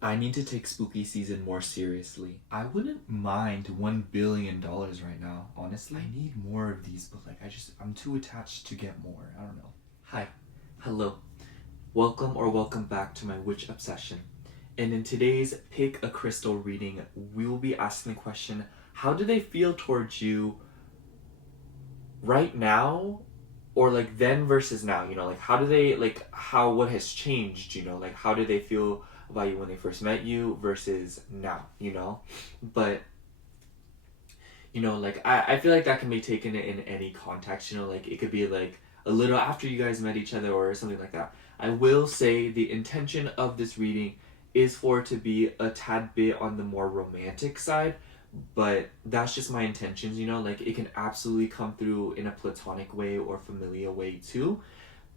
I need to take spooky season more seriously. I wouldn't mind $1 billion right now, honestly. I need more of these, but like I'm too attached to get more. I don't know. Hi. Hello. Welcome back to my witch obsession. And in today's Pick a Crystal reading, we will be asking the question, how do they feel towards you right now, or like then versus now? Like how do they, what has changed? Like how do they feel about you when they first met you versus now? But like I feel like that can be taken in any context. Like it could be like a little after you guys met each other or something like that. I will say the intention of this reading is for it to be a tad bit on the more romantic side, but that's just my intentions. Like it can absolutely come through in a platonic way or familial way too,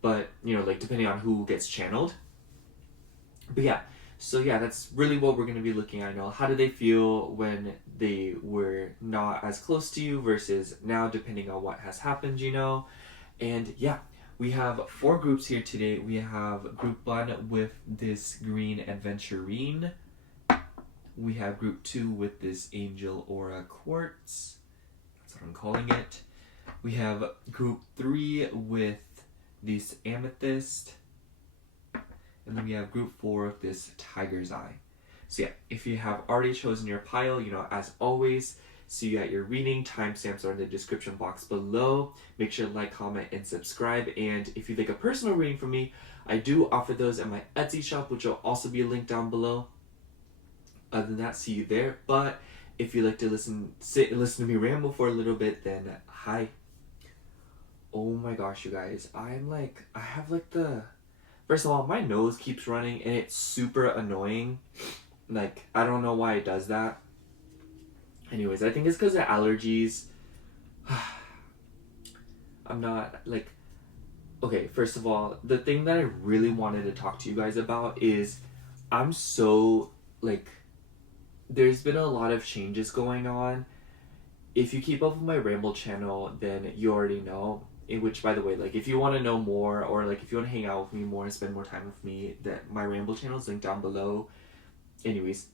but like depending on who gets channeled. But yeah, so yeah, that's really what we're going to be looking at. How do they feel when they were not as close to you versus now, depending on what has happened. And yeah, we have 4 groups here today. We have group 1 with this green adventurine. We have group 2 with this angel aura quartz. That's what I'm calling it. We have group 3 with this amethyst. And then we have group 4 with this tiger's eye. So yeah, if you have already chosen your pile, as always, see you at your reading. Timestamps are in the description box below. Make sure to like, comment, and subscribe. And if you'd like a personal reading from me, I do offer those at my Etsy shop, which will also be linked down below. Other than that, see you there. But if you like to sit and listen to me ramble for a little bit, then hi. Oh my gosh, you guys. First of all, my nose keeps running and it's super annoying. Like, I don't know why it does that. Anyways, I think it's because of allergies. I'm not, okay, first of all, the thing that I really wanted to talk to you guys about is I'm so, there's been a lot of changes going on. If you keep up with my Ramble channel, then you already know. In which, by the way, if you want to know more, or if you want to hang out with me more and spend more time with me, that my Ramble channel is linked down below. Anyways,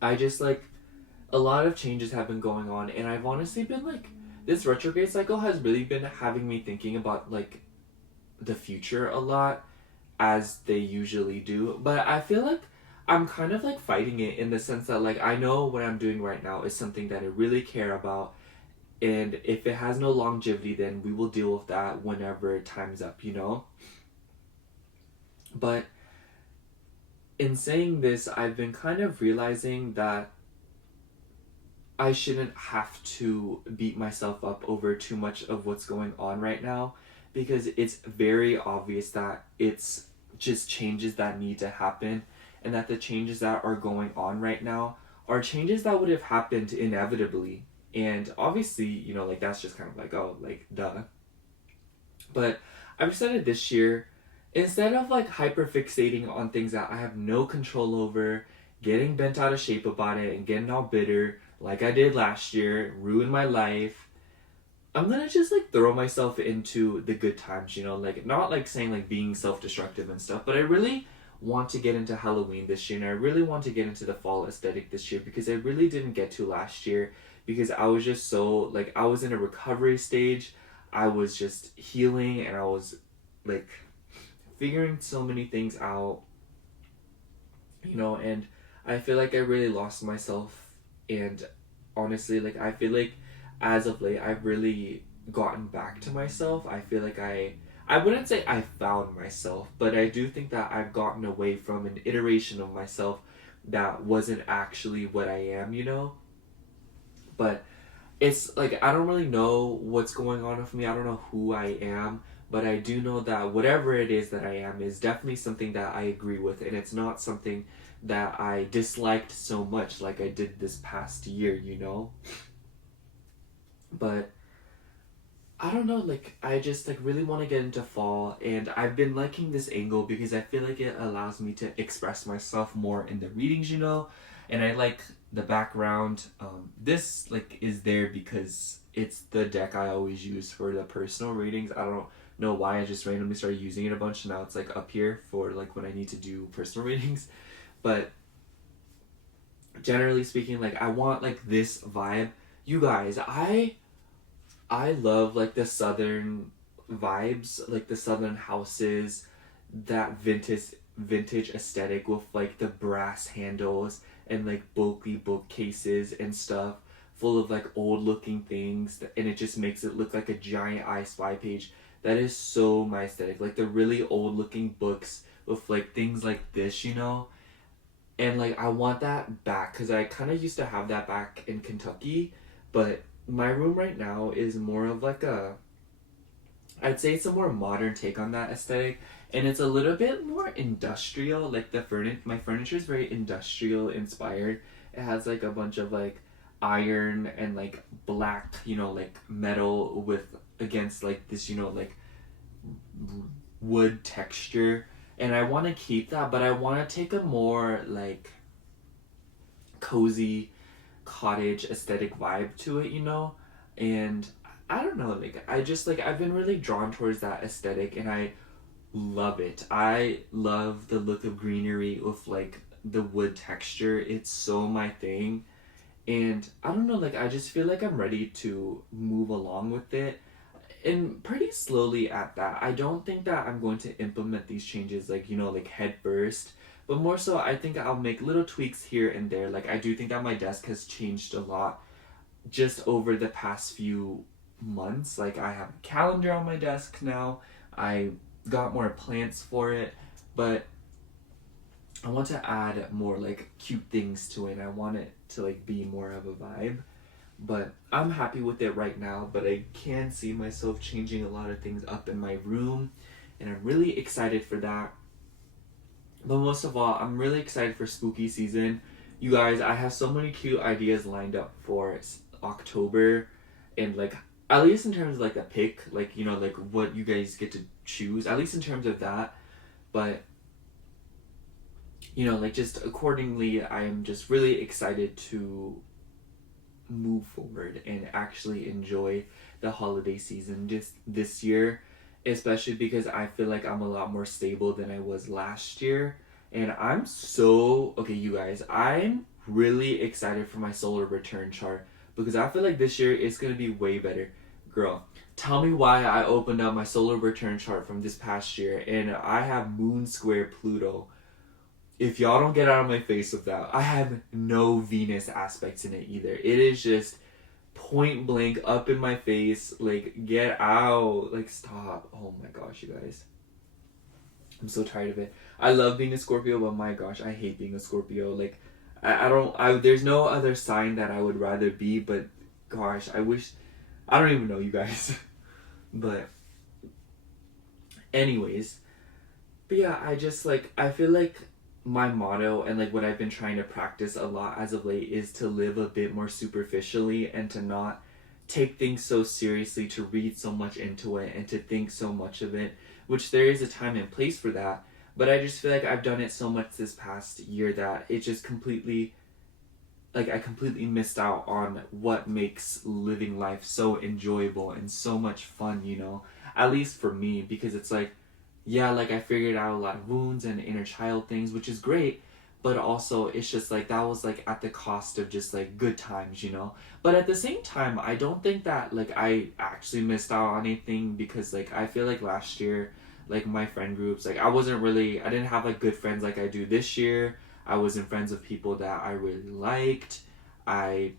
I just a lot of changes have been going on, and I've honestly been this retrograde cycle has really been having me thinking about the future a lot, as they usually do. But I feel like I'm kind of fighting it in the sense that I know what I'm doing right now is something that I really care about, and if it has no longevity, then we will deal with that whenever time's up. But in saying this, I've been kind of realizing that I shouldn't have to beat myself up over too much of what's going on right now, because it's very obvious that it's just changes that need to happen, and that the changes that are going on right now are changes that would have happened inevitably. And obviously, that's just kind of duh. But I've decided this year, instead of hyperfixating on things that I have no control over, getting bent out of shape about it and getting all bitter like I did last year, ruin my life, I'm gonna just throw myself into the good times, not saying being self-destructive and stuff, but I really want to get into Halloween this year, and I really want to get into the fall aesthetic this year, because I really didn't get to last year, because I was just so I was in a recovery stage. I was just healing, and I was figuring so many things out, and I feel like I really lost myself. And honestly, I feel like as of late I've really gotten back to myself. I feel like I wouldn't say I found myself, but I do think that I've gotten away from an iteration of myself that wasn't actually what I am. But it's I don't really know what's going on with me. I don't know who I am, but I do know that whatever it is that I am is definitely something that I agree with, and it's not something that I disliked so much like I did this past year. But I don't know, I just really want to get into fall, and I've been liking this angle because I feel like it allows me to express myself more in the readings. And I like the background. This is there because it's the deck I always use for the personal readings. I don't know why I just randomly started using it a bunch, and now it's up here for when I need to do personal readings. But generally speaking, like I want like this vibe. You guys, I love like the southern vibes, like the southern houses, that vintage aesthetic with like the brass handles and like bulky bookcases and stuff full of like old looking things, and it just makes it look like a giant I Spy page. That is so my aesthetic. Like the really old looking books with like things like this, you know? And like I want that back because I kind of used to have that back in Kentucky, but my room right now is more of like a, I'd say it's a more modern take on that aesthetic, and it's a little bit more industrial. Like my furniture is very industrial inspired. It has like a bunch of like iron and like black, you know, like metal with against like this, you know, like wood texture, and I want to keep that, but I want to take a more like cozy cottage aesthetic vibe to it, you know? And I don't know, like I just like I've been really drawn towards that aesthetic, and I love it. I love the look of greenery with like the wood texture. It's so my thing. And I don't know, like I just feel like I'm ready to move along with it, and pretty slowly at that. I don't think that I'm going to implement these changes like, you know, like head first, but more so I think I'll make little tweaks here and there. Like I do think that my desk has changed a lot just over the past few months. Like I have a calendar on my desk now. I got more plants for it, but I want to add more like cute things to it. I want it to like be more of a vibe. But I'm happy with it right now, but I can see myself changing a lot of things up in my room, and I'm really excited for that. But most of all, I'm really excited for spooky season. You guys, I have so many cute ideas lined up for October, and like at least in terms of like a pick, like, you know, like what you guys get to choose, at least in terms of that. But you know, like just accordingly, I am just really excited to move forward and actually enjoy the holiday season just this year, especially because I feel like I'm a lot more stable than I was last year. And I'm so okay, you guys, I'm really excited for my solar return chart because I feel like this year it's gonna be way better. Girl, tell me why I opened up my solar return chart from this past year and I have moon square Pluto. If y'all don't get out of my face with that, I have no Venus aspects in it either. It is just point blank up in my face. Like, get out. Like, stop. Oh my gosh, you guys. I'm so tired of it. I love being a Scorpio, but my gosh, I hate being a Scorpio. Like, there's no other sign that I would rather be, but gosh, I don't even know, you guys. But, anyways. But yeah, I feel like my motto and like what I've been trying to practice a lot as of late is to live a bit more superficially and to not take things so seriously, to read so much into it and to think so much of it, which there is a time and place for that. But I just feel like I've done it so much this past year that it just completely, like I completely missed out on what makes living life so enjoyable and so much fun, you know, at least for me, because it's like, yeah, like I figured out a lot of wounds and inner child things, which is great, but also it's just like that was like at the cost of just like good times, you know. But at the same time, I don't think that like I actually missed out on anything, because like I feel like last year, like my friend groups, like I didn't have like good friends like I do this year. I wasn't friends with people that I really liked. I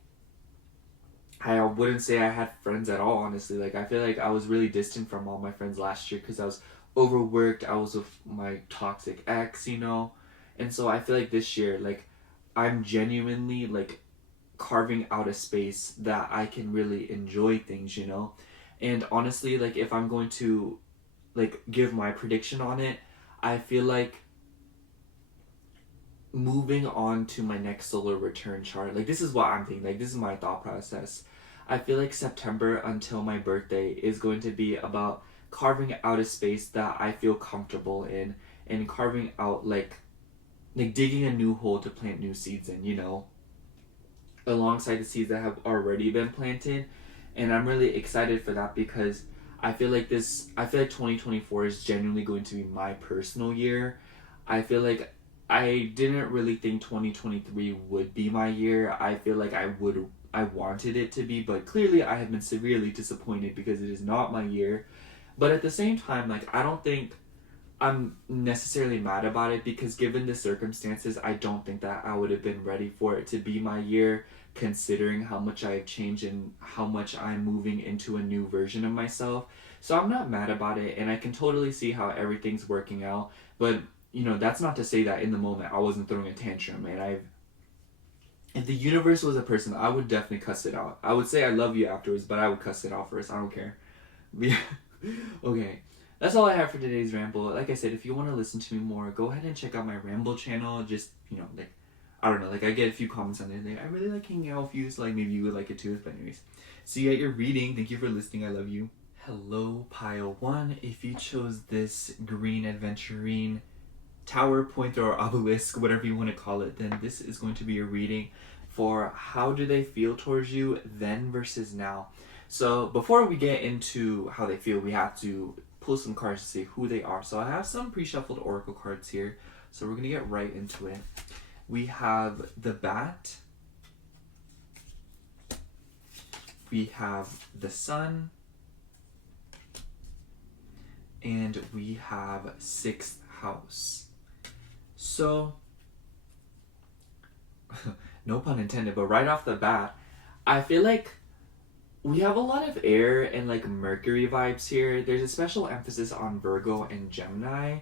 wouldn't say I had friends at all, honestly. Like I feel like I was really distant from all my friends last year because I was overworked. I was with my toxic ex, you know. And so I feel like this year, like I'm genuinely like carving out a space that I can really enjoy things, you know. And honestly, like if I'm going to like give my prediction on it, I feel like moving on to my next solar return chart, like this is what I'm thinking, like this is my thought process. I feel like September until my birthday is going to be about carving out a space that I feel comfortable in, and carving out like digging a new hole to plant new seeds in, you know, alongside the seeds that have already been planted. And I'm really excited for that because I feel like 2024 is genuinely going to be my personal year. I feel like I didn't really think 2023 would be my year. I feel like I wanted it to be, but clearly I have been severely disappointed because it is not my year. But at the same time, like, I don't think I'm necessarily mad about it, because given the circumstances, I don't think that I would have been ready for it to be my year, considering how much I have changed and how much I'm moving into a new version of myself. So I'm not mad about it, and I can totally see how everything's working out. But, you know, that's not to say that in the moment I wasn't throwing a tantrum, and if the universe was a person, I would definitely cuss it out. I would say I love you afterwards, but I would cuss it out first. I don't care. But yeah. Okay. That's all I have for today's ramble. Like I said, if you want to listen to me more, go ahead and check out my ramble channel. Just, you know, like, I don't know, like, I get a few comments on there. Like, I really like hanging out with you, so, like, maybe you would like it too. But anyways, see you at your reading. Thank you for listening. I love you. Hello, Pile 1. If you chose this green adventurine tower, pointer, or obelisk, whatever you want to call it, then this is going to be a reading for how do they feel towards you then versus now. So before we get into how they feel, we have to pull some cards to see who they are. So I have some pre-shuffled oracle cards here, so we're going to get right into it. We have the Bat, we have the Sun, and we have 6th house. So, no pun intended, but right off the bat, I feel like we have a lot of air and like Mercury vibes here. There's a special emphasis on Virgo and Gemini,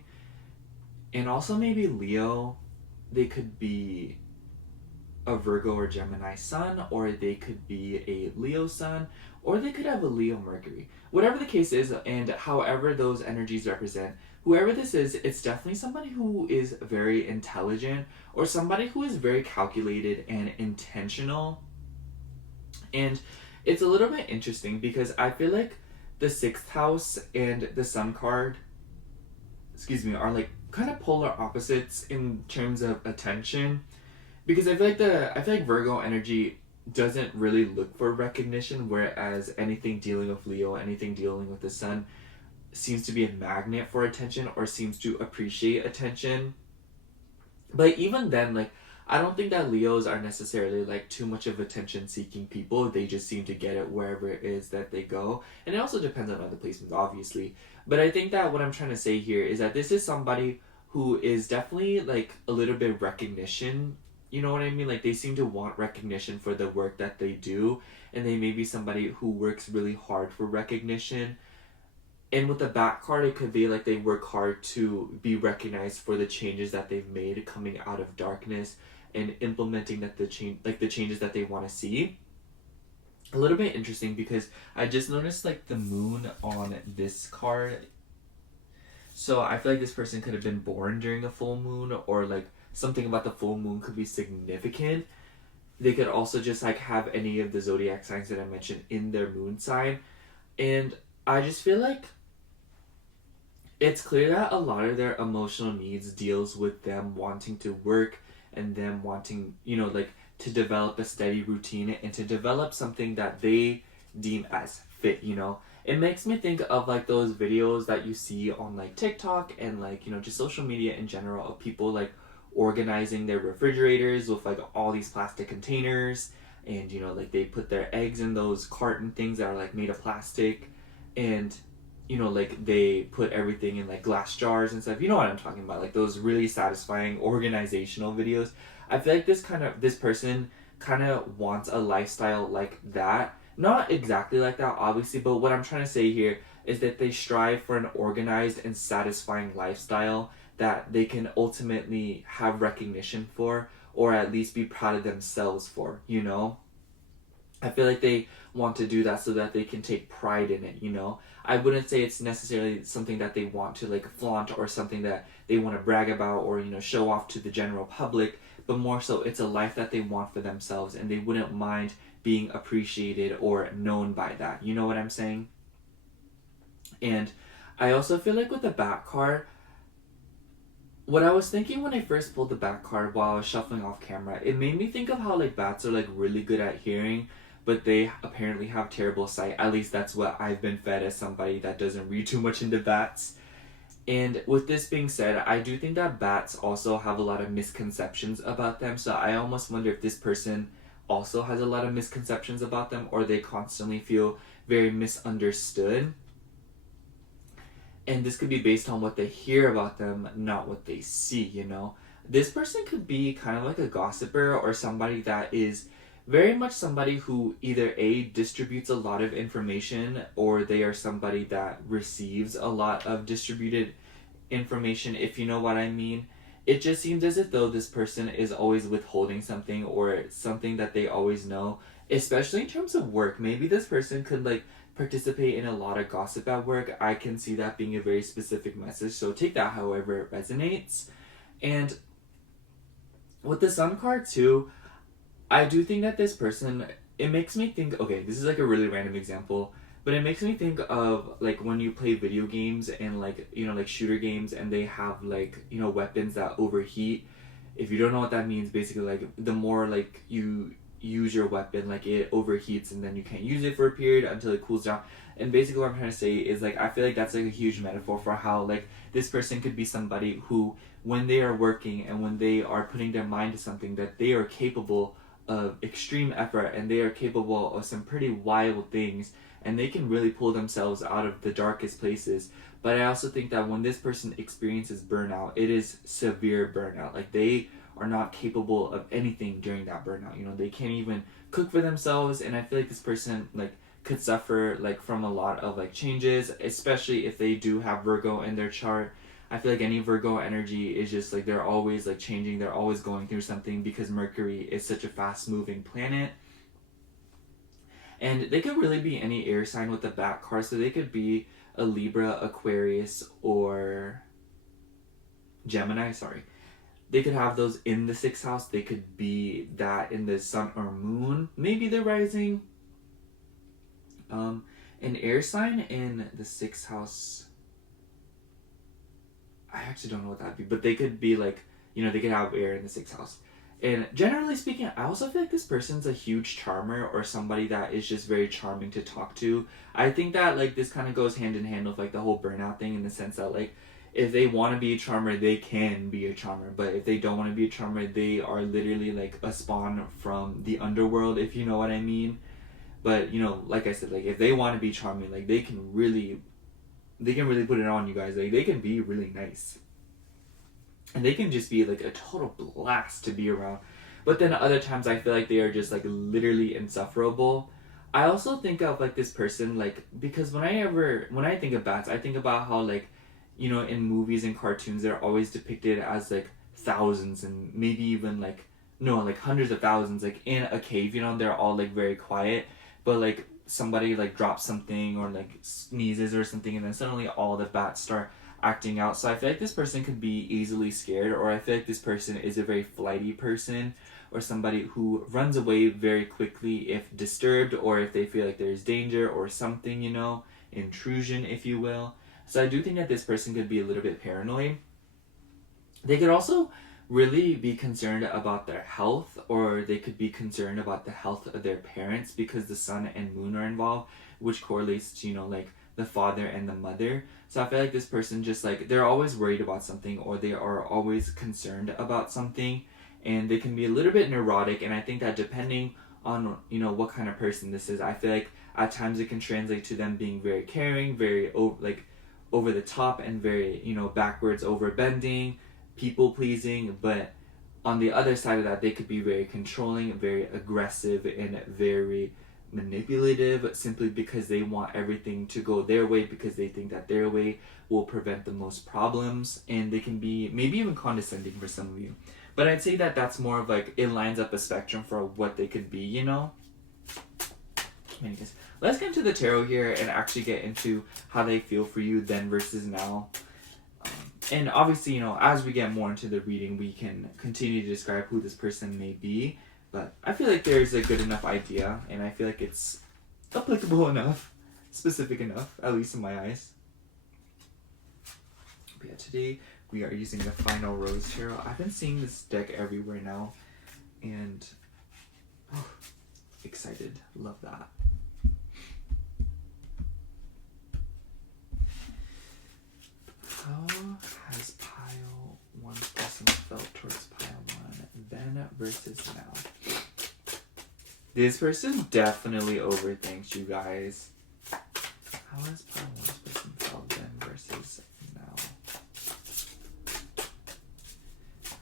and also maybe Leo. They could be a Virgo or Gemini sun, or they could be a Leo sun, or they could have a Leo Mercury. Whatever the case is, and however those energies represent, whoever this is, it's definitely somebody who is very intelligent, or somebody who is very calculated and intentional. And it's a little bit interesting because I feel like the 6th house and the Sun card, are like kind of polar opposites in terms of attention. Because I feel like Virgo energy doesn't really look for recognition, whereas anything dealing with Leo, anything dealing with the Sun, seems to be a magnet for attention or seems to appreciate attention. But even then, like, I don't think that Leos are necessarily like too much of attention-seeking people. They just seem to get it wherever it is that they go. And it also depends on other placements, obviously. But I think that what I'm trying to say here is that this is somebody who is definitely like a little bit of recognition. You know what I mean? Like, they seem to want recognition for the work that they do. And they may be somebody who works really hard for recognition. And with the Bat card, it could be like they work hard to be recognized for the changes that they've made coming out of darkness and implementing the changes that they want to see. A little bit interesting because I just noticed like the moon on this card. So I feel like this person could have been born during a full moon, or like something about the full moon could be significant. They could also just like have any of the zodiac signs that I mentioned in their moon sign. And I just feel like it's clear that a lot of their emotional needs deals with them wanting to work and them wanting, you know, like to develop a steady routine and to develop something that they deem as fit, you know. It makes me think of like those videos that you see on like TikTok and like, you know, just social media in general of people like organizing their refrigerators with like all these plastic containers, and you know, like they put their eggs in those carton things that are like made of plastic, and you know, like they put everything in like glass jars and stuff. You know what I'm talking about, like those really satisfying organizational videos. I feel like this person kind of wants a lifestyle like that. Not exactly like that, obviously, but what I'm trying to say here is that they strive for an organized and satisfying lifestyle that they can ultimately have recognition for, or at least be proud of themselves for, you know? I feel like they want to do that so that they can take pride in it, you know? I wouldn't say it's necessarily something that they want to like flaunt or something that they want to brag about or, you know, show off to the general public, but more so it's a life that they want for themselves, and they wouldn't mind being appreciated or known by that. You know what I'm saying? And I also feel like with the Bat card, what I was thinking when I first pulled the Bat card while I was shuffling off camera, it made me think of how like bats are like really good at hearing, but they apparently have terrible sight. At least that's what I've been fed as somebody that doesn't read too much into bats. And with this being said, I do think that bats also have a lot of misconceptions about them. So I almost wonder if this person also has a lot of misconceptions about them, or they constantly feel very misunderstood. And this could be based on what they hear about them, not what they see, you know? This person could be kind of like a gossiper, or somebody that is very much somebody who either A, distributes a lot of information, or they are somebody that receives a lot of distributed information, if you know what I mean. It just seems as if though this person is always withholding something, or something that they always know, especially in terms of work. Maybe this person could like participate in a lot of gossip at work. I can see that being a very specific message, so take that however it resonates. And with the Sun card too, I do think that this person, it makes me think, okay, this is like a really random example, but it makes me think of like when you play video games and like, you know, like shooter games, and they have like, you know, weapons that overheat. If you don't know what that means, basically like the more like you use your weapon, like it overheats and then you can't use it for a period until it cools down. And basically what I'm trying to say is like, I feel like that's like a huge metaphor for how like this person could be somebody who, when they are working and when they are putting their mind to something, that they are capable of extreme effort, and they are capable of some pretty wild things, and they can really pull themselves out of the darkest places. But I also think that when this person experiences burnout, it is severe burnout. Like they are not capable of anything during that burnout. You know, they can't even cook for themselves, and I feel like this person like could suffer like from a lot of like changes, especially if they do have Virgo in their chart. I feel like any Virgo energy is just like they're always like changing, they're always going through something, because Mercury is such a fast moving planet. And they could really be any air sign with the back card, so they could be a Libra, Aquarius, or Gemini, sorry. They could have those in the 6th house, they could be that in the sun or moon, maybe the rising. An air sign in the 6th house, I actually don't know what that'd be, but they could be like, you know, they could have air in the 6th house. And generally speaking, I also feel like this person's a huge charmer, or somebody that is just very charming to talk to. I think that like this kind of goes hand in hand with like the whole burnout thing, in the sense that like if they want to be a charmer, they can be a charmer. But if they don't want to be a charmer, they are literally like a spawn from the underworld, if you know what I mean. But you know, like I said, like if they want to be charming, like they can really put it on, you guys. Like they can be really nice, and they can just be like a total blast to be around. But then other times I feel like they are just like literally insufferable. I also think of like this person, like, because when I think of bats, I think about how like, you know, in movies and cartoons they're always depicted as like thousands, and maybe even like, no, like hundreds of thousands, like in a cave, you know, they're all like very quiet, but like somebody like drops something or like sneezes or something, and then suddenly all the bats start acting out. So I feel like this person could be easily scared, or I feel like this person is a very flighty person, or somebody who runs away very quickly if disturbed, or if they feel like there's danger or something, you know, intrusion, if you will. So I do think that this person could be a little bit paranoid. They could also really be concerned about their health, or they could be concerned about the health of their parents, because the sun and moon are involved, which correlates to, you know, like the father and the mother. So I feel like this person just like, they're always worried about something, or they are always concerned about something, and they can be a little bit neurotic. And I think that depending on, you know, what kind of person this is, I feel like at times it can translate to them being very caring, very over the top, and very, you know, backwards, over bending, people pleasing. But on the other side of that, they could be very controlling, very aggressive, and very manipulative, simply because they want everything to go their way, because they think that their way will prevent the most problems. And they can be maybe even condescending for some of you, but I'd say that that's more of like, it lines up a spectrum for what they could be, you know. Anyways, let's get into the tarot here and actually get into how they feel for you then versus now. And obviously, you know, as we get more into the reading, we can continue to describe who this person may be. But I feel like there's a good enough idea, and I feel like it's applicable enough, specific enough, at least in my eyes. But yeah, today we are using the Final Rose Tarot. I've been seeing this deck everywhere now, and excited. Love that. How has pile 1's person felt towards pile 1 then versus now? This person definitely overthinks you guys. How has pile 1's person felt then versus now?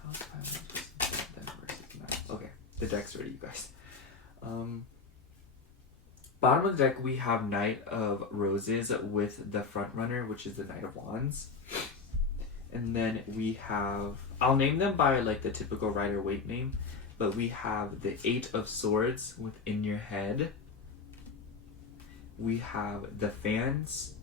How has pile 1's person felt then versus now? Okay, the deck's ready, you guys. Bottom of the deck, we have Knight of Roses with the front runner, which is the Knight of Wands. And then we have, I'll name them by like the typical Rider-Waite name, but we have the 8 of Swords within your head. We have the Fans.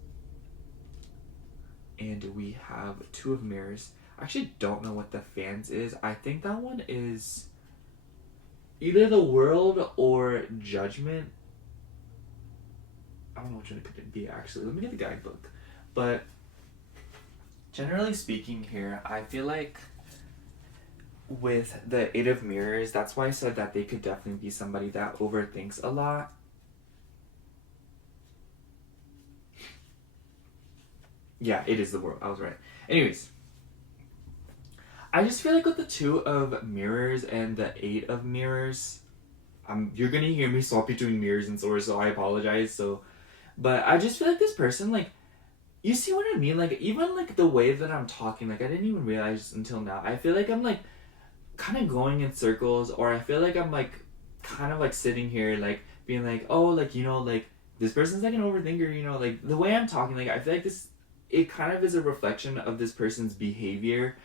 And we have 2 of Mirrors. I actually don't know what the Fans is. I think that one is either the World or Judgment. I don't know which one it could be actually. Let me get the guidebook. But generally speaking here, I feel like with the 8 of Mirrors, that's why I said that they could definitely be somebody that overthinks a lot. Yeah, it is the World. I was right. Anyways, I just feel like with the 2 of Mirrors and the 8 of Mirrors, you're gonna hear me swap between Mirrors and Swords, so I apologize. But I just feel like this person, like, you see what I mean? Like, even, like, the way that I'm talking, like, I didn't even realize until now. I feel like I'm, like, kind of going in circles, or I feel like I'm, like, kind of, like, sitting here, like, being like, oh, like, you know, like, this person's, like, an overthinker, you know? Like, the way I'm talking, like, I feel like it kind of is a reflection of this person's behavior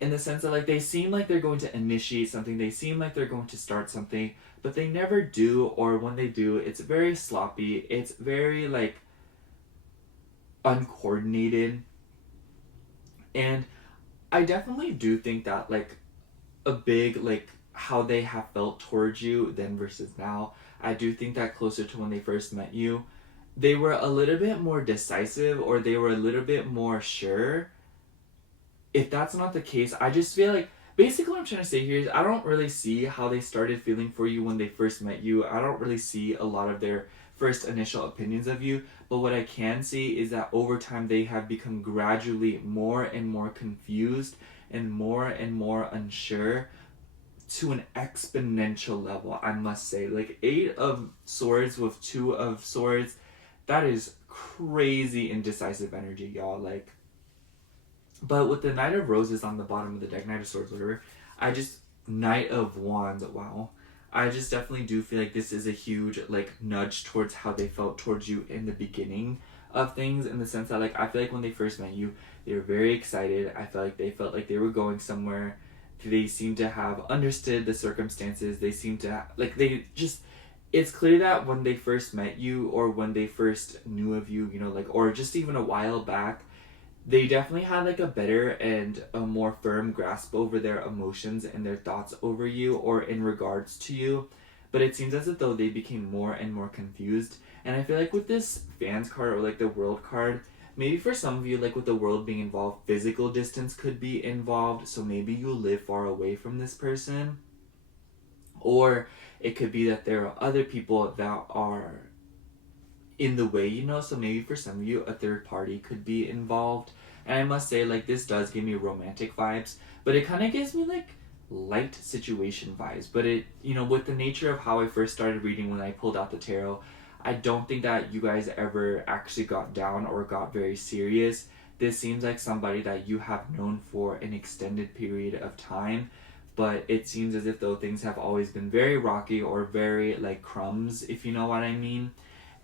in the sense that, like, they seem like they're going to initiate something, they seem like they're going to start something, but they never do, or when they do, it's very sloppy, it's very, like, uncoordinated. And I definitely do think that, like, a big, like, how they have felt towards you then versus now, I do think that closer to when they first met you, they were a little bit more decisive, or they were a little bit more sure. If that's not the case, I just feel like, basically what I'm trying to say here is I don't really see how they started feeling for you when they first met you. I don't really see a lot of their first initial opinions of you. But what I can see is that over time they have become gradually more and more confused and more unsure to an exponential level, I must say. Like, 8 of Swords with 2 of Swords, that is crazy indecisive energy, y'all. Like, but with the Knight of Roses on the bottom of the deck, Knight of Swords, whatever, Knight of Wands, wow. I just definitely do feel like this is a huge, like, nudge towards how they felt towards you in the beginning of things, in the sense that, like, I feel like when they first met you, they were very excited. I felt like they felt like they were going somewhere. They seemed to have understood the circumstances. They seemed to, like, they just, it's clear that when they first met you, or when they first knew of you, you know, like, or just even a while back, they definitely had, like, a better and a more firm grasp over their emotions and their thoughts over you, or in regards to you. But it seems as though they became more and more confused. And I feel like with this Fans card, or like the World card, maybe for some of you, like with the World being involved, physical distance could be involved. So maybe you live far away from this person. Or it could be that there are other people that are in the way, you know, so maybe for some of you a third party could be involved. And I must say, like, this does give me romantic vibes, but it kind of gives me, like, light situation vibes. But it, you know, with the nature of how I first started reading when I pulled out the tarot, I don't think that you guys ever actually got down or got very serious. This seems like somebody that you have known for an extended period of time, but it seems as if though things have always been very rocky, or very, like, crumbs, if you know what I mean.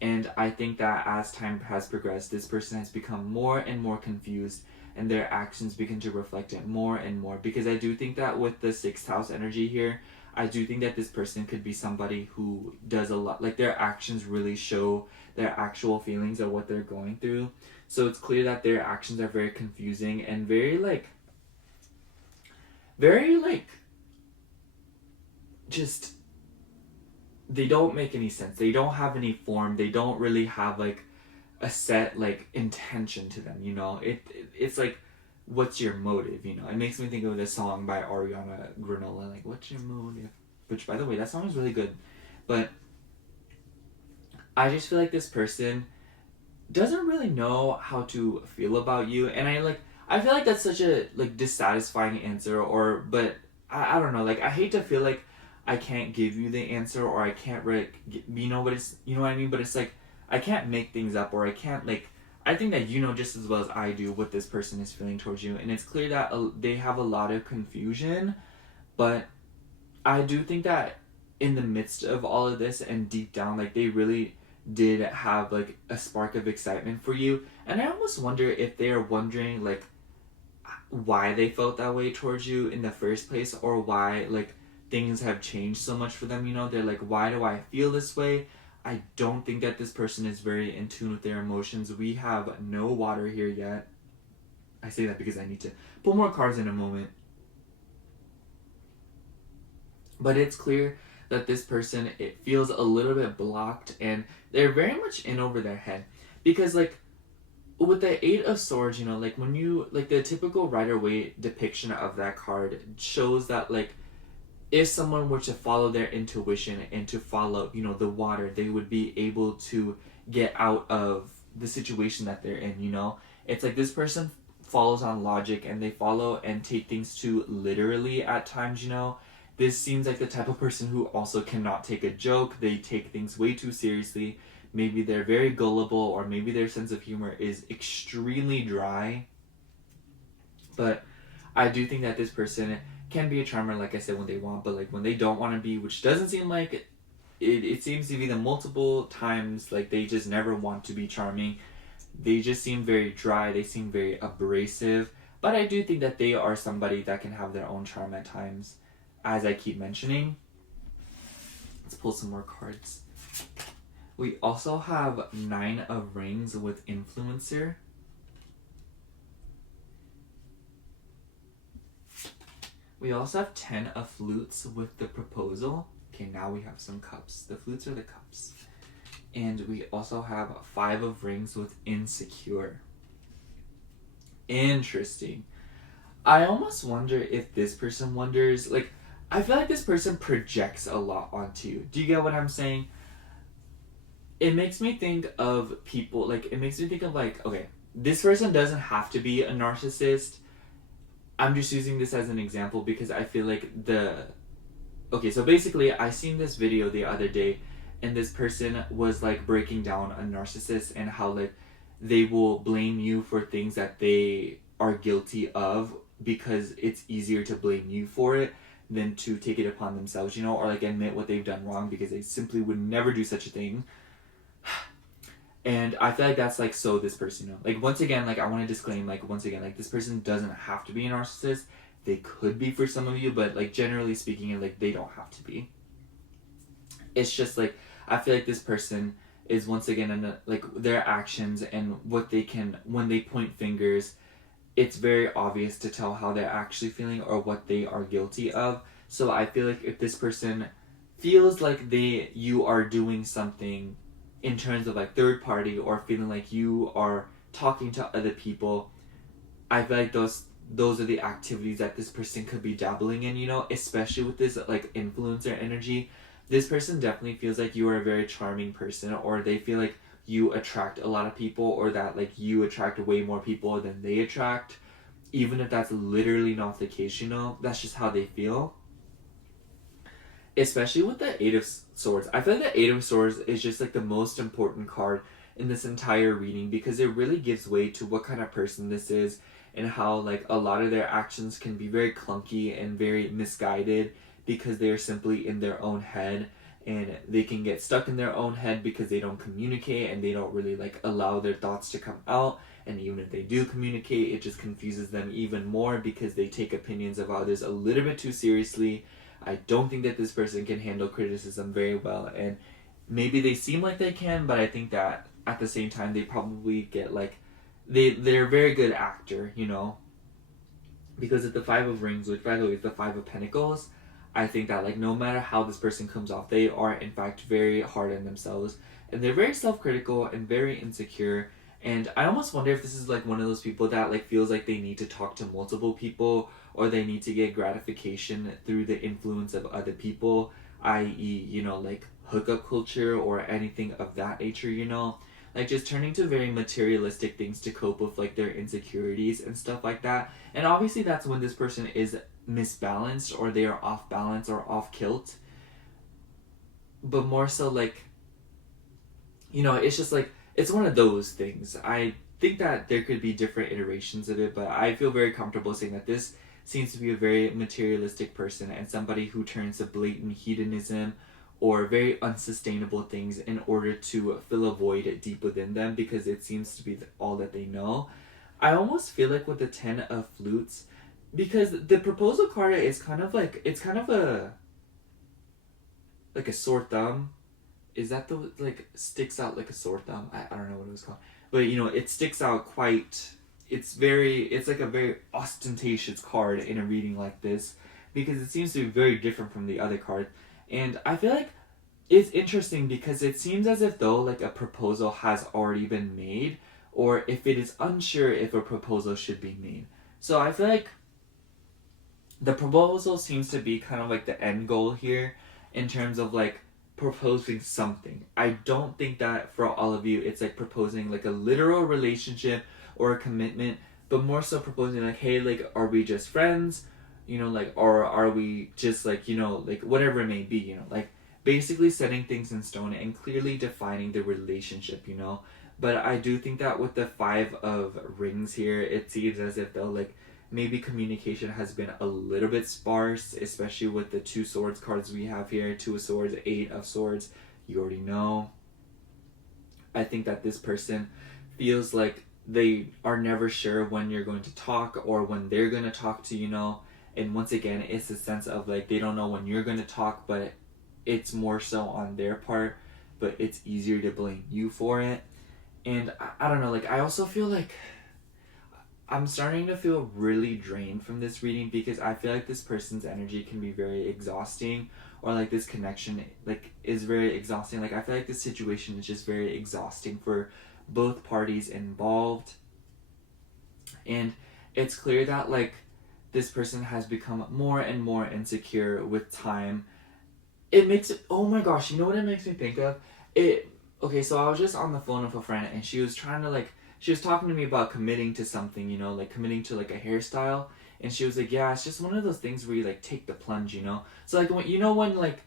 And I think that as time has progressed, this person has become more and more confused, and their actions begin to reflect it more and more. Because I do think that with the 6th house energy here, I do think that this person could be somebody who does a lot, like, their actions really show their actual feelings of what they're going through. So it's clear that their actions are very confusing and very, just, they don't make any sense. They don't have any form. They don't really have, like, a set, like, intention to them, you know? It's like, what's your motive, you know? It makes me think of this song by Ariana Granola, like, what's your motive? Which, by the way, that song is really good. But I just feel like this person doesn't really know how to feel about you. And I feel like that's such a like dissatisfying answer, or but I don't know, like I hate to feel like I can't give you the answer, or I can't but it's, you know what I mean, but it's like I can't make things up, or I can't like, I think that you know just as well as I do what this person is feeling towards you, and it's clear that they have a lot of confusion, but I do think that in the midst of all of this and deep down, like they really did have like a spark of excitement for you, and I almost wonder if they are wondering like why they felt that way towards you in the first place, or why like things have changed so much for them. You know, they're like, why do I feel this way? I don't think that this person is very in tune with their emotions. We have no water here yet. I say that because I need to pull more cards in a moment. But it's clear that this person, it feels a little bit blocked, and they're very much in over their head. Because like with the Eight of Swords, you know, like when you, like the typical Rider-Waite depiction of that card shows that like if someone were to follow their intuition and to follow, you know, the water, they would be able to get out of the situation that they're in, you know? It's like this person follows on logic, and they follow and take things too literally at times, you know? This seems like the type of person who also cannot take a joke. They take things way too seriously. Maybe they're very gullible, or maybe their sense of humor is extremely dry. But I do think that this person can be a charmer, like I said, when they want, but like when they don't want to be, which doesn't seem like it, it seems to be the multiple times, like they just never want to be charming. They just seem very dry, they seem very abrasive, but I do think that they are somebody that can have their own charm at times, as I keep mentioning. Let's pull some more cards. We also have Nine of Rings with Influencer. We also have 10 of Flutes with the Proposal. Okay, now we have some cups. The flutes are the cups. And we also have 5 of Rings with Insecure. Interesting. I almost wonder if this person wonders, like, I feel like this person projects a lot onto you. Do you get what I'm saying? It makes me think of people, like, it makes me think of, like, okay, this person doesn't have to be a narcissist. I'm just using this as an example because I feel like okay, so basically I seen this video the other day, and this person was like breaking down a narcissist and how like they will blame you for things that they are guilty of, because it's easier to blame you for it than to take it upon themselves, you know, or like admit what they've done wrong, because they simply would never do such a thing. And I feel like that's like, so this person, you know, like once again, like I want to disclaim, like once again, like this person doesn't have to be a narcissist. They could be for some of you, but like generally speaking, like they don't have to be. It's just like, I feel like this person is once again in like their actions and what they can, when they point fingers, it's very obvious to tell how they're actually feeling or what they are guilty of. So I feel like if this person feels like you are doing something in terms of like third party, or feeling like you are talking to other people, I feel like those are the activities that this person could be dabbling in, you know, especially with this like influencer energy. This person definitely feels like you are a very charming person, or they feel like you attract a lot of people, or that like you attract way more people than they attract, even if that's literally not the case, you know. That's just how they feel. Especially with the Eight of Swords. I feel like the Eight of Swords is just like the most important card in this entire reading, because it really gives way to what kind of person this is, and how like a lot of their actions can be very clunky and very misguided because they are simply in their own head, and they can get stuck in their own head because they don't communicate and they don't really like allow their thoughts to come out. And even if they do communicate, it just confuses them even more because they take opinions of others a little bit too seriously. I don't think that this person can handle criticism very well, and maybe they seem like they can, but I think that at the same time they probably get like, they're a very good actor, you know, because at the Five of Rings, which by the way is the Five of Pentacles, I think that like no matter how this person comes off, they are in fact very hard on themselves, and they're very self-critical and very insecure. And I almost wonder if this is like one of those people that like feels like they need to talk to multiple people, or they need to get gratification through the influence of other people, i.e., you know, like hookup culture or anything of that nature, you know. like just turning to very materialistic things to cope with like their insecurities and stuff like that. And obviously that's when this person is misbalanced, or they are off balance or off kilt. But more so like, you know, it's just like, it's one of those things. I think that there could be different iterations of it, but I feel very comfortable saying that this seems to be a very materialistic person and somebody who turns to blatant hedonism or very unsustainable things in order to fill a void deep within them, because it seems to be all that they know. I almost feel like with the 10 of flutes, because the proposal card is kind of like, it's kind of a like a sore thumb. Is that the, like, sticks out like a sore thumb? I don't know what it was called. But, you know, it sticks out quite, it's like a very ostentatious card in a reading like this, because it seems to be very different from the other card. And I feel like it's interesting because it seems as if though like a proposal has already been made, or if it is unsure if a proposal should be made. So I feel like the proposal seems to be kind of like the end goal here in terms of like proposing something. I don't think that for all of you it's like proposing like a literal relationship or a commitment, but more so proposing like, hey, like, are we just friends? You know, like, or are we just like, you know, like whatever it may be, you know, like basically setting things in stone and clearly defining the relationship, you know. But I do think that with the 5 of rings here, it seems as if they'll like, maybe communication has been a little bit sparse, especially with the 2 swords cards we have here. 2 of swords, 8 of swords, you already know. I think that this person feels like they are never sure when you're going to talk or when they're going to talk to, you know. And once again, it's a sense of like, they don't know when you're going to talk, but it's more so on their part, but it's easier to blame you for it. And I don't know, like, I also feel like I'm starting to feel really drained from this reading, because I feel like this person's energy can be very exhausting, or like this connection like is very exhausting. Like I feel like this situation is just very exhausting for both parties involved. And it's clear that like this person has become more and more insecure with time. It makes it, oh my gosh, you know what it makes me think of? Okay, so I was just on the phone with a friend and she was trying to like, she was talking to me about committing to something, you know, like committing to like a hairstyle. And she was like, yeah, it's just one of those things where you like take the plunge, you know? So like, when, you know, when like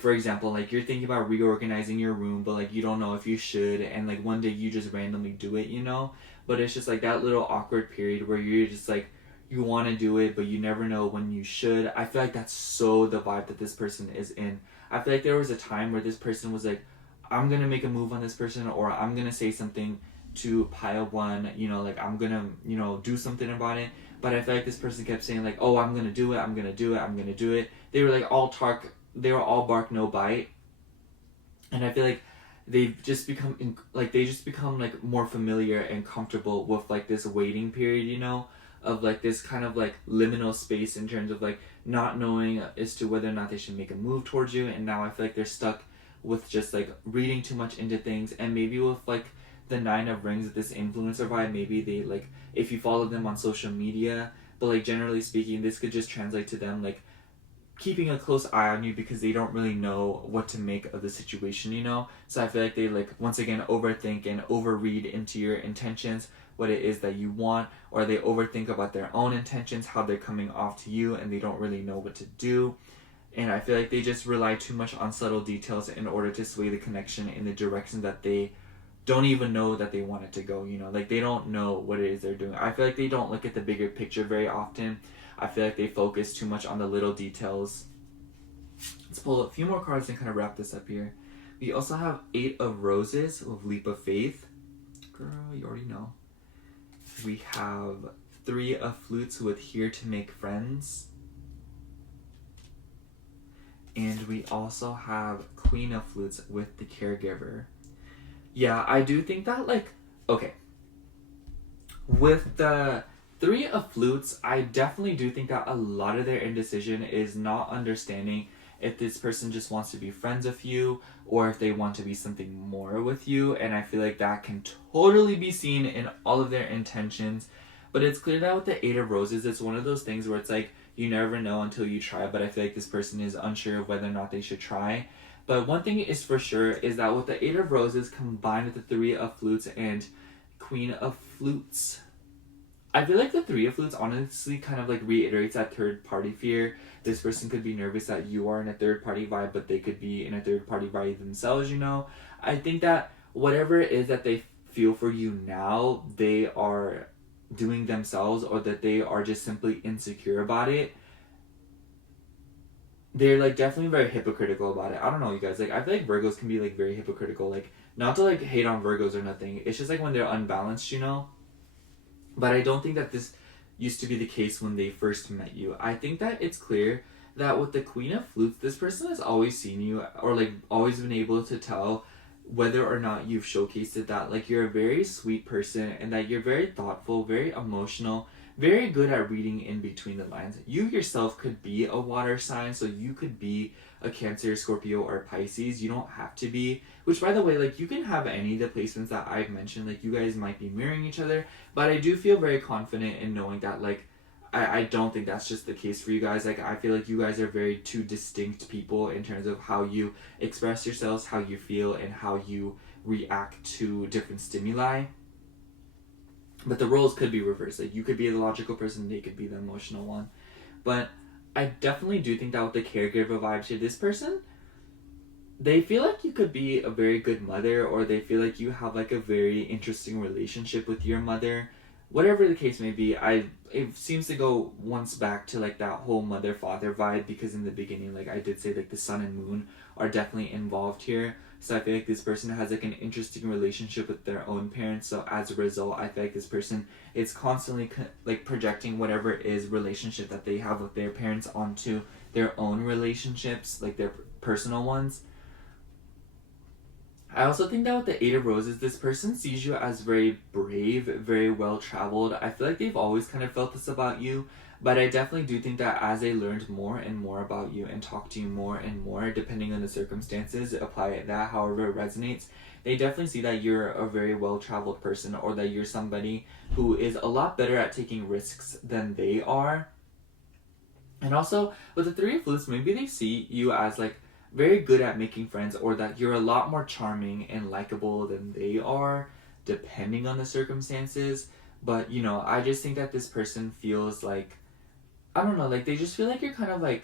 for example, like you're thinking about reorganizing your room, but like you don't know if you should, and like one day you just randomly do it, you know? But it's just like that little awkward period where you're just like, you want to do it, but you never know when you should. I feel like that's so the vibe that this person is in. I feel like there was a time where this person was like, I'm gonna make a move on this person, or I'm gonna say something to pile one, you know, like I'm gonna, you know, do something about it. But I feel like this person kept saying like, oh, I'm gonna do it, I'm gonna do it, I'm gonna do it. They were like they were all bark, no bite. And I feel like they've just become like more familiar and comfortable with like this waiting period, you know, of like this kind of like liminal space in terms of like not knowing as to whether or not they should make a move towards you. And now I feel like they're stuck with just like reading too much into things, and maybe with like the 9 of rings, this influencer vibe, maybe they like, if you follow them on social media, but like generally speaking, this could just translate to them like keeping a close eye on you because they don't really know what to make of the situation, you know? So I feel like they like, once again, overthink and overread into your intentions, what it is that you want, or they overthink about their own intentions, how they're coming off to you, and they don't really know what to do. And I feel like they just rely too much on subtle details in order to sway the connection in the direction that they don't even know that they want it to go, you know? Like, they don't know what it is they're doing. I feel like they don't look at the bigger picture very often. I feel like they focus too much on the little details. Let's pull a few more cards and kind of wrap this up here. We also have 8 of Roses with Leap of Faith. Girl, you already know. We have 3 of Flutes with Here to Make Friends. And we also have Queen of Flutes with the Caregiver. Yeah, I do think that, like, okay. With the 3 of Flutes, I definitely do think that a lot of their indecision is not understanding if this person just wants to be friends with you or if they want to be something more with you. And I feel like that can totally be seen in all of their intentions. But it's clear that with the 8 of Roses, it's one of those things where it's like, you never know until you try, but I feel like this person is unsure of whether or not they should try. But one thing is for sure is that with the Eight of Roses combined with the Three of Flutes and Queen of Flutes, I feel like the Three of Flutes honestly kind of like reiterates that third party fear. This person could be nervous that you are in a third party vibe, but they could be in a third party vibe themselves, you know? I think that whatever it is that they feel for you now, they are doing themselves, or that they are just simply insecure about it. They're like definitely very hypocritical about it. I don't know, you guys. Like, I feel like Virgos can be like very hypocritical. Like, not to like hate on Virgos or nothing. It's just like when they're unbalanced, you know? But I don't think that this used to be the case when they first met you. I think that it's clear that with the Queen of Flutes, this person has always seen you, or like always been able to tell whether or not you've showcased it, that like you're a very sweet person and that you're very thoughtful, very emotional, very good at reading in between the lines. You yourself could be a water sign, so you could be a Cancer, Scorpio, or Pisces. You don't have to be. Which, by the way, like, you can have any of the placements that I've mentioned. Like, you guys might be mirroring each other, but I do feel very confident in knowing that, like, I don't think that's just the case for you guys. Like, I feel like you guys are very two distinct people in terms of how you express yourselves, how you feel, and how you react to different stimuli. But the roles could be reversed. Like, you could be the logical person, they could be the emotional one. But I definitely do think that with the caregiver vibes here, this person, they feel like you could be a very good mother, or they feel like you have like a very interesting relationship with your mother. Whatever the case may be, it seems to go once back to like that whole mother father vibe, because in the beginning, like I did say, like the sun and moon are definitely involved here. So I feel like this person has like an interesting relationship with their own parents. So as a result, I feel like this person is constantly like projecting whatever it is relationship that they have with their parents onto their own relationships, like their personal ones. I also think that with the Eight of Roses, this person sees you as very brave, very well traveled. I feel like they've always kind of felt this about you, but I definitely do think that as they learned more and more about you and talked to you more and more, depending on the circumstances, apply that however it resonates, they definitely see that you're a very well traveled person, or that you're somebody who is a lot better at taking risks than they are. And also, with the Three of Flutes, maybe they see you as like very good at making friends, or that you're a lot more charming and likable than they are, depending on the circumstances. But, you know, I just think that this person feels like, I don't know, like they just feel like you're kind of like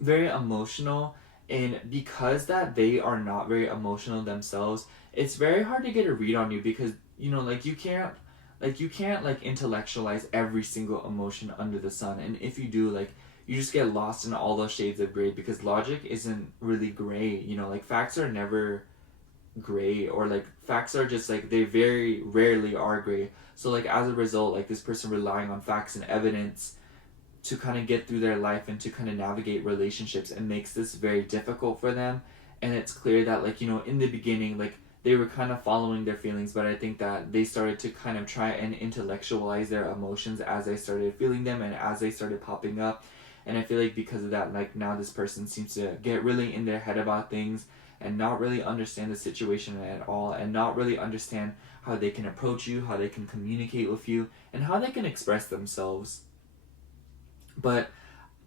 very emotional. And because that they are not very emotional themselves, it's very hard to get a read on you, because, you know, like you can't like intellectualize every single emotion under the sun. And if you do, like, you just get lost in all those shades of gray, because logic isn't really gray, you know, like facts are never gray, or like facts are just like, they very rarely are gray. So like as a result, like this person relying on facts and evidence to kind of get through their life and to kind of navigate relationships, and makes this very difficult for them. And it's clear that, like, you know, in the beginning, like they were kind of following their feelings, but I think that they started to kind of try and intellectualize their emotions as they started feeling them and as they started popping up. And I feel like because of that, like now this person seems to get really in their head about things and not really understand the situation at all, and not really understand how they can approach you, how they can communicate with you, and how they can express themselves. But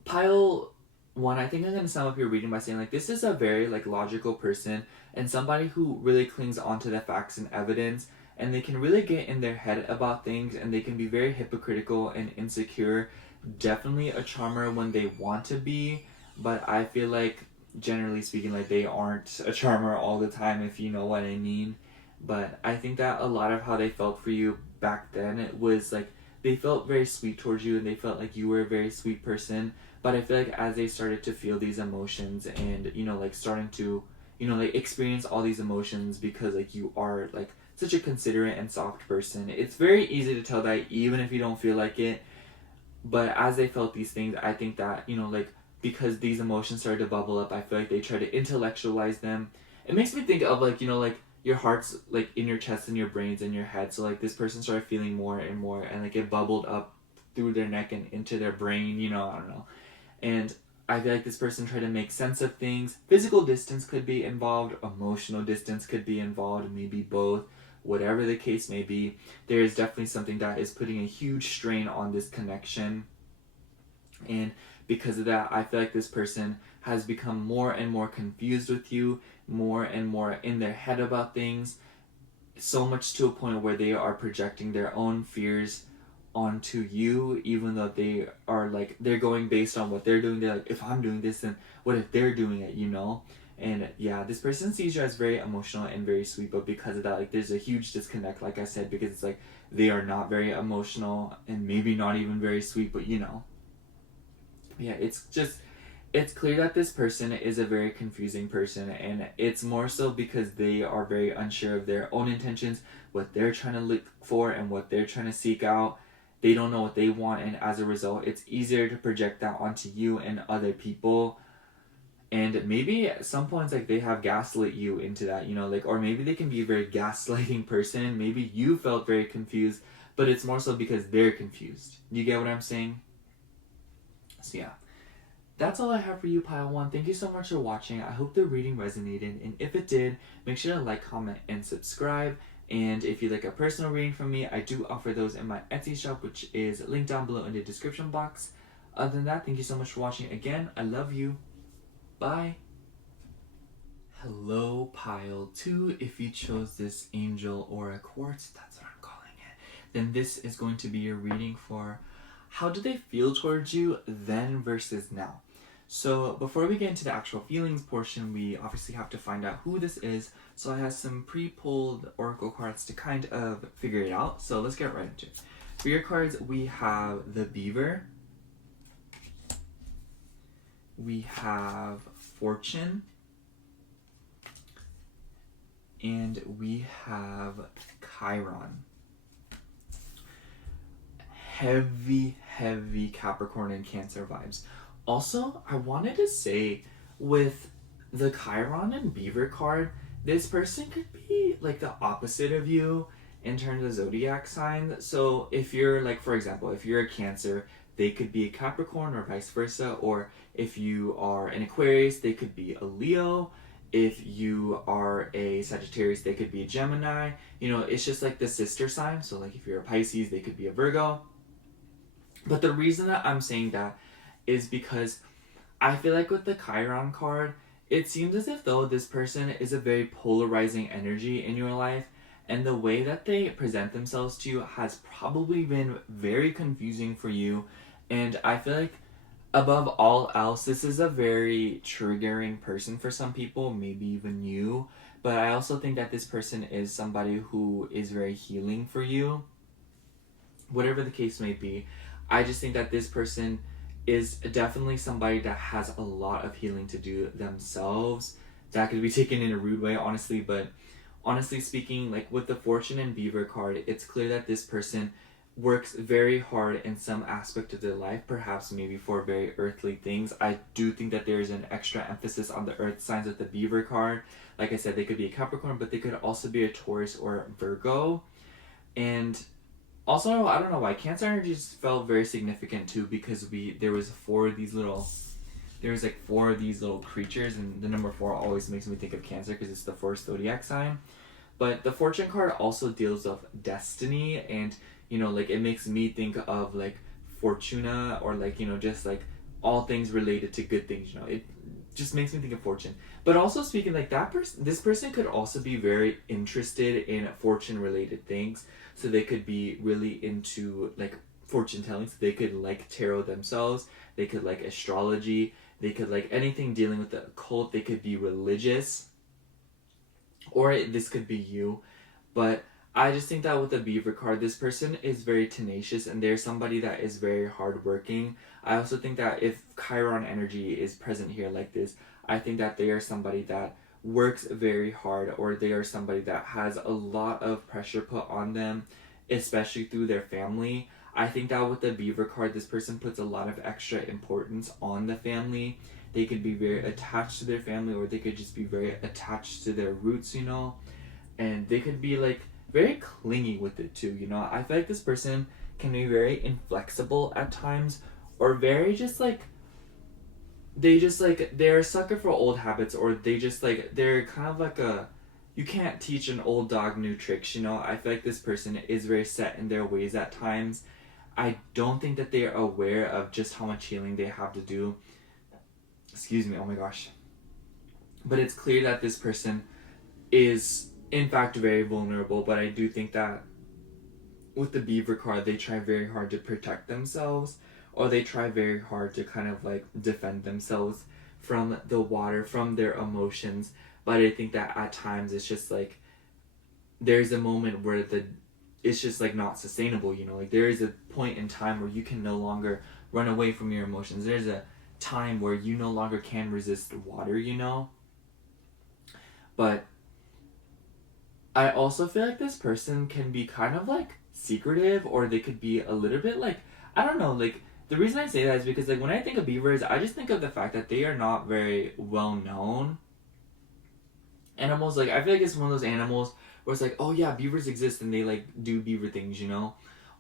pile one, I think I'm going to sum up your reading by saying, like, this is a very like logical person, and somebody who really clings onto the facts and evidence, and they can really get in their head about things, and they can be very hypocritical and insecure. Definitely a charmer when they want to be, but I feel like generally speaking, like they aren't a charmer all the time, if you know what I mean. But I think that a lot of how they felt for you back then, it was like they felt very sweet towards you, and they felt like you were a very sweet person. But I feel like as they started to feel these emotions, and, you know, like starting to, you know, like experience all these emotions, because like you are like such a considerate and soft person, it's very easy to tell that even if you don't feel like it. But as they felt these things, I think that, you know, like, because these emotions started to bubble up, I feel like they try to intellectualize them. It makes me think of, like, you know, like your heart's like in your chest and your brains in your head. So like this person started feeling more and more, and like it bubbled up through their neck and into their brain, you know, I don't know. And I feel like this person tried to make sense of things. Physical distance could be involved, emotional distance could be involved, maybe both. Whatever the case may be, there is definitely something that is putting a huge strain on this connection. And because of that, I feel like this person has become more and more confused with you, more and more in their head about things, so much to a point where they are projecting their own fears onto you, even though they are like, they're going based on what they're doing. They're like, if I'm doing this, then what if they're doing it, you know? And yeah, this person sees you as very emotional and very sweet, but because of that, like, there's a huge disconnect, like I said, because it's like they are not very emotional and maybe not even very sweet, but you know. Yeah, it's clear that this person is a very confusing person, and it's more so because they are very unsure of their own intentions, what they're trying to look for and what they're trying to seek out. They don't know what they want, and as a result, it's easier to project that onto you and other people. And maybe at some points, like, they have gaslit you into that, you know, like, or maybe they can be a very gaslighting person. Maybe you felt very confused, but it's more so because they're confused. You get what I'm saying? So yeah, that's all I have for you, Pile 1. Thank you so much for watching. I hope the reading resonated, and if it did, make sure to like, comment, and subscribe. And if you'd like a personal reading from me, I do offer those in my Etsy shop, which is linked down below in the description box. Other than that, thank you so much for watching. Again, I love you. Bye. Hello, Pile 2. If you chose this angel or a quartz, that's what I'm calling it, then this is going to be your reading for how do they feel towards you then versus now. So before we get into the actual feelings portion, we obviously have to find out who this is. So I have some pre-pulled oracle cards to kind of figure it out. So let's get right into it. For your cards, we have the Beaver. We have Fortune. And we have Chiron. Heavy Capricorn and Cancer vibes. Also, I wanted to say, with the Chiron and Beaver card, this person could be like the opposite of you in terms of zodiac sign. So if you're like, for example, if you're a Cancer, they could be a Capricorn or vice versa. Or if you are an Aquarius, they could be a Leo. If you are a Sagittarius, they could be a Gemini. You know, it's just like the sister sign. So like if you're a Pisces, they could be a Virgo. But the reason that I'm saying that is because I feel like with the Chiron card, it seems as if though this person is a very polarizing energy in your life, and the way that they present themselves to you has probably been very confusing for you. And I feel like above all else, this is a very triggering person for some people, maybe even you. But I also think that this person is somebody who is very healing for you. Whatever the case may be, I just think that this person is definitely somebody that has a lot of healing to do themselves. That could be taken in a rude way, honestly, but honestly speaking, like with the Fortune and Beaver card, it's clear that this person works very hard in some aspect of their life, perhaps maybe for very earthly things. I do think that there's an extra emphasis on the earth signs with the Beaver card. Like I said, they could be a Capricorn, but they could also be a Taurus or Virgo. And also, I don't know why, Cancer energy just felt very significant too, because there was four of these little creatures, and the number 4 always makes me think of Cancer because it's the first zodiac sign. But the Fortune card also deals with destiny, and you know, like, it makes me think of like Fortuna, or like, you know, just like all things related to good things, you know. It just makes me think of Fortune. But also speaking, like, this person could also be very interested in fortune related things. So they could be really into like fortune telling. So they could like tarot themselves. They could like astrology. They could like anything dealing with the occult. They could be religious. Or this could be you. But I just think that with the Beaver card, this person is very tenacious, and they're somebody that is very hardworking. I also think that if Chiron energy is present here like this, I think that they are somebody that works very hard, or they are somebody that has a lot of pressure put on them, especially through their family. I think that with the Beaver card, this person puts a lot of extra importance on the family. They could be very attached to their family, or they could just be very attached to their roots, you know? And they could be like very clingy with it too, you know? I feel like this person can be very inflexible at times, or very just like, they're a sucker for old habits, or they're kind of like you can't teach an old dog new tricks, you know? I feel like this person is very set in their ways at times. I don't think that they are aware of just how much healing they have to do. Excuse me, oh my gosh. But it's clear that this person is in fact very vulnerable, but I do think that with the beaver card, they try very hard to protect themselves, or they try very hard to kind of like defend themselves from the water, from their emotions. But I think that at times it's just like there's a moment where it's just like not sustainable, you know, like there is a point in time where you can no longer run away from your emotions. There's a time where you no longer can resist water, you know. But I also feel like this person can be kind of like secretive, or they could be a little bit like, I don't know, like the reason I say that is because like when I think of beavers, I just think of the fact that they are not very well known animals. Like I feel like it's one of those animals where it's like, oh yeah, beavers exist and they like do beaver things, you know.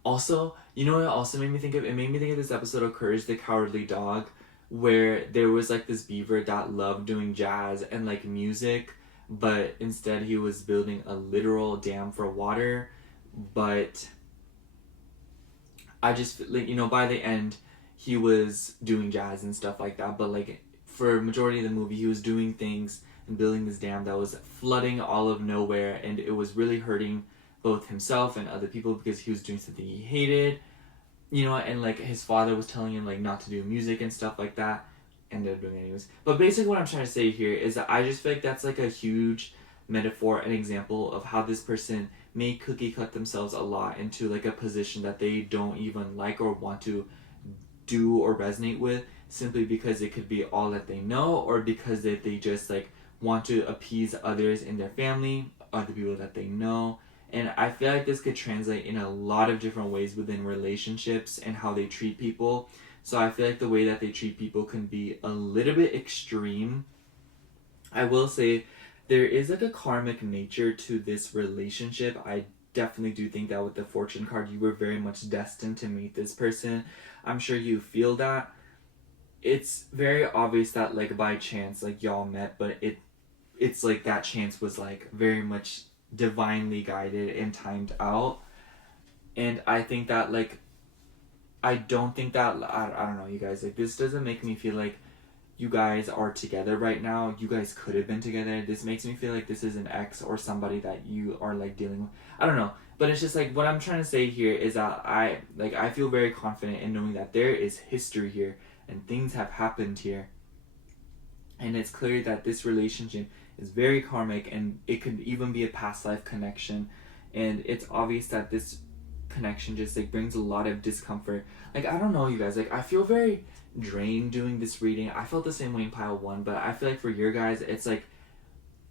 Also, you know what it also made me think of? It made me think of this episode of Courage the Cowardly Dog, where there was like this beaver that loved doing jazz and like music, but instead he was building a literal dam for water. But I just like, you know, by the end he was doing jazz and stuff like that, but like for majority of the movie he was doing things and building this dam that was flooding all of nowhere, and it was really hurting both himself and other people because he was doing something he hated, you know, and like his father was telling him like not to do music and stuff like that. Ended up doing it anyways. But basically what I'm trying to say here is that I just feel like that's like a huge metaphor, an example of how this person may cookie cut themselves a lot into like a position that they don't even like or want to do or resonate with, simply because it could be all that they know, or because they just like want to appease others in their family, other people that they know. And I feel like this could translate in a lot of different ways within relationships and how they treat people. So I feel like the way that they treat people can be a little bit extreme. I will say there is like a karmic nature to this relationship. I definitely do think that with the fortune card, you were very much destined to meet this person. I'm sure you feel that. It's very obvious that like by chance like y'all met, but it's like that chance was like very much divinely guided and timed out. And I think that like I don't think that I don't know, you guys, like this doesn't make me feel like you guys are together right now. You guys could have been together. This makes me feel like this is an ex or somebody that you are like dealing with. I don't know, but it's just like what I'm trying to say here is that I feel very confident in knowing that there is history here and things have happened here. And it's clear that this relationship is very karmic, and it could even be a past life connection. And it's obvious that this connection just like brings a lot of discomfort. Like I don't know, you guys, like I feel very drained doing this reading. I felt the same way in pile one, but I feel like for your guys it's like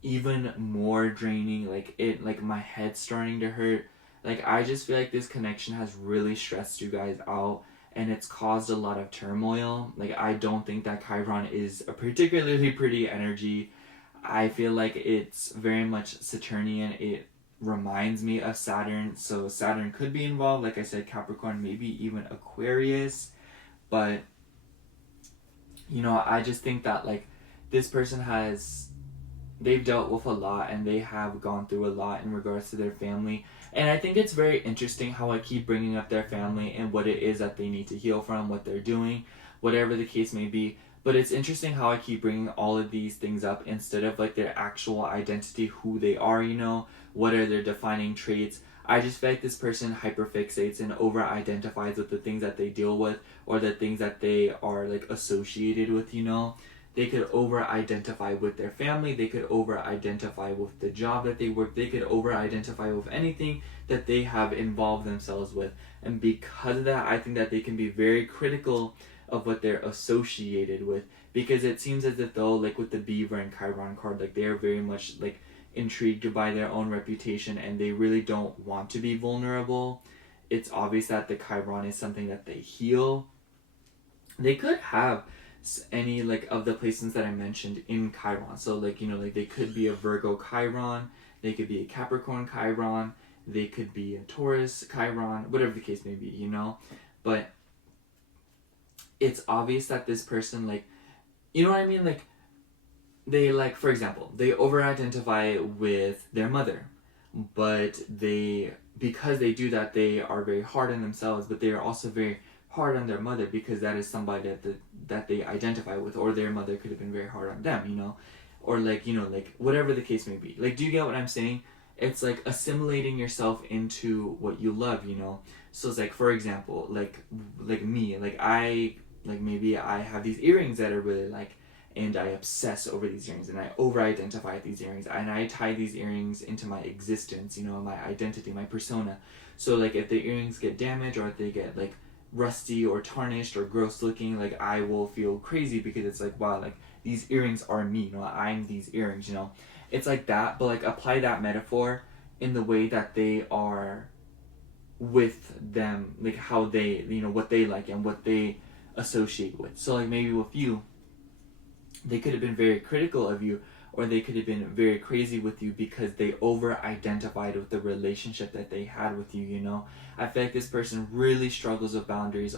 even more draining. Like it, like my head's starting to hurt. Like I just feel like this connection has really stressed you guys out, and it's caused a lot of turmoil. Like I don't think that Chiron is a particularly pretty energy. I feel like it's very much Saturnian. It reminds me of Saturn, so Saturn could be involved. Like I said, Capricorn, maybe even Aquarius. But you know, I just think that like this person they've dealt with a lot, and they have gone through a lot in regards to their family. And I think it's very interesting how I keep bringing up their family and what it is that they need to heal from, what they're doing, whatever the case may be. But it's interesting how I keep bringing all of these things up instead of like their actual identity, who they are, you know, what are their defining traits. I just feel like this person hyperfixates and over-identifies with the things that they deal with, or the things that they are like associated with, you know. They could over-identify with their family, they could over-identify with the job that they work, they could over-identify with anything that they have involved themselves with. And because of that, I think that they can be very critical of what they're associated with, because it seems as if though, like with the Beaver and Chiron card, like they're very much like intrigued by their own reputation, and they really don't want to be vulnerable. It's obvious that the Chiron is something that they heal. They could have any like of the placements that I mentioned in Chiron. So like, you know, like they could be a Virgo Chiron, they could be a Capricorn Chiron, they could be a Taurus Chiron, whatever the case may be, you know. But it's obvious that this person, like, you know what I mean, like they, like, for example, they over identify with their mother, but they because they do that, they are very hard on themselves, but they are also very hard on their mother, because that is somebody that they identify with, or their mother could have been very hard on them, you know, or like, you know, like whatever the case may be. Like, do you get what I'm saying? It's like assimilating yourself into what you love, you know. So it's like, for example, like me, like maybe I have these earrings that I really like, and I obsess over these earrings, and I over-identify with these earrings, and I tie these earrings into my existence, you know, my identity, my persona. So like if the earrings get damaged, or if they get like rusty or tarnished or gross looking, like I will feel crazy, because it's like, wow, like these earrings are me, you know, I'm these earrings, you know. It's like that, but like apply that metaphor in the way that they are with them, like how they, you know, what they like and what they associate with. So like maybe with you, they could have been very critical of you, or they could have been very crazy with you because they over identified with the relationship that they had with you, you know. I feel like this person really struggles with boundaries,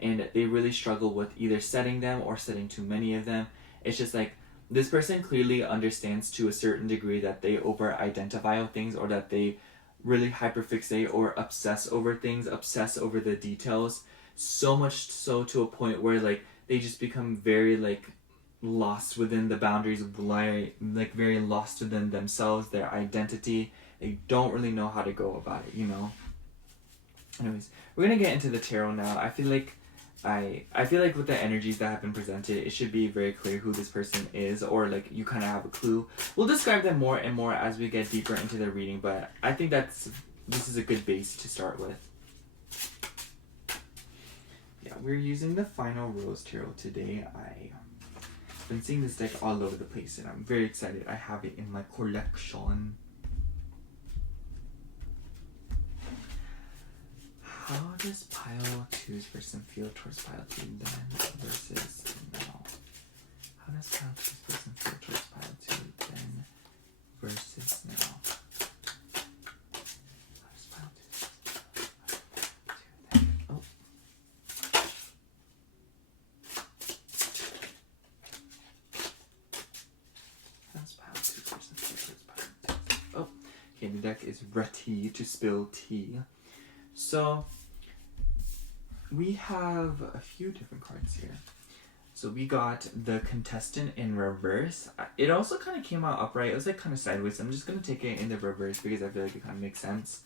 and they really struggle with either setting them or setting too many of them. It's just like this person clearly understands to a certain degree that they over identify with things, or that they really hyperfixate or obsess over things, obsess over the details, so much so to a point where like they just become very like lost within the boundaries of life, like very lost within themselves, their identity. They don't really know how to go about it, you know. Anyways, we're gonna get into the tarot now. I feel like with the energies that have been presented, it should be very clear who this person is, or like you kind of have a clue. We'll describe them more and more as we get deeper into the reading, but I think this is a good base to start with. Yeah, we're using the Final Rose Tarot today. I've been seeing this deck all over the place, and I'm very excited. I have it in my collection. How does pile 2's person feel towards pile 2 then versus now? How does pile 2's person feel towards pile 2 then versus now? How does pile 2's then? Oh. How does pile 2's person feel towards pile 2? Oh. Okay, the deck is ready to spill tea. So we have a few different cards here. So we got the contestant in reverse. It also kind of came out upright. It was like kind of sideways. So I'm just going to take it in the reverse because I feel like it kind of makes sense.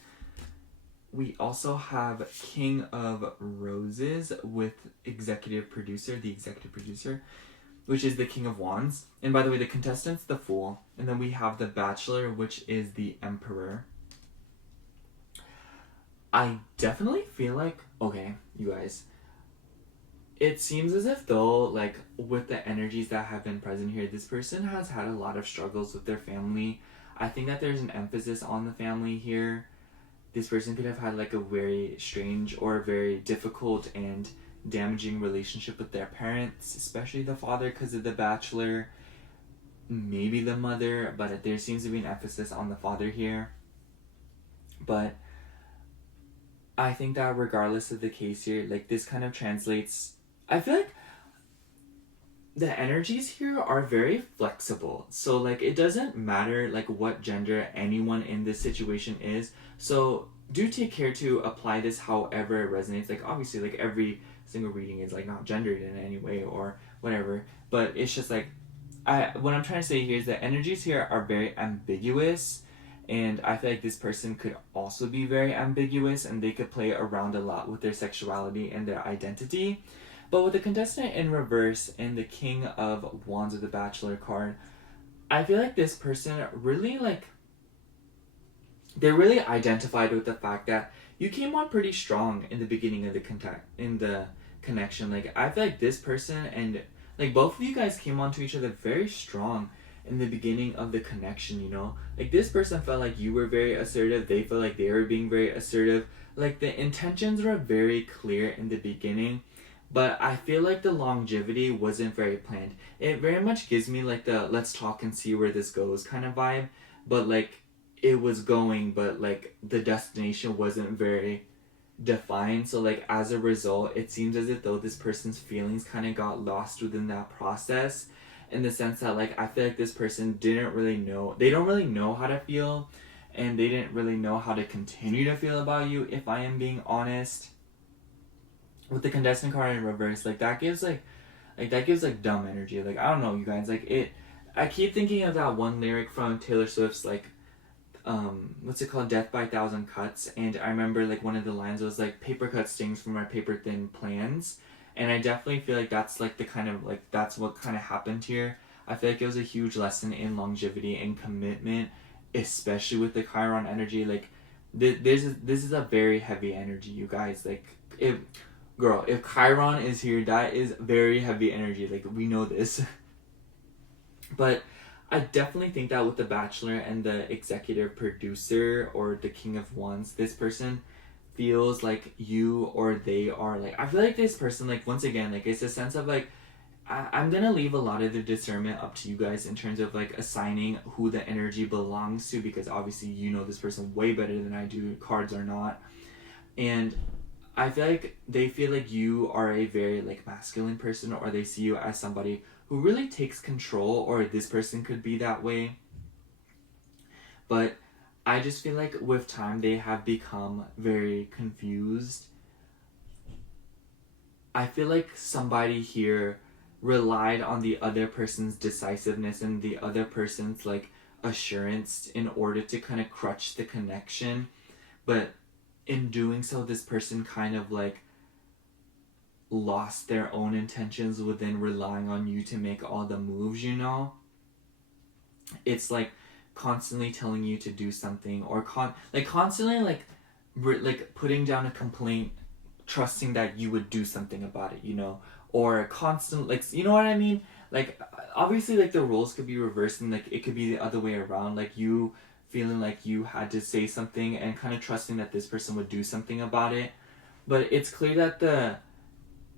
We also have King of Roses with the executive producer, which is the King of Wands. And by the way, the contestant's the Fool. And then we have the Bachelor, which is the Emperor. I definitely feel like, okay, you guys, it seems as if though, like, with the energies that have been present here, this person has had a lot of struggles with their family. I think that there's an emphasis on the family here. This person could have had, like, a very strange or very difficult and damaging relationship with their parents, especially the father because of the Bachelor, maybe the mother, but there seems to be an emphasis on the father here. But I think that regardless of the case here, like, this kind of translates. I feel like the energies here are very flexible. So, like, it doesn't matter, like, what gender anyone in this situation is. So, do take care to apply this however it resonates. Like, obviously, like, every single reading is, like, not gendered in any way or whatever. But it's just, like, what I'm trying to say here is that energies here are very ambiguous. And I feel like this person could also be very ambiguous, and they could play around a lot with their sexuality and their identity. But with the contestant in reverse and the King of Wands with the Bachelor card, I feel like this person really, like, they're really identified with the fact that you came on pretty strong in the beginning of the connection. Like, I feel like this person and, like, both of you guys came on to each other very strong in the beginning of the connection, you know? Like, this person felt like you were very assertive, they felt like they were being very assertive. Like, the intentions were very clear in the beginning, but I feel like the longevity wasn't very planned. It very much gives me, like, the let's talk and see where this goes kind of vibe, but, like, it was going, but, like, the destination wasn't very defined. So, like, as a result, it seems as if though this person's feelings kind of got lost within that process, in the sense that, like, I feel like this person they don't really know how to feel, and they didn't really know how to continue to feel about you, if I am being honest. With the contestant card in reverse, like that gives like dumb energy. Like, I don't know, you guys, like it. I keep thinking of that one lyric from Taylor Swift's like, what's it called, Death by a Thousand Cuts, and I remember like one of the lines was like, paper cut stings from our paper thin plans, and I definitely feel like that's like the kind of like, that's what kind of happened here. I feel like it was a huge lesson in longevity and commitment, especially with the Chiron energy. Like, this is a very heavy energy, you guys. Like, if Chiron is here, that is very heavy energy. Like, we know this. But I definitely think that with the Bachelor and the executive producer or the King of Wands, this person feels like you, or they are like, I feel like this person, like, once again, like, it's a sense of like, I'm gonna leave a lot of the discernment up to you guys in terms of like assigning who the energy belongs to, because obviously you know this person way better than I do, cards or not. And I feel like they feel like you are a very like masculine person, or they see you as somebody who really takes control, or this person could be that way. But I just feel like with time they have become very confused. I feel like somebody here relied on the other person's decisiveness and the other person's like assurance in order to kind of crutch the connection, but in doing so this person kind of like lost their own intentions within relying on you to make all the moves, you know? It's like constantly telling you to do something, or constantly like putting down a complaint, trusting that you would do something about it, you know? Or constant, like, you know what I mean? Like, obviously, like, the roles could be reversed, and like it could be the other way around, like you feeling like you had to say something and kind of trusting that this person would do something about it. But it's clear that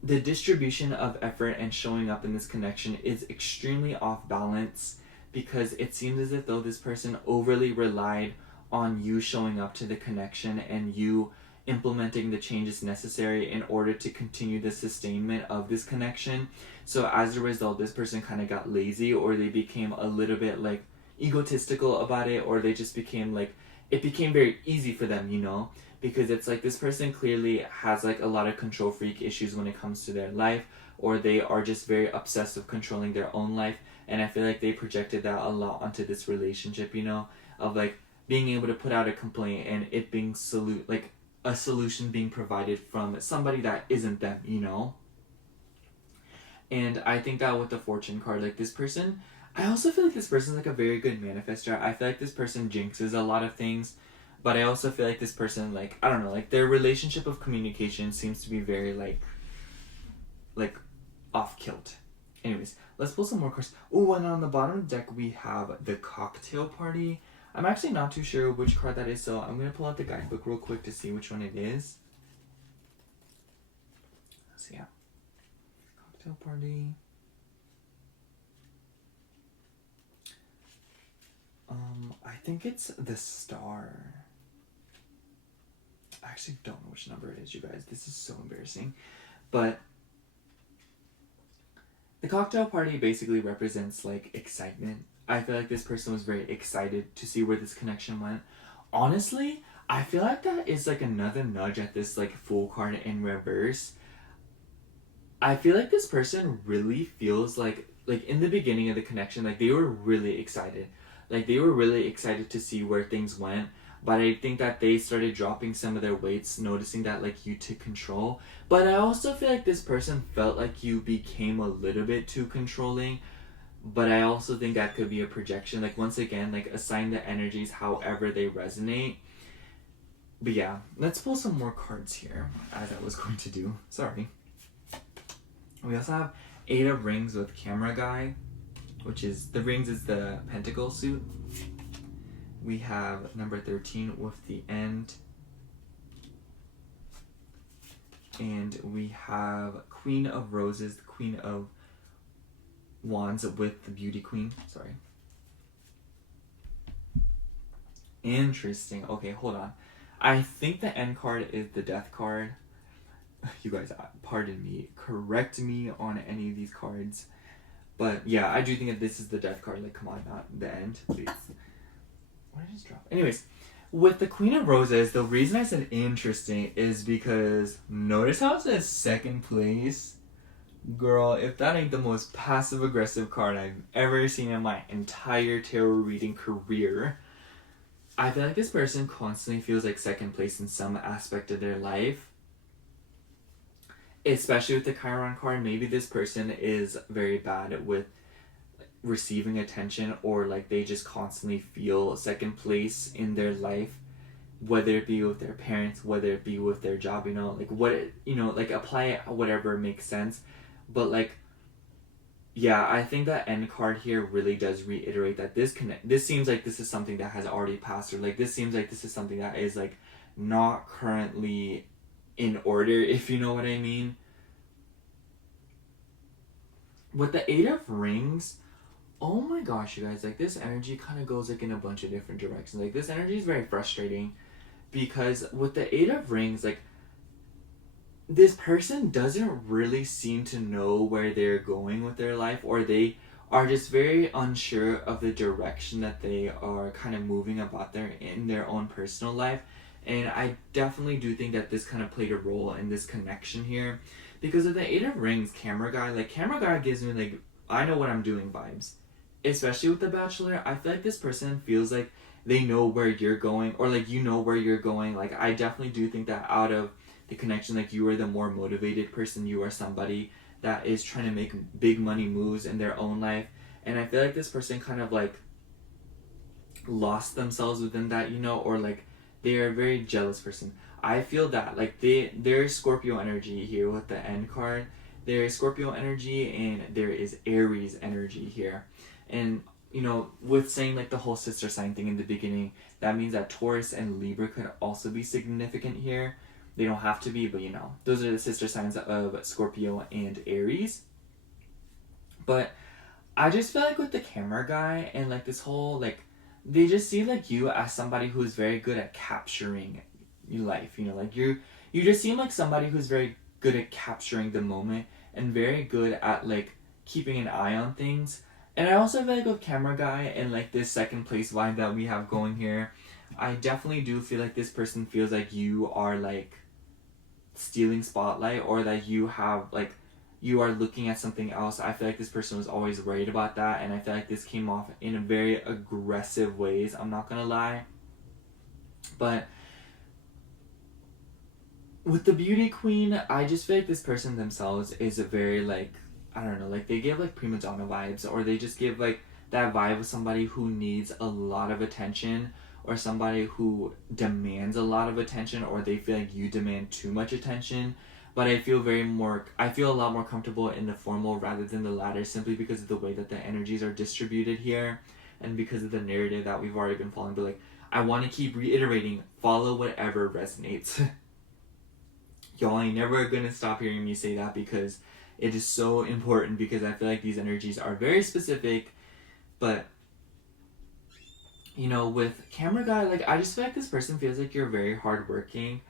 the distribution of effort and showing up in this connection is extremely off balance, because it seems as if though this person overly relied on you showing up to the connection and you implementing the changes necessary in order to continue the sustainment of this connection. So as a result, this person kind of got lazy, or they became a little bit like egotistical about it, or they just became like, it became very easy for them, you know? Because it's like this person clearly has like a lot of control freak issues when it comes to their life, or they are just very obsessed with controlling their own life, and I feel like they projected that a lot onto this relationship, you know, of like being able to put out a complaint and it being a solution being provided from somebody that isn't them, you know? And I think that with the Fortune card, like this person, I also feel like this person's like a very good manifester. I feel like this person jinxes a lot of things, but I also feel like this person, like, I don't know, like their relationship of communication seems to be very like off kilt. Anyways, let's pull some more cards. Oh, and on the bottom of the deck we have the Cocktail Party. I'm actually not too sure which card that is, so I'm going to pull out the guidebook real quick to see which one it is. So yeah. Cocktail Party. I think it's the Star. I actually don't know which number it is, you guys. This is so embarrassing. But the Cocktail Party basically represents like excitement. I feel like this person was very excited to see where this connection went. Honestly, I feel like that is like another nudge at this like Fool card in reverse. I feel like this person really feels like in the beginning of the connection, like they were really excited. Like they were really excited to see where things went. But I think that they started dropping some of their weights, noticing that like you took control. But I also feel like this person felt like you became a little bit too controlling. But I also think that could be a projection. Like once again, like assign the energies however they resonate. But yeah, let's pull some more cards here, as I was going to do. Sorry. We also have 8 of Rings with Camera Guy, which is, the rings is the pentacle suit. We have number 13 with the End. And we have Queen of Roses, the Queen of Wands with the Beauty Queen. Sorry. Interesting. Okay, hold on. I think the End card is the Death card. You guys, pardon me. Correct me on any of these cards. But yeah, I do think that this is the Death card. Like, come on, not the End, please. what did I just drop? Anyways, with the Queen of Roses, the reason I said interesting is because notice how it says second place? Girl, if that ain't the most passive-aggressive card I've ever seen in my entire tarot reading career, I feel like this person constantly feels like second place in some aspect of their life. Especially with the Chiron card, maybe this person is very bad with receiving attention, or like they just constantly feel second place in their life, whether it be with their parents, whether it be with their job, like like apply whatever makes sense. But like, yeah, I think that end card here really does reiterate that this seems like this is something that has already passed, or like this seems like this is something that is like not currently in order, if you know what I mean. With the Eight of Rings, oh my gosh, you guys, like this energy kind of goes like in a bunch of different directions. Like this energy is very frustrating because with the Eight of Rings, like this person doesn't really seem to know where they're going with their life, or they are just very unsure of the direction that they are kind of moving about in their own personal life. And I definitely do think that this kind of played a role in this connection here, because of the Eight of Rings, Camera Guy gives me like, I know what I'm doing vibes. Especially with the Bachelor, I feel like this person feels like they know where you're going, or like you know where you're going. Like I definitely do think that out of the connection, like you are the more motivated person, you are somebody that is trying to make big money moves in their own life. And I feel like this person kind of like lost themselves within that, or like they are a very jealous person. I feel that like there's Scorpio energy here with the end card. There is Scorpio energy and there is Aries energy here. And with saying like the whole sister sign thing in the beginning, that means that Taurus and Libra could also be significant here. They don't have to be, but those are the sister signs of Scorpio and Aries. But I just feel like with the Camera Guy and like this whole, like, they just see like you as somebody who's very good at capturing life. Like you just seem like somebody who's very good at capturing the moment and very good at like keeping an eye on things. And I also feel like with Camera Guy and like this second place vibe that we have going here, I definitely do feel like this person feels like you are like stealing spotlight, or that you have like you are looking at something else. I feel like this person was always worried about that, and I feel like this came off in a very aggressive ways, I'm not gonna lie. But with the Beauty Queen, I just feel like this person themselves is a very like, I don't know, like they give like prima donna vibes, or they just give like that vibe of somebody who needs a lot of attention, or somebody who demands a lot of attention, or they feel like you demand too much attention. But I feel a lot more comfortable in the formal rather than the latter, simply because of the way that the energies are distributed here, and because of the narrative that we've already been following. But like, I want to keep reiterating, follow whatever resonates. Y'all ain't never gonna stop hearing me say that, because it is so important, because I feel like these energies are very specific. But with Camera Guy, like I just feel like this person feels like you're very hardworking.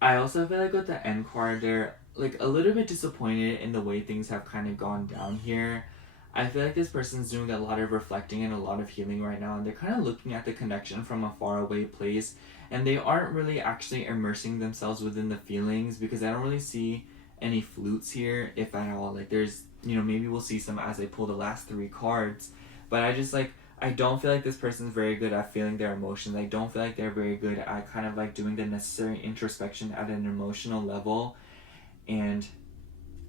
I also feel like with the end card, they're like a little bit disappointed in the way things have kind of gone down here. I feel like this person's doing a lot of reflecting and a lot of healing right now, and they're kind of looking at the connection from a faraway place, and they aren't really actually immersing themselves within the feelings, because I don't really see any flutes here, if at all. Like there's, maybe we'll see some as I pull the last three cards, but I don't feel like this person's very good at feeling their emotions. I don't feel like they're very good at kind of like doing the necessary introspection at an emotional level. And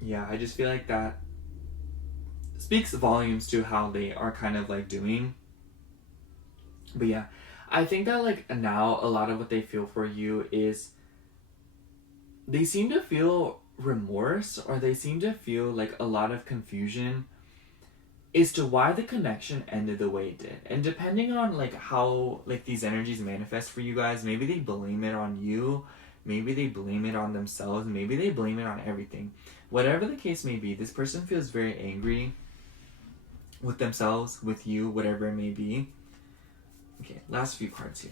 yeah, I just feel like that speaks volumes to how they are kind of like doing. But yeah, I think that like now a lot of what they feel for you is they seem to feel remorse, or they seem to feel like a lot of confusion as to why the connection ended the way it did. And depending on like how like these energies manifest for you guys, maybe they blame it on you, maybe they blame it on themselves, maybe they blame it on everything. Whatever the case may be, this person feels very angry with themselves, with you, whatever it may be. Okay, last few cards here.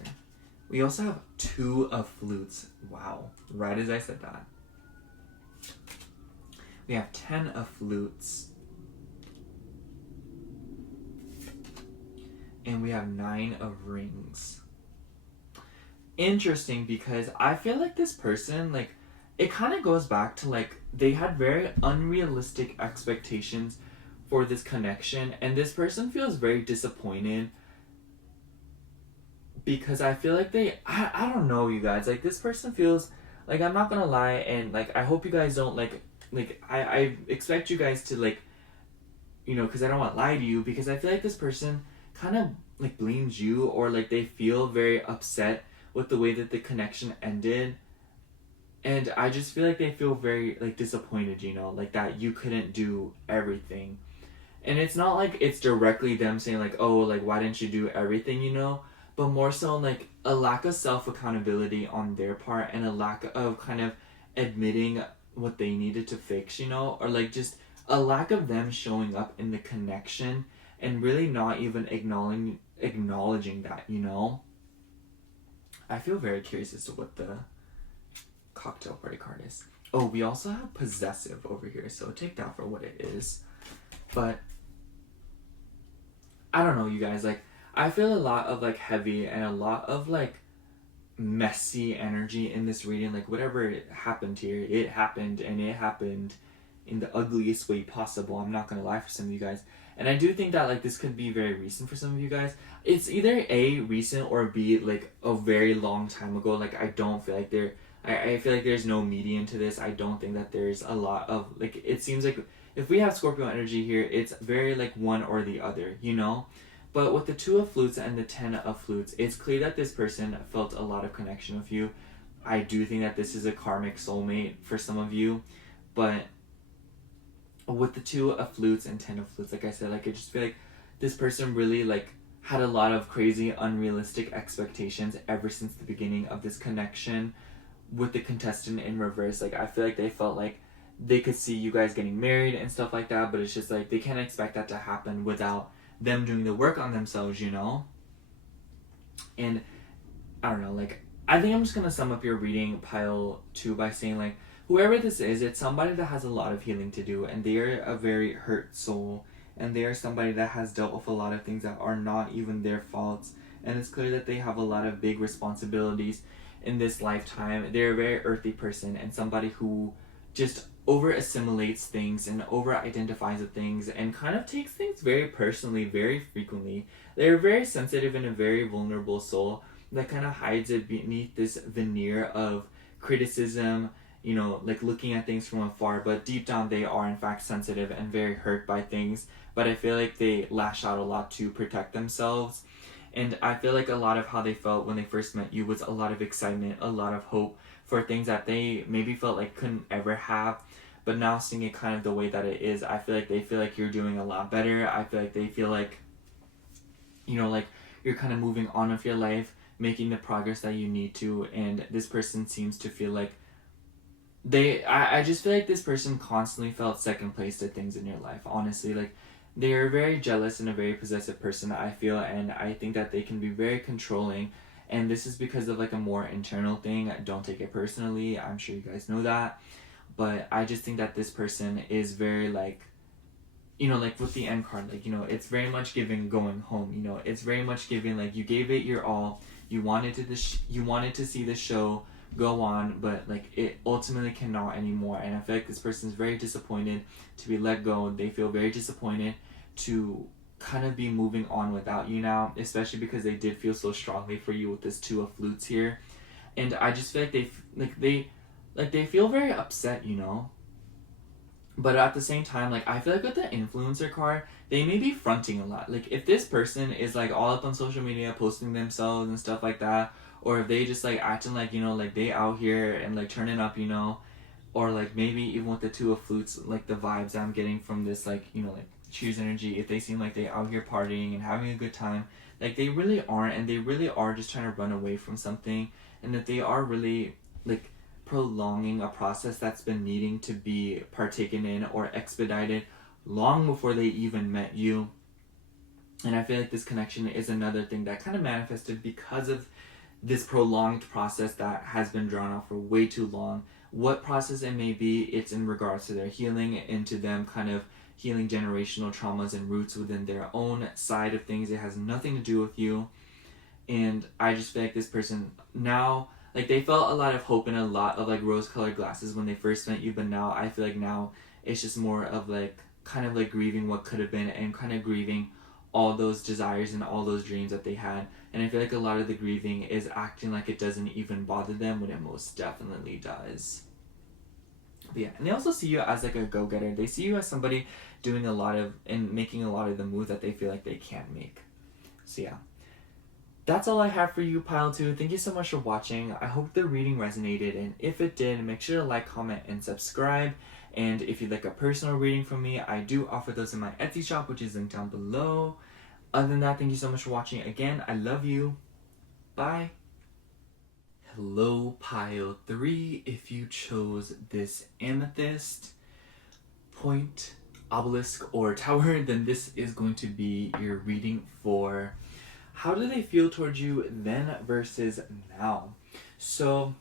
We also have Two of Flutes. Wow, right as I said that. We have 10 of Flutes. and we have 9 of Rings. Interesting, because I feel like this person, like, it kind of goes back to, like, they had very unrealistic expectations for this connection, and this person feels very disappointed because I feel like I don't know, you guys, like, this person feels like, I'm not gonna lie, and like, I hope you guys don't like I expect you guys to, like, because I don't want to lie to you, because I feel like this person kind of like blames you, or like they feel very upset with the way that the connection ended, and I just feel like they feel very like disappointed, like that you couldn't do everything. And it's not like it's directly them saying like, oh, like, why didn't you do everything, but more so like a lack of self accountability on their part, and a lack of kind of admitting what they needed to fix, or like just a lack of them showing up in the connection, and really not even acknowledging that, I feel very curious as to what the cocktail party card is. Oh, we also have possessive over here, so take that for what it is. But I don't know, you guys, like, I feel a lot of like heavy and a lot of like messy energy in this reading. Like, whatever happened here, it happened, and it happened in the ugliest way possible. I'm not gonna lie, for some of you guys. And I do think that like this could be very recent for some of you guys. It's either A, recent, or B, like a very long time ago. Like, I don't feel like I feel like there's no median to this. I don't think that there's a lot of like, it seems like if we have Scorpio energy here, it's very like one or the other, But with the 2 of Flutes and the 10 of Flutes, it's clear that this person felt a lot of connection with you. I do think that this is a karmic soulmate for some of you. But with the 2 of Flutes and 10 of Flutes, like I said, like, I just feel like this person really like had a lot of crazy unrealistic expectations ever since the beginning of this connection. With the contestant in reverse, like, I feel like they felt like they could see you guys getting married and stuff like that, but it's just like they can't expect that to happen without them doing the work on themselves, And I don't know, like, I think I'm just gonna sum up your reading pile 2 by saying, like, whoever this is, it's somebody that has a lot of healing to do, and they are a very hurt soul, and they are somebody that has dealt with a lot of things that are not even their faults, and it's clear that they have a lot of big responsibilities in this lifetime. They're a very earthy person, and somebody who just over assimilates things and over identifies with things, and kind of takes things very personally very frequently. They're very sensitive and a very vulnerable soul that kind of hides it beneath this veneer of criticism, like looking at things from afar, but deep down they are in fact sensitive and very hurt by things. But I feel like they lash out a lot to protect themselves. And I feel like a lot of how they felt when they first met you was a lot of excitement, a lot of hope for things that they maybe felt like couldn't ever have. But now seeing it kind of the way that it is, I feel like they feel like you're doing a lot better. I feel like they feel like, like you're kind of moving on with your life, making the progress that you need to. And this person seems to feel like I just feel like this person constantly felt second place to things in your life, honestly. Like, they're very jealous and a very possessive person, I feel, and I think that they can be very controlling. And this is because of like a more internal thing. Don't take it personally. I'm sure you guys know that. But I just think that this person is very like, like with the end card, like, it's very much giving going home. It's very much giving like you gave it your all. You wanted to see the show go on, but like it ultimately cannot anymore. And I feel like this person is very disappointed to be let go. They feel very disappointed to kind of be moving on without you now, especially because they did feel so strongly for you with this 2 of Flutes here. And I just feel like they feel very upset, but at the same time, like, I feel like with the influencer card, they may be fronting a lot. Like, if this person is like all up on social media posting themselves and stuff like that, or if they just like acting like, like they out here and like turning up, or like maybe even with the 2 of Flutes, like the vibes I'm getting from this, like, like cheers energy, if they seem like they out here partying and having a good time, like they really aren't, and they really are just trying to run away from something, and that they are really like prolonging a process that's been needing to be partaken in or expedited long before they even met you. And I feel like this connection is another thing that kind of manifested because of this prolonged process that has been drawn out for way too long. What process it may be, it's in regards to their healing and to them kind of healing generational traumas and roots within their own side of things. It has nothing to do with you. And I just feel like this person now, like, they felt a lot of hope and a lot of like rose-colored glasses when they first met you, but now I feel like now it's just more of like kind of like grieving what could have been and kind of grieving all those desires and all those dreams that they had. And I feel like a lot of the grieving is acting like it doesn't even bother them when it most definitely does. But yeah, and they also see you as like a go-getter. They see you as somebody doing a lot of and making a lot of the moves that they feel like they can't make. So yeah, that's all I have for you, Pile 2. Thank you so much for watching. I hope the reading resonated, and if it did, make sure to like, comment, and subscribe. And if you'd like a personal reading from me, I do offer those in my Etsy shop, which is linked down below. Other than that, thank you so much for watching. Again, I love you. Bye. Hello, Pile 3. If you chose this amethyst, point, obelisk, or tower, then this is going to be your reading for how do they feel towards you then versus now. So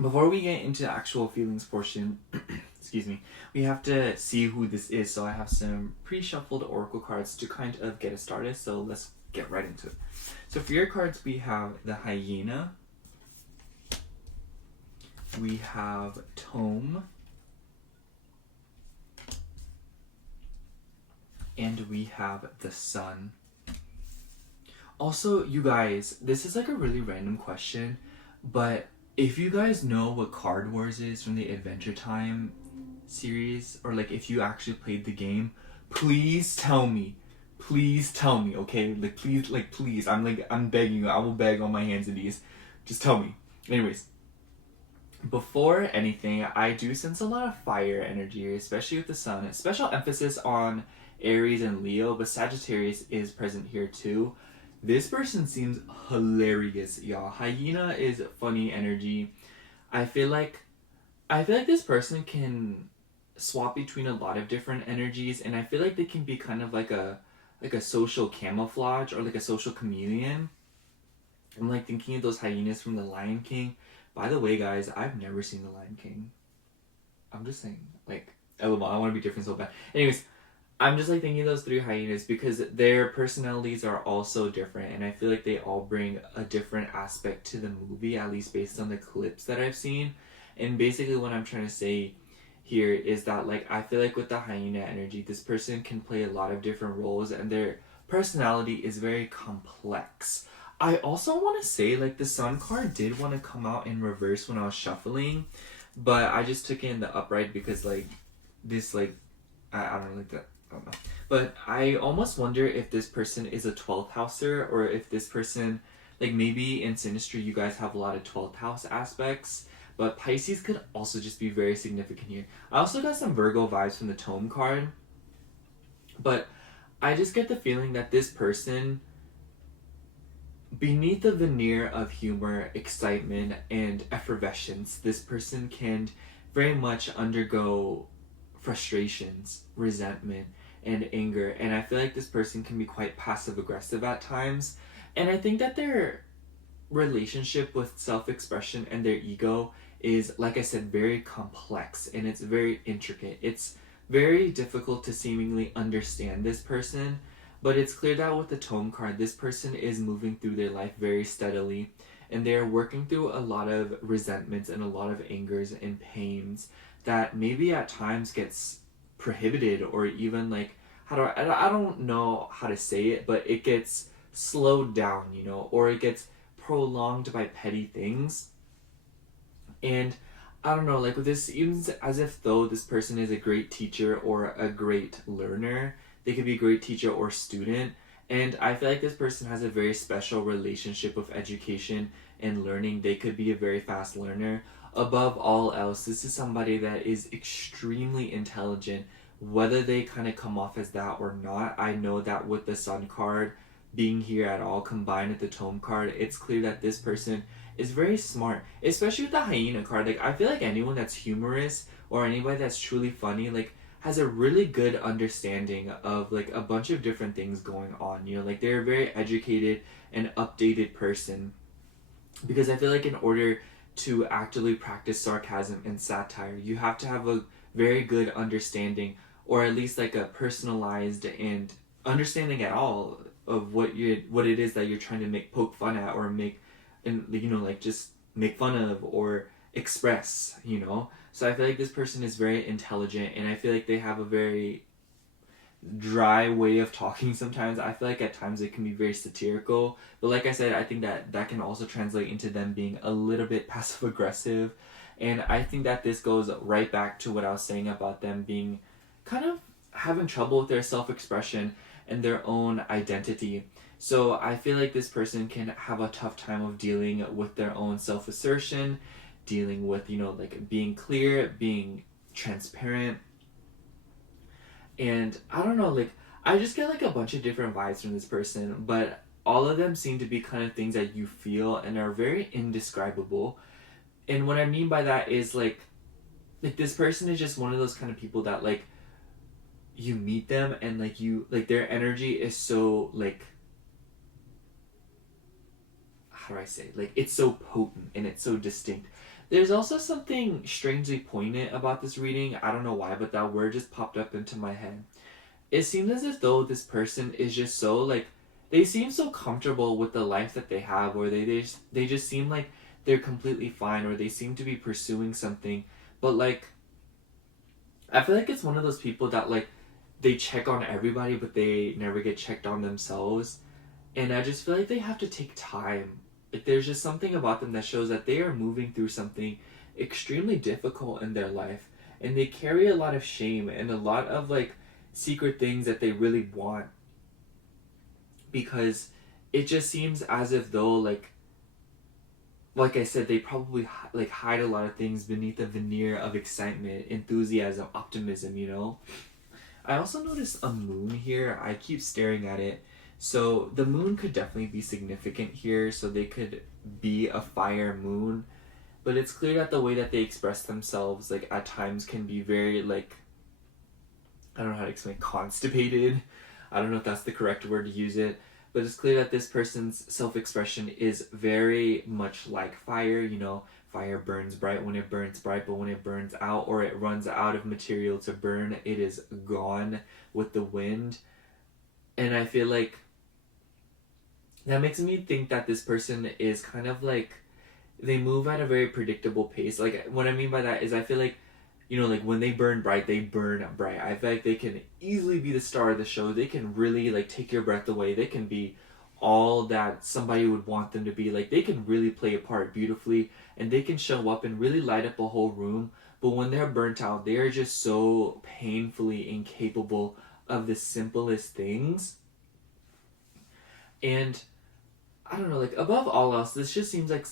before we get into the actual feelings portion, excuse me, we have to see who this is. So I have some pre-shuffled oracle cards to kind of get us started. So let's get right into it. So for your cards, we have the hyena, we have tome, and we have the sun. Also, you guys, this is like a really random question, but if you guys know what Card Wars is from the Adventure Time series, or like if you actually played the game, please tell me. Please tell me, okay? Like please. I'm begging you. I will beg on my hands and knees. Just tell me. Anyways, before anything, I do sense a lot of fire energy, especially with the sun. Special emphasis on Aries and Leo, but Sagittarius is present here too. This person seems hilarious, y'all. Hyena is funny energy. I feel like this person can swap between a lot of different energies, and I feel like they can be kind of like a social camouflage or like a social chameleon. I'm like thinking of those hyenas from The Lion King. By the way, guys, I've never seen The Lion King. I'm just saying, like, I want to be different so bad. Anyways, I'm just like thinking of those three hyenas because their personalities are all so different, and I feel like they all bring a different aspect to the movie, at least based on the clips that I've seen. And basically what I'm trying to say here is that, like, I feel like with the hyena energy, this person can play a lot of different roles, and their personality is very complex. I also want to say, like, the sun card did want to come out in reverse when I was shuffling, but I just took it in the upright because, like, this, like, I don't like that. I don't know. But I almost wonder if this person is a 12th houser, or if this person, like, maybe in Sinistry you guys have a lot of 12th house aspects, but Pisces could also just be very significant here. I also got some Virgo vibes from the Tome card, but I just get the feeling that this person, beneath the veneer of humor, excitement, and effervescence, this person can very much undergo frustrations, resentment, and anger. And I feel like this person can be quite passive-aggressive at times. And I think that their relationship with self-expression and their ego is, like I said, very complex, and it's very intricate. It's very difficult to seemingly understand this person, but it's clear that with the Tome card, this person is moving through their life very steadily, and they are working through a lot of resentments and a lot of angers and pains that maybe at times gets prohibited, or even like, I don't know how to say it, but it gets slowed down, you know, or it gets prolonged by petty things. And I don't know, like with this, even as if though this person is a great teacher or a great learner, they could be a great teacher or student. And I feel like this person has a very special relationship with education and learning. They could be a very fast learner. Above all else, this is somebody that is extremely intelligent, whether they kind of come off as that or not. I know that with the Sun card being here at all, combined with the Tome card, it's clear that this person is very smart, especially with the Hyena card. Like, I feel like anyone that's humorous or anybody that's truly funny, like, has a really good understanding of, like, a bunch of different things going on, you know, like, they're a very educated and updated person, because I feel like in order to actively practice sarcasm and satire, you have to have a very good understanding or at least like a personalized and understanding at all of what it is that you're trying to poke fun at, or make, and like just make fun of or express, So I feel like this person is very intelligent, and I feel like they have a very dry way of talking sometimes. I feel like at times it can be very satirical, but like I said, I think that can also translate into them being a little bit passive aggressive. And I think that this goes right back to what I was saying about them being kind of having trouble with their self-expression and their own identity. So I feel like this person can have a tough time of dealing with their own self-assertion, dealing with, like being clear, being transparent. And I don't know, like, I just get like a bunch of different vibes from this person, but all of them seem to be kind of things that you feel and are very indescribable. And what I mean by that is like this person is just one of those kind of people that like you meet them and like you like their energy is so like, how do I say, like it's so potent and it's so distinct. There's also something strangely poignant about this reading. I don't know why, but that word just popped up into my head. It seems as if though this person is just so like, they seem so comfortable with the life that they have, or they just seem like they're completely fine, or they seem to be pursuing something. But like, I feel like it's one of those people that like they check on everybody, but they never get checked on themselves. And I just feel like they have to take time. Like there's just something about them that shows that they are moving through something extremely difficult in their life, and they carry a lot of shame and a lot of like secret things that they really want, because it just seems as if though like I said, they probably like hide a lot of things beneath a veneer of excitement, enthusiasm, optimism. I also noticed a moon here. I keep staring at it. So the moon could definitely be significant here. So they could be a fire moon. But it's clear that the way that they express themselves, like at times can be very like, I don't know how to explain, constipated. I don't know if that's the correct word to use it. But it's clear that this person's self-expression is very much like fire. Fire burns bright when it burns bright, but when it burns out or it runs out of material to burn, it is gone with the wind. And I feel like that makes me think that this person is kind of like, they move at a very predictable pace. Like, what I mean by that is I feel like, like when they burn bright, they burn bright. I feel like they can easily be the star of the show. They can really like take your breath away. They can be all that somebody would want them to be. Like they can really play a part beautifully, and they can show up and really light up a whole room. But when they're burnt out, they are just so painfully incapable of the simplest things. And I don't know, like above all else, this just seems like,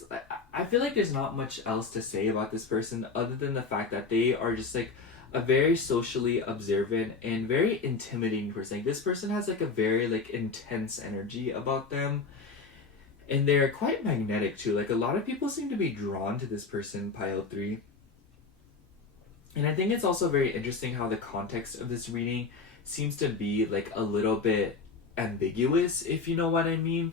I feel like there's not much else to say about this person other than the fact that they are just like a very socially observant and very intimidating person. Like, this person has like a very like intense energy about them, and they're quite magnetic too. Like a lot of people seem to be drawn to this person, pile 3. And I think it's also very interesting how the context of this reading seems to be like a little bit ambiguous, if you know what I mean.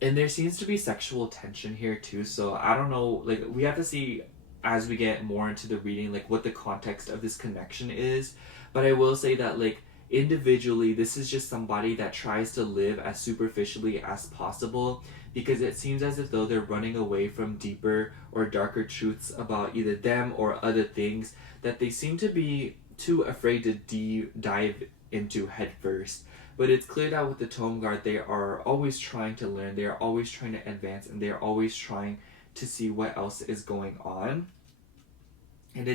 And there seems to be sexual tension here too, so I don't know, like we have to see as we get more into the reading like what the context of this connection is. But I will say that like individually, this is just somebody that tries to live as superficially as possible, because it seems as if though they're running away from deeper or darker truths about either them or other things that they seem to be too afraid to dive into head first. But it's clear that with the Tome Guard, they are always trying to learn, they are always trying to advance, and they are always trying to see what else is going on. And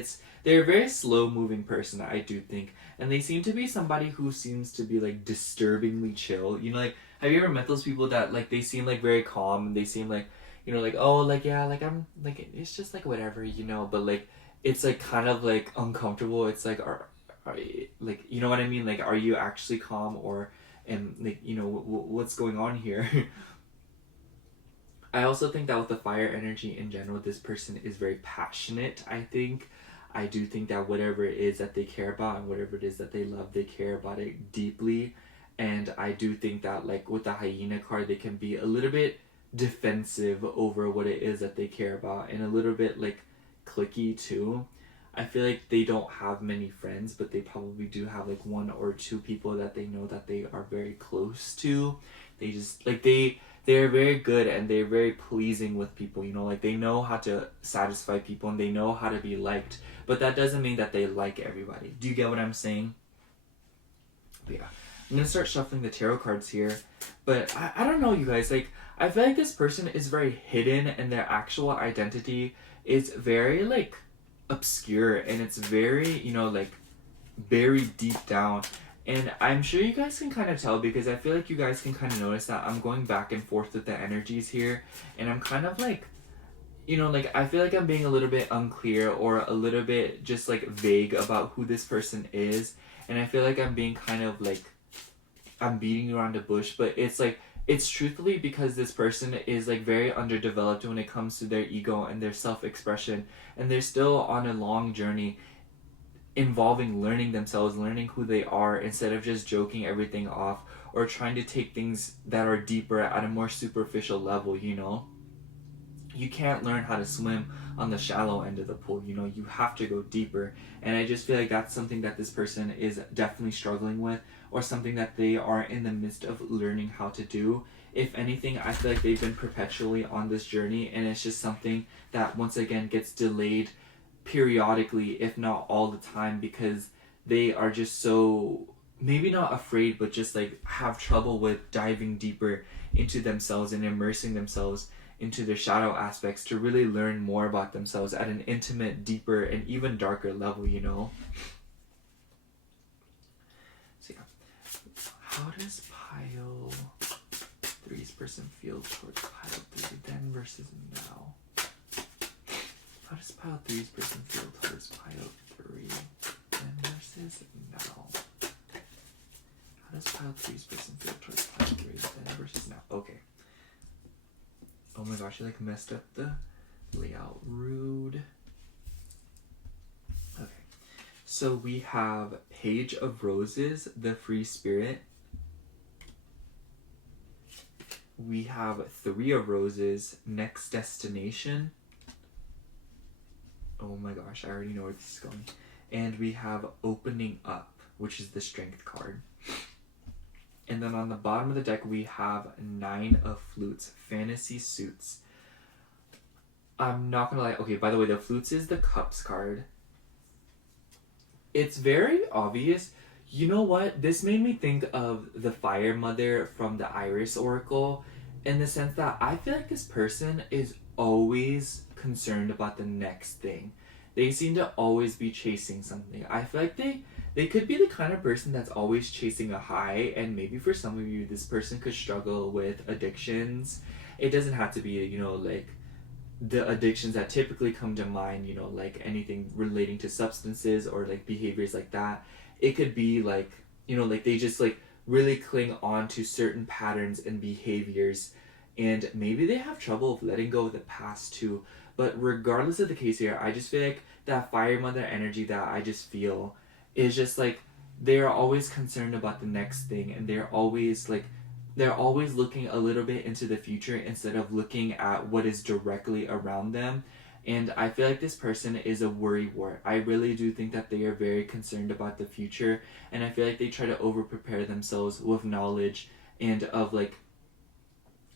they're a very slow moving person, I do think. And they seem to be somebody who seems to be like disturbingly chill. Like, have you ever met those people that like they seem like very calm, and they seem like, like, oh, like, yeah, like I'm like, it's just like whatever, but like it's like kind of like uncomfortable. It's like, are like, you know what I mean? Like, are you actually calm, or and like, what's going on here? I also think that with the fire energy in general, this person is very passionate. I do think that whatever it is that they care about and whatever it is that they love, they care about it deeply. And I do think that like with the hyena card, they can be a little bit defensive over what it is that they care about, and a little bit like cliquey too. I feel like they don't have many friends, but they probably do have like one or two people that they know that they are very close to. They just like they're very good and they're very pleasing with people, you know, like they know how to satisfy people and they know how to be liked, but that doesn't mean that they like everybody. Do you get what I'm saying? But yeah, I'm gonna start shuffling the tarot cards here, but I don't know, you guys, like I feel like this person is very hidden and their actual identity is very like obscure and it's very, you know, like very deep down. And I'm sure you guys can kind of tell because I feel like you guys can kind of notice that I'm going back and forth with the energies here. And I'm kind of like, you know, like I feel like I'm being a little bit unclear or a little bit just like vague about who this person is. And I feel like I'm being kind of like, I'm beating around the bush. But it's like, it's truthfully because this person is like very underdeveloped when it comes to their ego and their self-expression. And they're still on a long journey involving learning themselves, learning who they are, instead of just joking everything off or trying to take things that are deeper at a more superficial level, you know? You can't learn how to swim on the shallow end of the pool, you know? You have to go deeper. And I just feel like that's something that this person is definitely struggling with, or something that they are in the midst of learning how to do. If anything, I feel like they've been perpetually on this journey, and it's just something that once again gets delayed periodically, if not all the time, because they are just so, maybe not afraid, but just like have trouble with diving deeper into themselves and immersing themselves into their shadow aspects to really learn more about themselves at an intimate, deeper, and even darker level, you know? So yeah, how does pile 3's person feel towards pile 3 then versus now? How does pile 3's person feel towards pile 3 then versus now? How does pile 3's person feel towards pile 3 then versus now? Okay. Oh my gosh, I like messed up the layout. Rude. Okay. So we have Page of Roses, the Free Spirit. We have 3 of Roses, Next Destination. Oh my gosh, I already know where this is going. And we have Opening Up, which is the Strength card. And then on the bottom of the deck, we have 9 of Flutes, Fantasy Suits. I'm not gonna lie. Okay, by the way, the Flutes is the Cups card. It's very obvious. You know what? This made me think of the Fire Mother from the Iris Oracle, in the sense that I feel like this person is always concerned about the next thing. They seem to always be chasing something. I feel like they could be the kind of person that's always chasing a high, and maybe for some of you, this person could struggle with addictions. It doesn't have to be, you know, like the addictions that typically come to mind, you know, like anything relating to substances or like behaviors like that. It could be like, you know, like they just like really cling on to certain patterns and behaviors, and maybe they have trouble with letting go of the past too. But regardless of the case here, I just feel like that Fire Mother energy that I just feel is just like they're always concerned about the next thing, and they're always looking a little bit into the future instead of looking at what is directly around them. And I feel like this person is a worrywart. I really do think that they are very concerned about the future, and I feel like they try to over prepare themselves with knowledge and of like,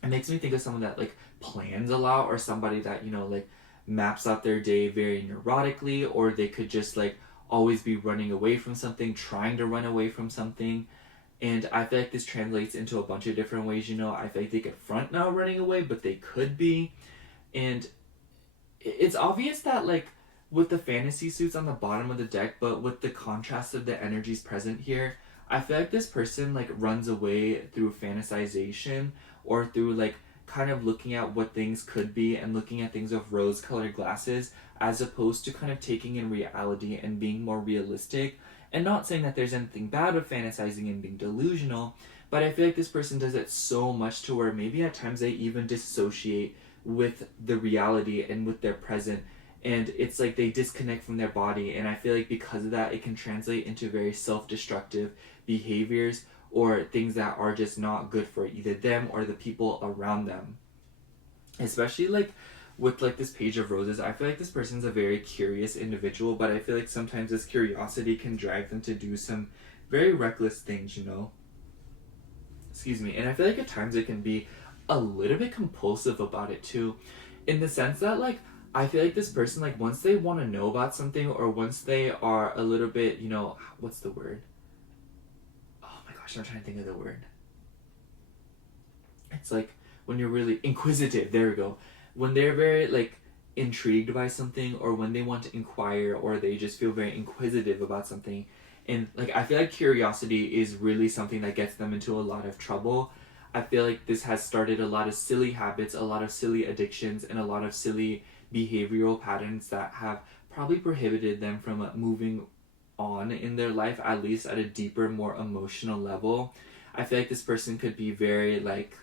it makes me think of someone that like plans a lot, or somebody that, you know, like maps out their day very neurotically, or they could just like always be running away from something, trying to run away from something. And I feel like this translates into a bunch of different ways, you know. I feel like they could front now running away, but they could be. And it's obvious that like with the fantasy suits on the bottom of the deck, but with the contrast of the energies present here, I feel like this person like runs away through fantasization, or through like kind of looking at what things could be and looking at things with rose-colored glasses, as opposed to kind of taking in reality and being more realistic. And not saying that there's anything bad with fantasizing and being delusional, but I feel like this person does it so much to where maybe at times they even dissociate with the reality and with their present, and it's like they disconnect from their body. And I feel like because of that, it can translate into very self-destructive behaviors, or things that are just not good for either them or the people around them. Especially like with like this Page of Roses, I feel like this person's a very curious individual, but I feel like sometimes this curiosity can drag them to do some very reckless things, you know? Excuse me. And I feel like at times it can be a little bit compulsive about it too, in the sense that like I feel like this person, like once they want to know about something, or once they are a little bit, you know, what's the word? Oh my gosh, I'm trying to think of the word. It's like when you're really inquisitive, there we go. When they're very like intrigued by something, or when they want to inquire, or they just feel very inquisitive about something. And like I feel like curiosity is really something that gets them into a lot of trouble. I feel like this has started a lot of silly habits, a lot of silly addictions, and a lot of silly behavioral patterns that have probably prohibited them from moving on in their life, at least at a deeper, more emotional level. I feel like this person could be very like,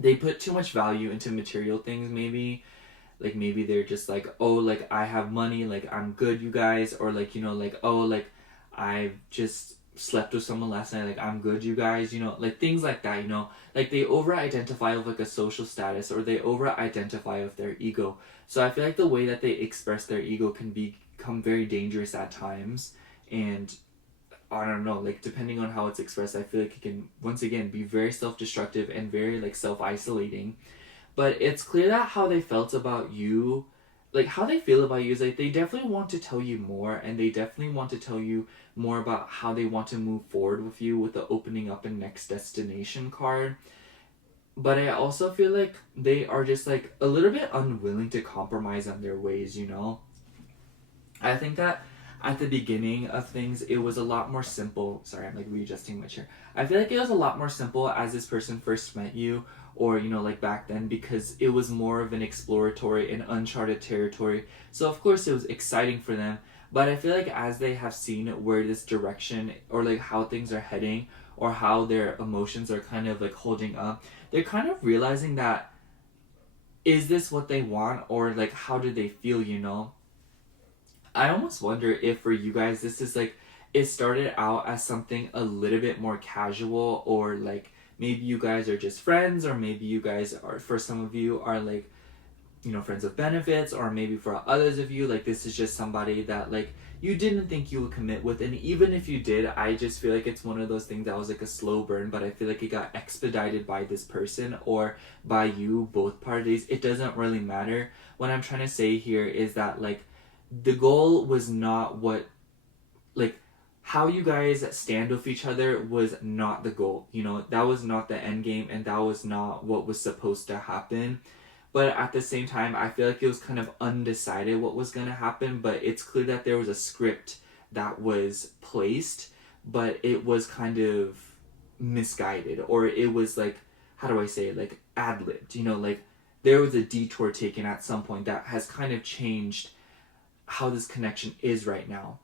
they put too much value into material things, maybe. Like maybe they're just like, oh, like I have money, like I'm good, you guys. Or like, you know, like, oh, like I just slept with someone last night, like I'm good, you guys, you know, like things like that, you know. Like they over identify with like a social status, or they over identify with their ego. So I feel like the way that they express their ego can become very dangerous at times. And I don't know, like depending on how it's expressed, I feel like it can once again be very self-destructive and very like self-isolating. But it's clear that how they felt about you, like how they feel about you, is like they definitely want to tell you more, and they definitely want to tell you more about how they want to move forward with you with the opening up and next destination card. But I also feel like they are just like a little bit unwilling to compromise on their ways, you know? I think that at the beginning of things, it was a lot more simple. Sorry, I'm like readjusting my chair. I feel like it was a lot more simple as this person first met you, or, you know, like back then, because it was more of an exploratory and uncharted territory. So, of course, it was exciting for them. But I feel like as they have seen where this direction, or like how things are heading, or how their emotions are kind of like holding up, they're kind of realizing that, is this what they want, or like how do they feel, you know? I almost wonder if for you guys this is like, it started out as something a little bit more casual, or like maybe you guys are just friends, or maybe you guys are, for some of you, are like, you know, friends with benefits, or maybe for others of you, like this is just somebody that like you didn't think you would commit with. And even if you did, I just feel like it's one of those things that was like a slow burn, but I feel like it got expedited by this person or by you, both parties. It doesn't really matter. What I'm trying to say here is that like the goal was not what, like, how you guys stand with each other was not the goal, you know. That was not the end game, and that was not what was supposed to happen. But at the same time, I feel like it was kind of undecided what was going to happen. But it's clear that there was a script that was placed, but it was kind of misguided, or it was like, how do I say it, like ad-libbed, you know. Like there was a detour taken at some point that has kind of changed how this connection is right now.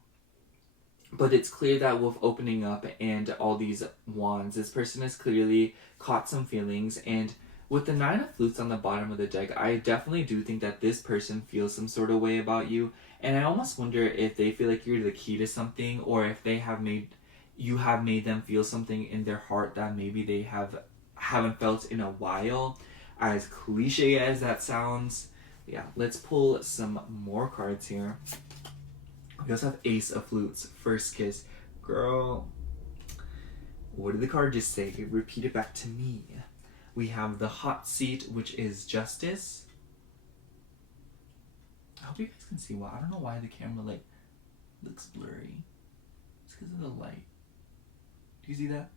But it's clear that with opening up and all these wands, this person has clearly caught some feelings. And with the 9 of Flutes on the bottom of the deck, I definitely do think that this person feels some sort of way about you. And I almost wonder if they feel like you're the key to something, or if they have made, you have made them feel something in their heart that maybe they haven't felt in a while. As cliche as that sounds. Yeah, let's pull some more cards here. We also have Ace of Flutes, First Kiss. Girl, what did the card just say? Repeat it back to me. We have the Hot Seat, which is Justice. I hope you guys can see. Well, I don't know why the camera like looks blurry. It's because of the light. Do you see that?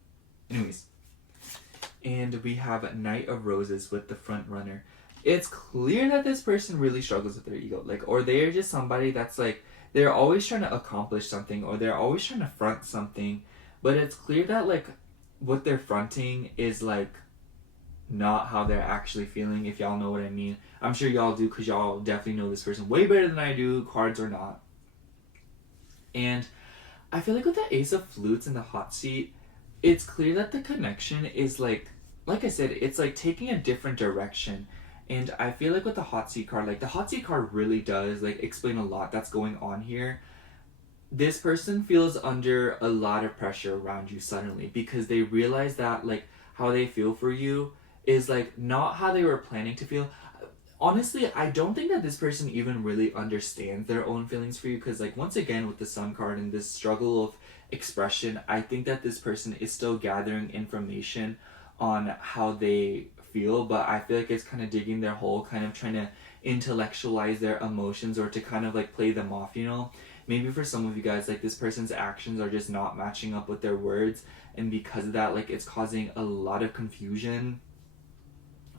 Anyways. And we have Knight of Roses with the front runner. It's clear that this person really struggles with their ego. Like, or they're just somebody that's like, they're always trying to accomplish something, or they're always trying to front something. But it's clear that like what they're fronting is like not how they're actually feeling, if y'all know what I mean. I'm sure y'all do, because y'all definitely know this person way better than I do, cards or not. And I feel like with the Ace of Flutes and the Hot Seat, it's clear that the connection is like I said, it's like taking a different direction. And I feel like with the Hot Seat card, like the Hot Seat card really does like explain a lot that's going on here. This person feels under a lot of pressure around you suddenly, because they realize that like how they feel for you is like not how they were planning to feel. honestly, I don't think that this person even really understands their own feelings for you, because like once again with the Sun card and this struggle of expression, I think that this person is still gathering information on how they feel, but I feel like it's kind of digging their hole, kind of trying to intellectualize their emotions or to kind of like play them off, you know. Maybe for some of you guys, like this person's actions are just not matching up with their words, and because of that, like it's causing a lot of confusion.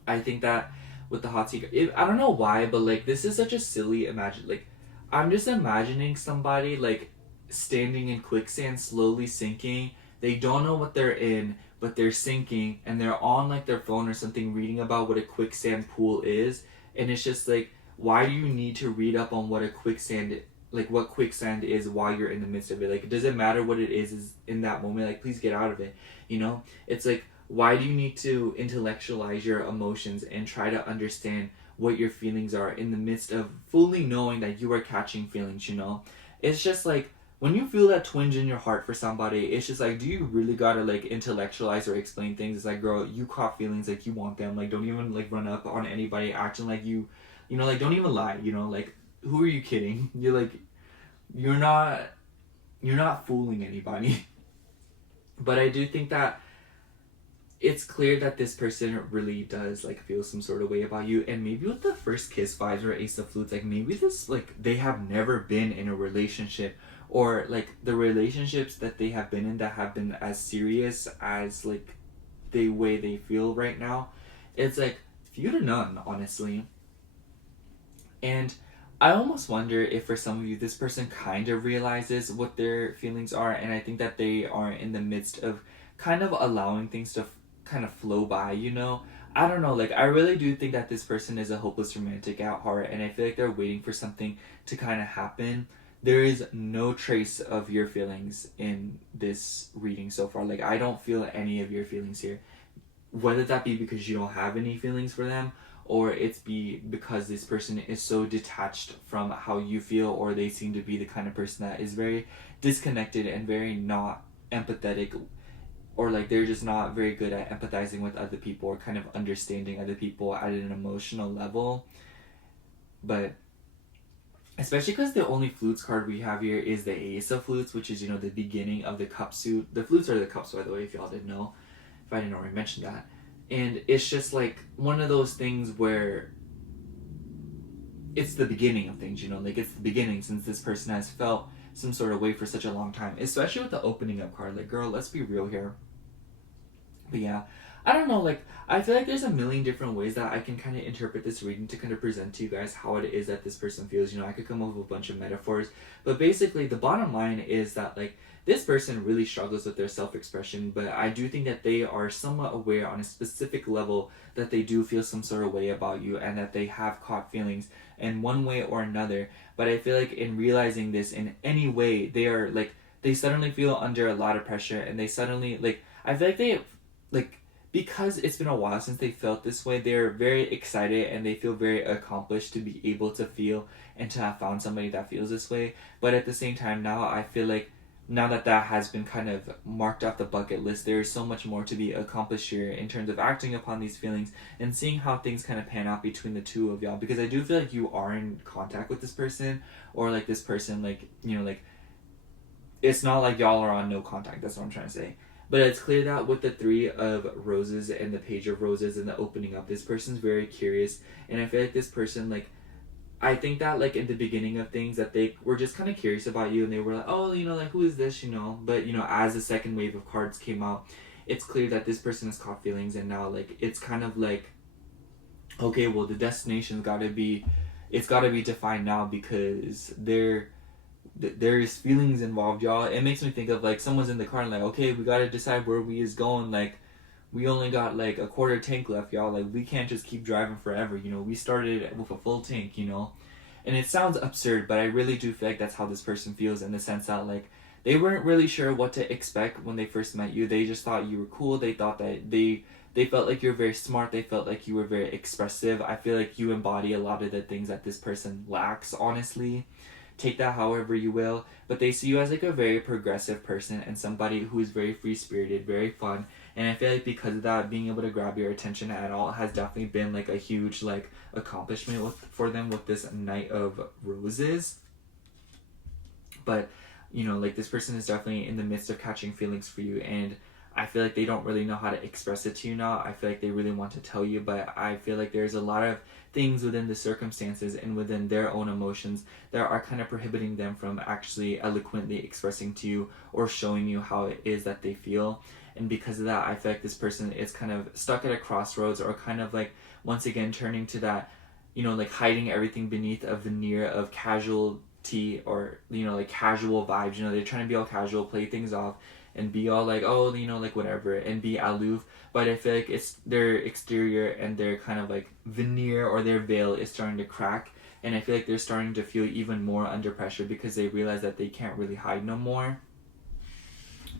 I think that with the hot seat, I don't know why, but like this is such a silly imagine. Like, I'm just imagining somebody like standing in quicksand, slowly sinking. They don't know what they're in, but they're sinking, and they're on like their phone or something, reading about what a quicksand pool is, and it's just like, why do you need to read up on what a quicksand, like what quicksand is while you're in the midst of it? Like, does it matter what it is in that moment? Like, please get out of it. You know, it's like, why do you need to intellectualize your emotions and try to understand what your feelings are in the midst of fully knowing that you are catching feelings, you know? It's just like, when you feel that twinge in your heart for somebody, it's just like, do you really gotta like intellectualize or explain things? It's like, girl, you caught feelings, like you want them, like don't even like run up on anybody acting like you know, like don't even lie, you know, like who are you kidding? You're like, you're not you're not fooling anybody. But I do think that it's clear that this person really does like feel some sort of way about you, and maybe with the first kiss vibes or Ace of Flutes, like maybe this, like they have never been in a relationship, or like the relationships that they have been in that have been as serious as like the way they feel right now, it's like few to none, honestly. And I almost wonder if for some of you this person kind of realizes what their feelings are, and I think that they are in the midst of kind of allowing things to kind of flow by, you know. I don't know, like I really do think that this person is a hopeless romantic at heart, and I feel like they're waiting for something to kind of happen. There is no trace of your feelings in this reading so far. Like I don't feel any of your feelings here, whether that be because you don't have any feelings for them, or it's be because this person is so detached from how you feel, or they seem to be the kind of person that is very disconnected and very not empathetic, or like they're just not very good at empathizing with other people or kind of understanding other people at an emotional level. But especially because the only flutes card we have here is the Ace of Flutes, which is, you know, the beginning of the cup suit. The flutes are the cups, by the way, if y'all didn't know, if I didn't already mention that. And it's just like one of those things where it's the beginning of things, you know, like it's the beginning, since this person has felt some sort of way for such a long time, especially with the opening up card. Like, girl, let's be real here. But yeah, I don't know, like, I feel like there's a million different ways that I can kind of interpret this reading to kind of present to you guys how it is that this person feels. You know, I could come up with a bunch of metaphors, but basically the bottom line is that, like, this person really struggles with their self-expression, but I do think that they are somewhat aware on a specific level that they do feel some sort of way about you, and that they have caught feelings in one way or another. But I feel like in realizing this in any way, they are, like, they suddenly feel under a lot of pressure, and they suddenly, like, I feel like they, like, because it's been a while since they felt this way, they're very excited and they feel very accomplished to be able to feel and to have found somebody that feels this way. But at the same time, now I feel like now that that has been kind of marked off the bucket list, there is so much more to be accomplished here in terms of acting upon these feelings and seeing how things kind of pan out between the two of y'all. Because I do feel like you are in contact with this person, or like this person, like, you know, like, it's not like y'all are on no contact. That's what I'm trying to say. But it's clear that with the Three of Roses and the Page of Roses and the opening up, this person's very curious. And I feel like this person, like, I think that, like, in the beginning of things, that they were just kind of curious about you, and they were like, oh, you know, like, who is this, you know? But, you know, as the second wave of cards came out, it's clear that this person has caught feelings, and now, like, it's kind of like, okay, well, the destination's gotta be, it's gotta be defined now, because there's feelings involved, y'all. It makes me think of, like, someone's in the car and like, okay, we gotta decide where we is going. Like, we only got like a quarter tank left, y'all. Like, we can't just keep driving forever, you know. We started with a full tank, you know. And it sounds absurd, but I really do feel like that's how this person feels, in the sense that, like, they weren't really sure what to expect when they first met you. They just thought you were cool. They thought that they felt like you were very smart. They felt like you were very expressive. I feel like you embody a lot of the things that this person lacks, honestly. Take that however you will, but they see you as like a very progressive person and somebody who is very free spirited, very fun, And I feel like because of that, being able to grab your attention at all has definitely been like a huge like accomplishment for them with this Knight of Roses. But you know, like this person is definitely in the midst of catching feelings for you, and I feel like they don't really know how to express it to you now. I feel like they really want to tell you, but I feel like there's a lot of things within the circumstances and within their own emotions that are kind of prohibiting them from actually eloquently expressing to you or showing you how it is that they feel. And because of that, I feel like this person is kind of stuck at a crossroads, or kind of like once again turning to that, you know, like hiding everything beneath a veneer of casualty, or you know, like casual vibes. You know, they're trying to be all casual, play things off, and be all like, oh, you know, like whatever, and be aloof. But I feel like it's their exterior and their kind of like veneer or their veil is starting to crack, and I feel like they're starting to feel even more under pressure because they realize that they can't really hide no more.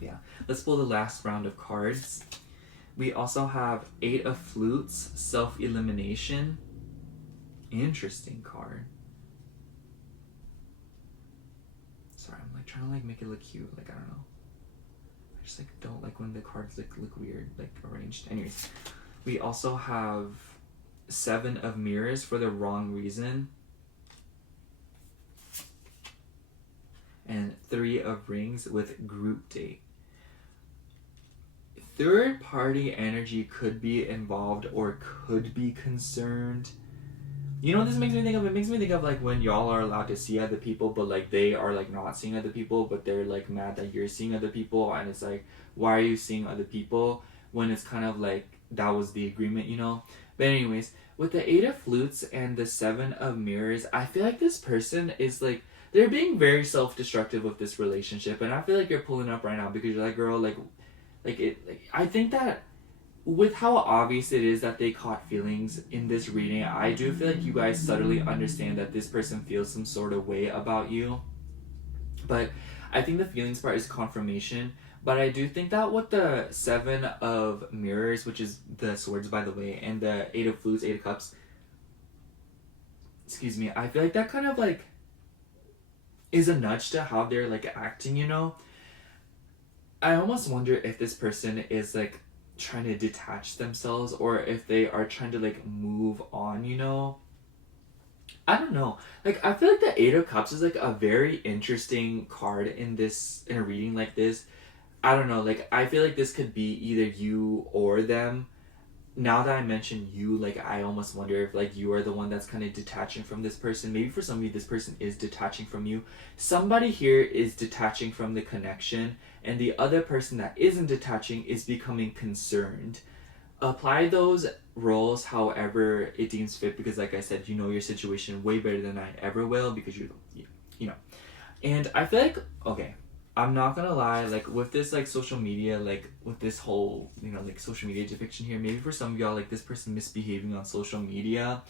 Yeah, let's pull the last round of cards. We also have 8 of Flutes, Self-Elimination. Interesting card. Sorry, I'm like trying to like make it look cute. Like, I don't know. I just like don't like when the cards like look weird, like arranged. Anyways, we also have 7 of Mirrors, For the Wrong Reason. And 3 of Rings with Group Date. Third party energy could be involved or could be concerned. You know what this makes me think of? It makes me think of like when y'all are allowed to see other people, but like they are like not seeing other people, but they're like mad that you're seeing other people, and it's like, why are you seeing other people when it's kind of like that was the agreement, you know? But anyways, with the 8 of Flutes and the 7 of Mirrors, I feel like this person is like, they're being very self-destructive with this relationship, and I feel like you're pulling up right now because you're like, girl, like I think that with how obvious it is that they caught feelings in this reading, I do feel like you guys subtly understand that this person feels some sort of way about you. But I think the feelings part is confirmation. But I do think that with the 7 of Mirrors, which is the swords by the way, and the 8 of Flutes, 8 of Cups, excuse me, I feel like that kind of like is a nudge to how they're like acting, you know? I almost wonder if this person is like trying to detach themselves, or if they are trying to like move on, you know? I don't know. Like, I feel like the 8 of Cups is like a very interesting card in a reading like this. I don't know, like I feel like this could be either you or them. Now that I mentioned you, like I almost wonder if like you are the one that's kind of detaching from this person. Maybe for some of you this person is detaching from you. Somebody here is detaching from the connection, and the other person that isn't detaching is becoming concerned. Apply those roles however it deems fit, because like I said, you know your situation way better than I ever will, because you know. And I feel like, okay, I'm not gonna lie, like with this like social media, like with this whole, you know, like social media depiction here, maybe for some of y'all, like this person misbehaving on social media.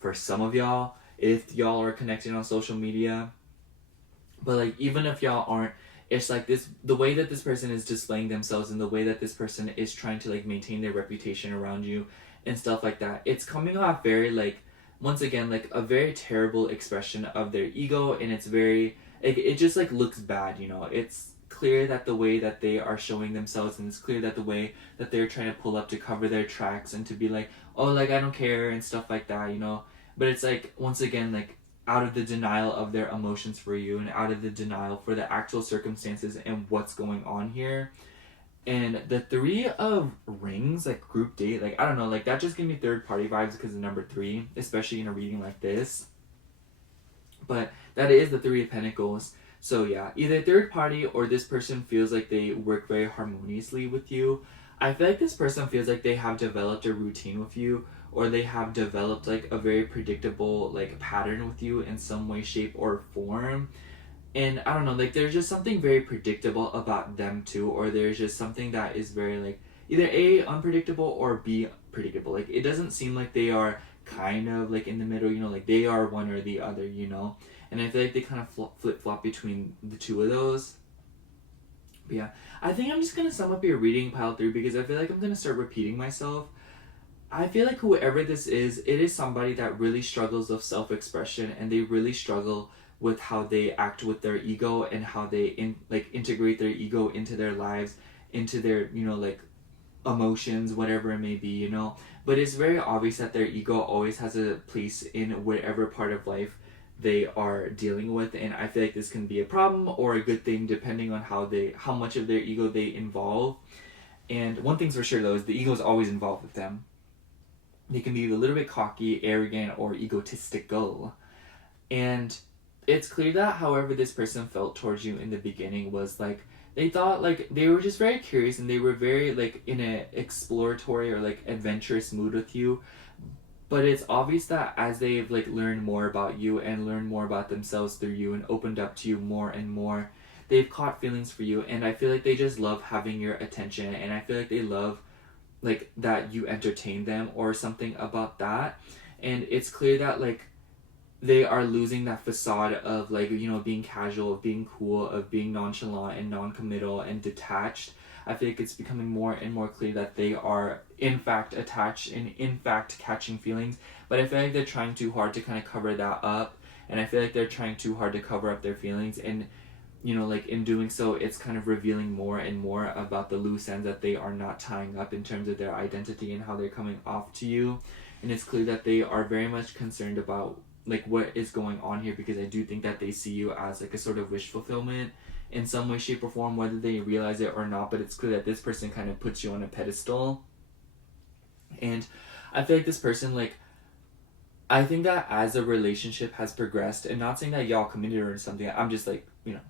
For some of y'all, if y'all are connected on social media, but like even if y'all aren't, it's like this, the way that this person is displaying themselves and the way that this person is trying to like maintain their reputation around you and stuff like that, it's coming off very like, once again, like a very terrible expression of their ego, and it's very, it just like looks bad, you know? It's clear that the way that they are showing themselves, and it's clear that the way that they're trying to pull up to cover their tracks and to be like, oh, like I don't care and stuff like that, you know? But it's like, once again, like out of the denial of their emotions for you, and out of the denial for the actual circumstances and what's going on here. And the 3 of Rings, like Group Date, like I don't know, like that just gave me third party vibes because of number 3, especially in a reading like this. But that is the 3 of Pentacles. So yeah, either third party or this person feels like they work very harmoniously with you. I feel like this person feels like they have developed a routine with you, or they have developed like a very predictable like pattern with you in some way, shape, or form. And I don't know, like there's just something very predictable about them too, or there's just something that is very like either A, unpredictable, or B, predictable. Like it doesn't seem like they are kind of like in the middle, you know, like they are one or the other, you know? And I feel like they kind of flip-flop between the two of those. But yeah, I think I'm just going to sum up your reading pile 3 because I feel like I'm going to start repeating myself. I feel like whoever this is, it is somebody that really struggles with self-expression, and they really struggle with how they act with their ego, and how they integrate their ego into their lives, into their, you know, like emotions, whatever it may be, you know. But it's very obvious that their ego always has a place in whatever part of life they are dealing with, and I feel like this can be a problem or a good thing depending on how much of their ego they involve. And one thing's for sure though is the ego is always involved with them. They can be a little bit cocky, arrogant, or egotistical. And it's clear that however this person felt towards you in the beginning was like they thought like they were just very curious and they were very like in a exploratory or like adventurous mood with you. But it's obvious that as they've like learned more about you and learned more about themselves through you and opened up to you more and more, they've caught feelings for you, and I feel like they just love having your attention, and I feel like they love like that you entertain them or something about that. And it's clear that like they are losing that facade of like, you know, being casual, of being cool, of being nonchalant and non-committal and detached. I feel like it's becoming more and more clear that they are in fact attached and in fact catching feelings, but I feel like they're trying too hard to kind of cover that up, and I feel like they're trying too hard to cover up their feelings, and you know, like in doing so it's kind of revealing more and more about the loose ends that they are not tying up in terms of their identity and how they're coming off to you. And it's clear that they are very much concerned about like what is going on here, because I do think that they see you as like a sort of wish fulfillment in some way, shape, or form, whether they realize it or not. But it's clear that this person kind of puts you on a pedestal. And I feel like this person, like, I think that as a relationship has progressed, and not saying that y'all committed or something, I'm just like, you know,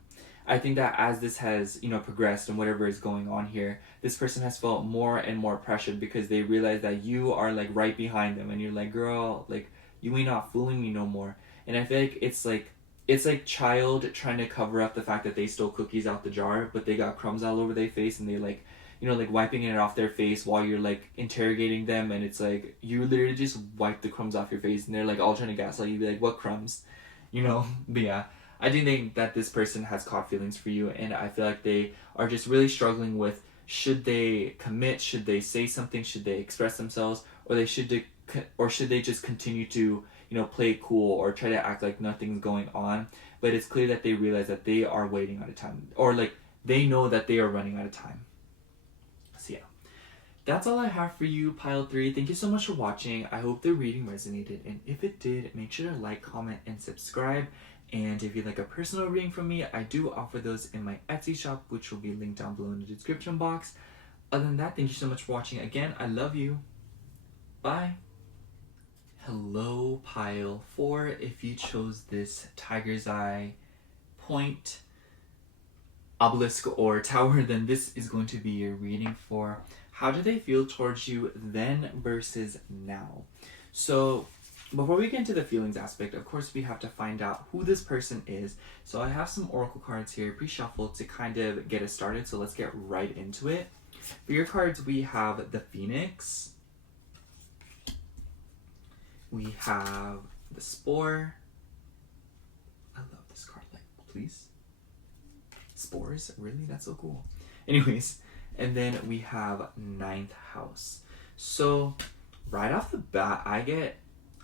I think that as this has, you know, progressed and whatever is going on here, this person has felt more and more pressured because they realize that you are like right behind them, and you're like, girl, like, you ain't not fooling me no more. And I feel like it's like child trying to cover up the fact that they stole cookies out the jar, but they got crumbs all over their face, and they like, you know, like wiping it off their face while you're like interrogating them, and it's like you literally just wipe the crumbs off your face, and they're like all trying to gaslight you, be like, what crumbs, you know? But yeah, I do think that this person has caught feelings for you, and I feel like they are just really struggling with, should they commit, should they say something, should they express themselves, or should they just continue to, you know, play cool or try to act like nothing's going on. But it's clear that they realize that they are waiting out of time, or like they know that they are running out of time. So yeah, that's all I have for you, Pile 3. Thank you so much for watching. I hope the reading resonated, and if it did, make sure to like, comment, and subscribe. And if you'd like a personal reading from me, I do offer those in my Etsy shop, which will be linked down below in the description box. Other than that, thank you so much for watching. Again, I love you. Bye. Hello, Pile 4. If you chose this tiger's eye, point, obelisk, or tower, then this is going to be your reading for how do they feel towards you then versus now. So before we get into the feelings aspect, of course we have to find out who this person is. So I have some oracle cards here pre-shuffled to kind of get us started, so let's get right into it. For your cards, we have the Phoenix, we have the Spore. I love this card, like, please. Spores? Really? That's so cool. Anyways, and then we have Ninth House. So right off the bat, I get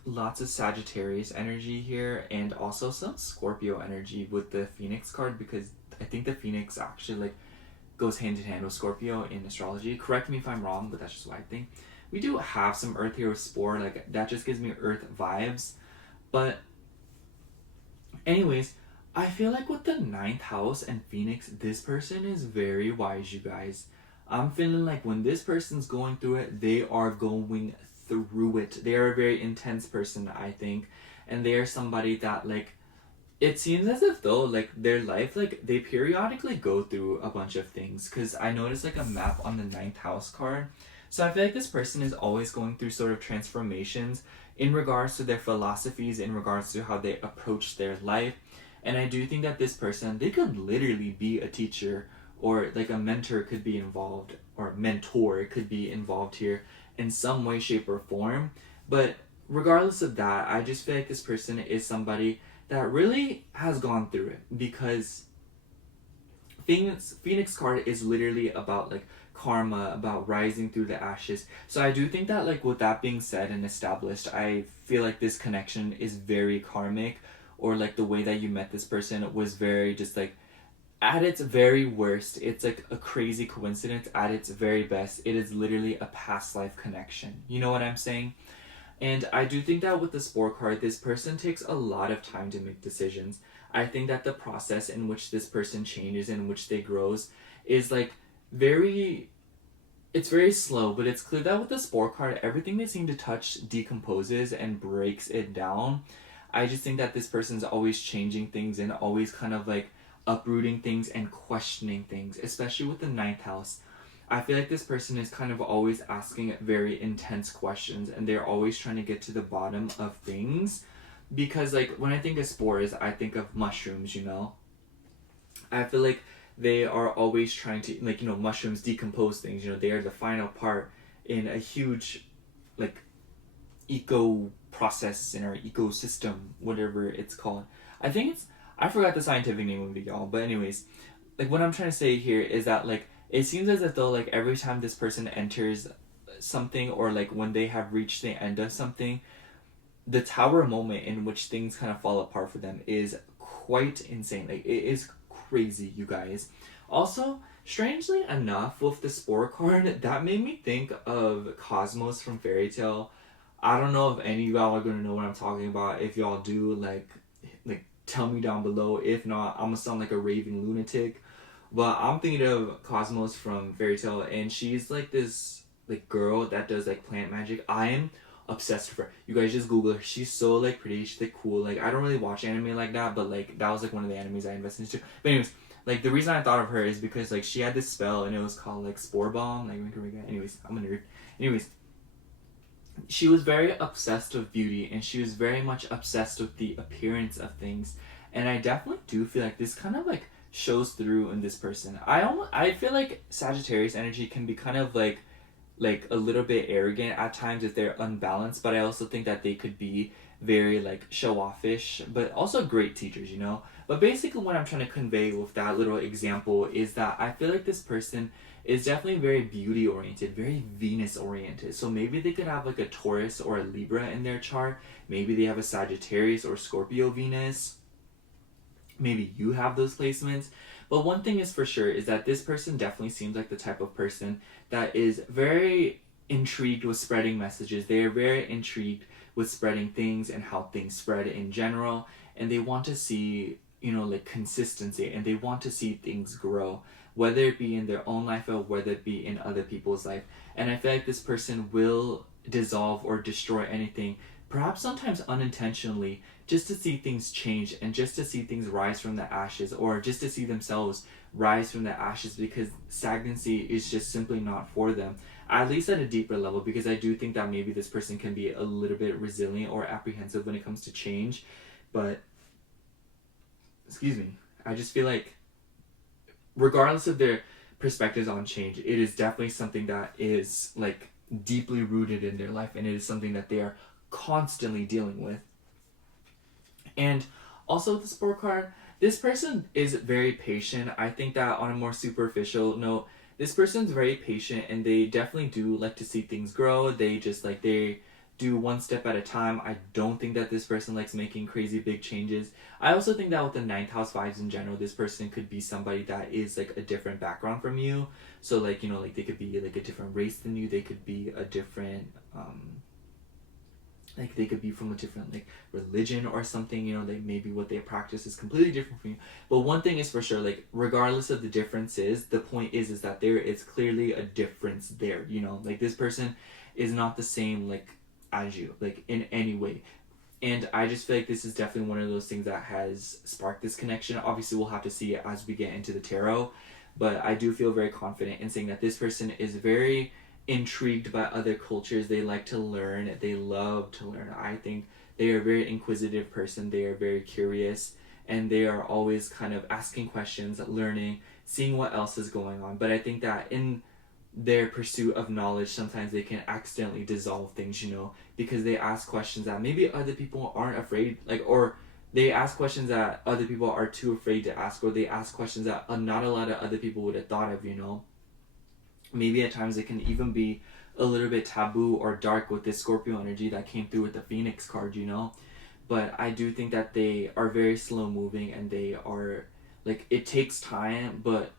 lots of Sagittarius energy here, and also some Scorpio energy with the Phoenix card, because I think the Phoenix actually like goes hand in hand with Scorpio in astrology. Correct me if I'm wrong, but that's just what I think. We do have some Earth here with Spore, like that just gives me Earth vibes. But anyways, I feel like with the Ninth House and Phoenix, this person is very wise, you guys. I'm feeling like when this person's going through it, they are going through it. They are a very intense person, I think. And they are somebody that like, it seems as if though like their life, like they periodically go through a bunch of things, because I noticed like a map on the Ninth House card. So I feel like this person is always going through sort of transformations in regards to their philosophies, in regards to how they approach their life. And I do think that this person, they could literally be a teacher, or like a mentor could be involved, or mentor could be involved here in some way, shape, or form. But regardless of that, I just feel like this person is somebody that really has gone through it, because Phoenix card is literally about like karma, about rising through the ashes. So I do think that like with that being said and established, I feel like this connection is very karmic, or like the way that you met this person was very just like at its very worst, it's like a crazy coincidence. At its very best, it is literally a past life connection. You know what I'm saying? And I do think that with the spore card, this person takes a lot of time to make decisions. I think that the process in which this person changes, in which they grows, is like very, it's very slow, but it's clear that with the spore card, everything they seem to touch decomposes and breaks it down. I just think that this person's always changing things and always kind of like uprooting things and questioning things, especially with the ninth house. I feel like this person is kind of always asking very intense questions and they're always trying to get to the bottom of things. Because, like, when I think of spores, I think of mushrooms, you know? I feel like they are always trying to, like, you know, mushrooms decompose things, you know, they are the final part in a huge, like, eco process in our ecosystem, whatever it's called. I think it's, I forgot the scientific name of it, y'all, but anyways, like, what I'm trying to say here is that, like, it seems as if though, like, every time this person enters something, or like when they have reached the end of something, the tower moment in which things kind of fall apart for them is quite insane. Like, it is crazy, you guys. Also, strangely enough, with the spore card, that made me think of Cosmos from Fairy Tale. I don't know if any of y'all are gonna know what I'm talking about. If y'all do, like tell me down below. If not, I'm gonna sound like a raving lunatic. But I'm thinking of Cosmos from Fairy Tale, and she's like this like girl that does like plant magic. I am obsessed with her. You guys just Google her. She's so like pretty. She's like cool. Like, I don't really watch anime like that, but like that was like one of the animes I invested into. But anyways, like the reason I thought of her is because like she had this spell and it was called like Spore Bomb. Like, anyways, I'm a nerd. Anyways, she was very obsessed with beauty and she was very much obsessed with the appearance of things. And I definitely do feel like this kind of like shows through in this person. I feel like Sagittarius energy can be kind of like a little bit arrogant at times if they're unbalanced, but I also think that they could be very like show offish, but also great teachers, you know? But basically what I'm trying to convey with that little example is that I feel like this person is definitely very beauty oriented, very Venus oriented. So maybe they could have like a Taurus or a Libra in their chart. Maybe they have a Sagittarius or Scorpio Venus. Maybe you have those placements. But one thing is for sure is that this person definitely seems like the type of person that is very intrigued with spreading messages. They are very intrigued with spreading things and how things spread in general. And they want to see, you know, like consistency, and they want to see things grow, whether it be in their own life or whether it be in other people's life. And I feel like this person will dissolve or destroy anything, perhaps sometimes unintentionally, just to see things change and just to see things rise from the ashes, or just to see themselves rise from the ashes, because stagnancy is just simply not for them, at least at a deeper level. Because I do think that maybe this person can be a little bit resilient or apprehensive when it comes to change. But excuse me, I just feel like regardless of their perspectives on change, it is definitely something that is like deeply rooted in their life, and it is something that they are constantly dealing with. And also with the spore card, this person is very patient. I think that on a more superficial note, this person's very patient and they definitely do like to see things grow. They just like, they do one step at a time. I don't think that this person likes making crazy big changes. I also think that with the ninth house vibes in general, this person could be somebody that is like a different background from you. So like, you know, like they could be like a different race than you. They could be a different, like they could be from a different like religion or something, you know, they maybe what they practice is completely different from you. But one thing is for sure, like regardless of the differences, the point is that there is clearly a difference there, you know, like this person is not the same like as you, like in any way. And I just feel like this is definitely one of those things that has sparked this connection. Obviously we'll have to see it as we get into the tarot, but I do feel very confident in saying that this person is very intrigued by other cultures. They like to learn. They love to learn. I think they are a very inquisitive person. They are very curious, and they are always kind of asking questions, learning, seeing what else is going on. But I think that in their pursuit of knowledge, sometimes they can accidentally dissolve things, you know, because they ask questions that maybe other people aren't afraid, like, or they ask questions that other people are too afraid to ask, or they ask questions that not a lot of other people would have thought of, you know. Maybe at times it can even be a little bit taboo or dark with this Scorpio energy that came through with the Phoenix card, you know. But I do think that they are very slow moving, and they are like it takes time, but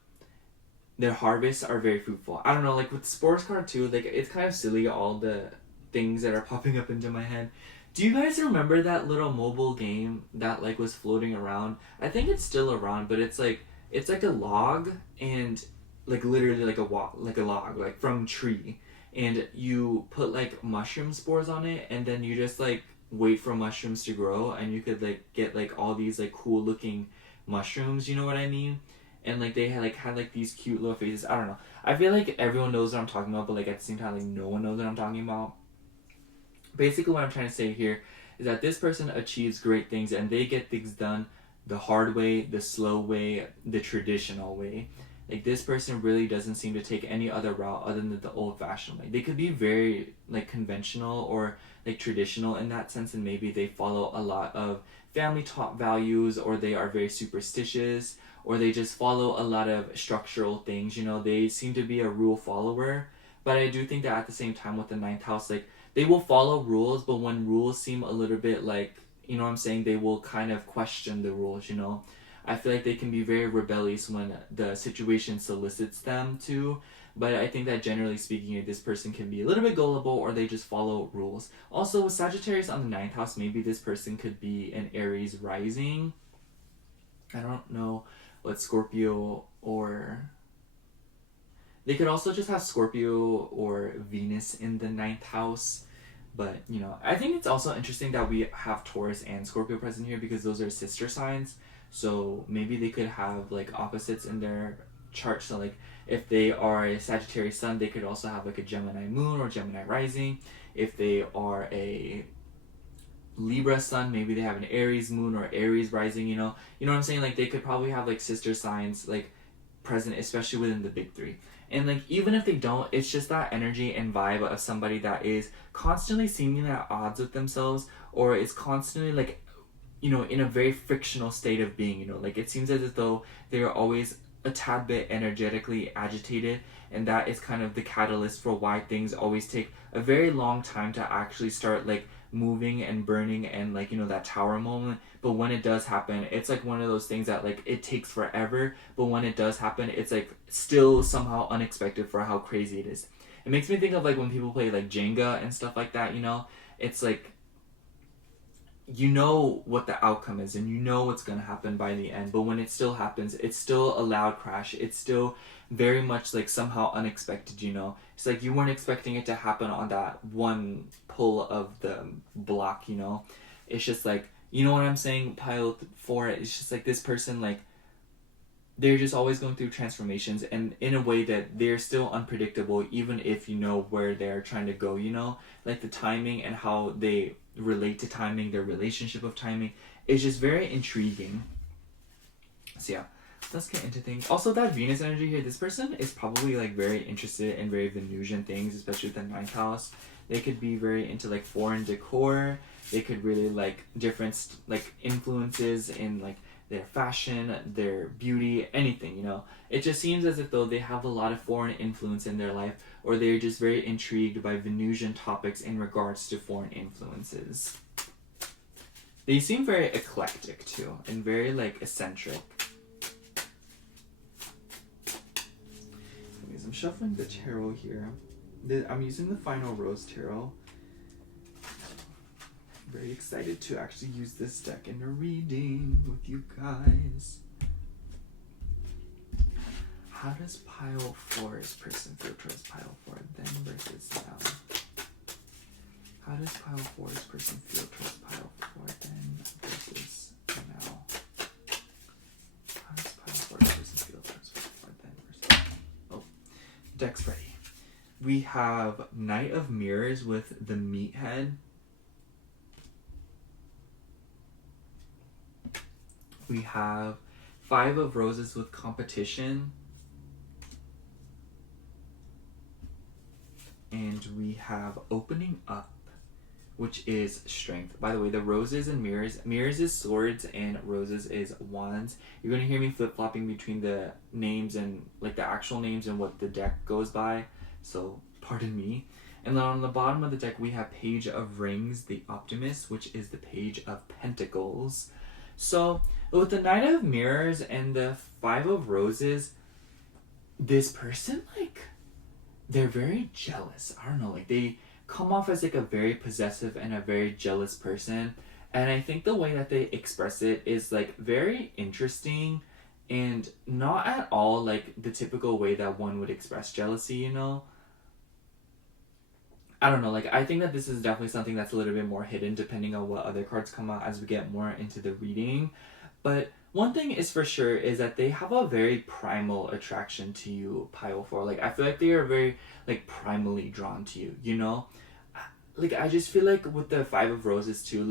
their harvests are very fruitful. I don't know, like with sports card too, like it's kind of silly all the things that are popping up into my head. Do you guys remember that little mobile game that like was floating around? I think it's still around, but it's like a log and like literally like like a log like from tree, and you put like mushroom spores on it, and then you just like wait for mushrooms to grow, and you could like get like all these like cool looking mushrooms. You know what I mean? And like they had like these cute little faces. I don't know. I feel like everyone knows what I'm talking about, but like at the same time, like no one knows what I'm talking about. Basically, what I'm trying to say here is that this person achieves great things, and they get things done the hard way, the slow way, the traditional way. Like this person really doesn't seem to take any other route other than the old-fashioned way. They could be very like conventional or like traditional in that sense, and maybe they follow a lot of family taught values, or they are very superstitious, or they just follow a lot of structural things. You know, they seem to be a rule follower. But I do think that at the same time with the ninth house, like they will follow rules, but when rules seem a little bit like, you know what I'm saying, they will kind of question the rules, you know. I feel like they can be very rebellious when the situation solicits them to, but I think that generally speaking, this person can be a little bit gullible, or they just follow rules. Also, with Sagittarius on the ninth house, maybe this person could be an Aries rising. I don't know what Scorpio, or they could also just have Scorpio or Venus in the ninth house. But, you know, I think it's also interesting that we have Taurus and Scorpio present here, because those are sister signs. So maybe they could have like opposites in their chart. So like if they are a Sagittarius sun, they could also have like a Gemini moon or Gemini rising. If they are a Libra sun, maybe they have an Aries moon or Aries rising, you know. You know what I'm saying? Like they could probably have like sister signs like present, especially within the big three. And like even if they don't, it's just that energy and vibe of somebody that is constantly seeming at odds with themselves, or is constantly like, you know, in a very frictional state of being, you know, like it seems as though they are always a tad bit energetically agitated, and that is kind of the catalyst for why things always take a very long time to actually start like moving and burning, and like, you know, that tower moment. But when it does happen, it's like one of those things that like it takes forever, but when it does happen, it's like still somehow unexpected for how crazy it is. It makes me think of like when people play like Jenga and stuff like that, you know. It's like you know what the outcome is, and you know what's going to happen by the end, but when it still happens, it's still a loud crash. It's still very much like somehow unexpected, you know. It's like you weren't expecting it to happen on that one pull of the block, you know. It's just like, you know what I'm saying, pile for it. It's just like this person, like they're just always going through transformations, and in a way that they're still unpredictable, even if you know where they're trying to go, you know. Like the timing and how they relate to timing, their relationship of timing is just very intriguing. So yeah, let's get into things. Also, that Venus energy here, this person is probably like very interested in very Venusian things, especially with the ninth house. They could be very into like foreign decor. They could really like different like influences in like their fashion, their beauty, anything, you know. It just seems as if though they have a lot of foreign influence in their life, or they're just very intrigued by Venusian topics in regards to foreign influences. They seem very eclectic too, and very like eccentric. Anyways, I'm shuffling the tarot here. I'm using the Final Rose Tarot. Very excited to actually use this deck in a reading with you guys. How does pile 4's person feel towards pile 4 then versus now? How does pile 4's person feel towards pile 4 then versus now? How does pile 4's person feel towards pile 4 then versus now? Oh, deck's ready. We have Knight of Mirrors with the Meathead. We have Five of Roses with Competition. And we have Opening Up, which is Strength. By the way, the roses and mirrors. Mirrors is swords and roses is wands. You're going to hear me flip-flopping between the names and like the actual names and what the deck goes by. So pardon me. And then on the bottom of the deck, we have Page of Rings, the Optimist, which is the Page of Pentacles. So with the Knight of Mirrors and the Five of Roses, this person, like, they're very jealous. I don't know, like, they come off as like a very possessive and a very jealous person. And I think the way that they express it is like very interesting and not at all like the typical way that one would express jealousy, you know? I don't know, like, I think that this is definitely something that's a little bit more hidden depending on what other cards come out as we get more into the reading. But one thing is for sure is that they have a very primal attraction to you, Pile 4. Like, I feel like they are very, like, primally drawn to you, you know? Like, I just feel like with the Five of Roses too,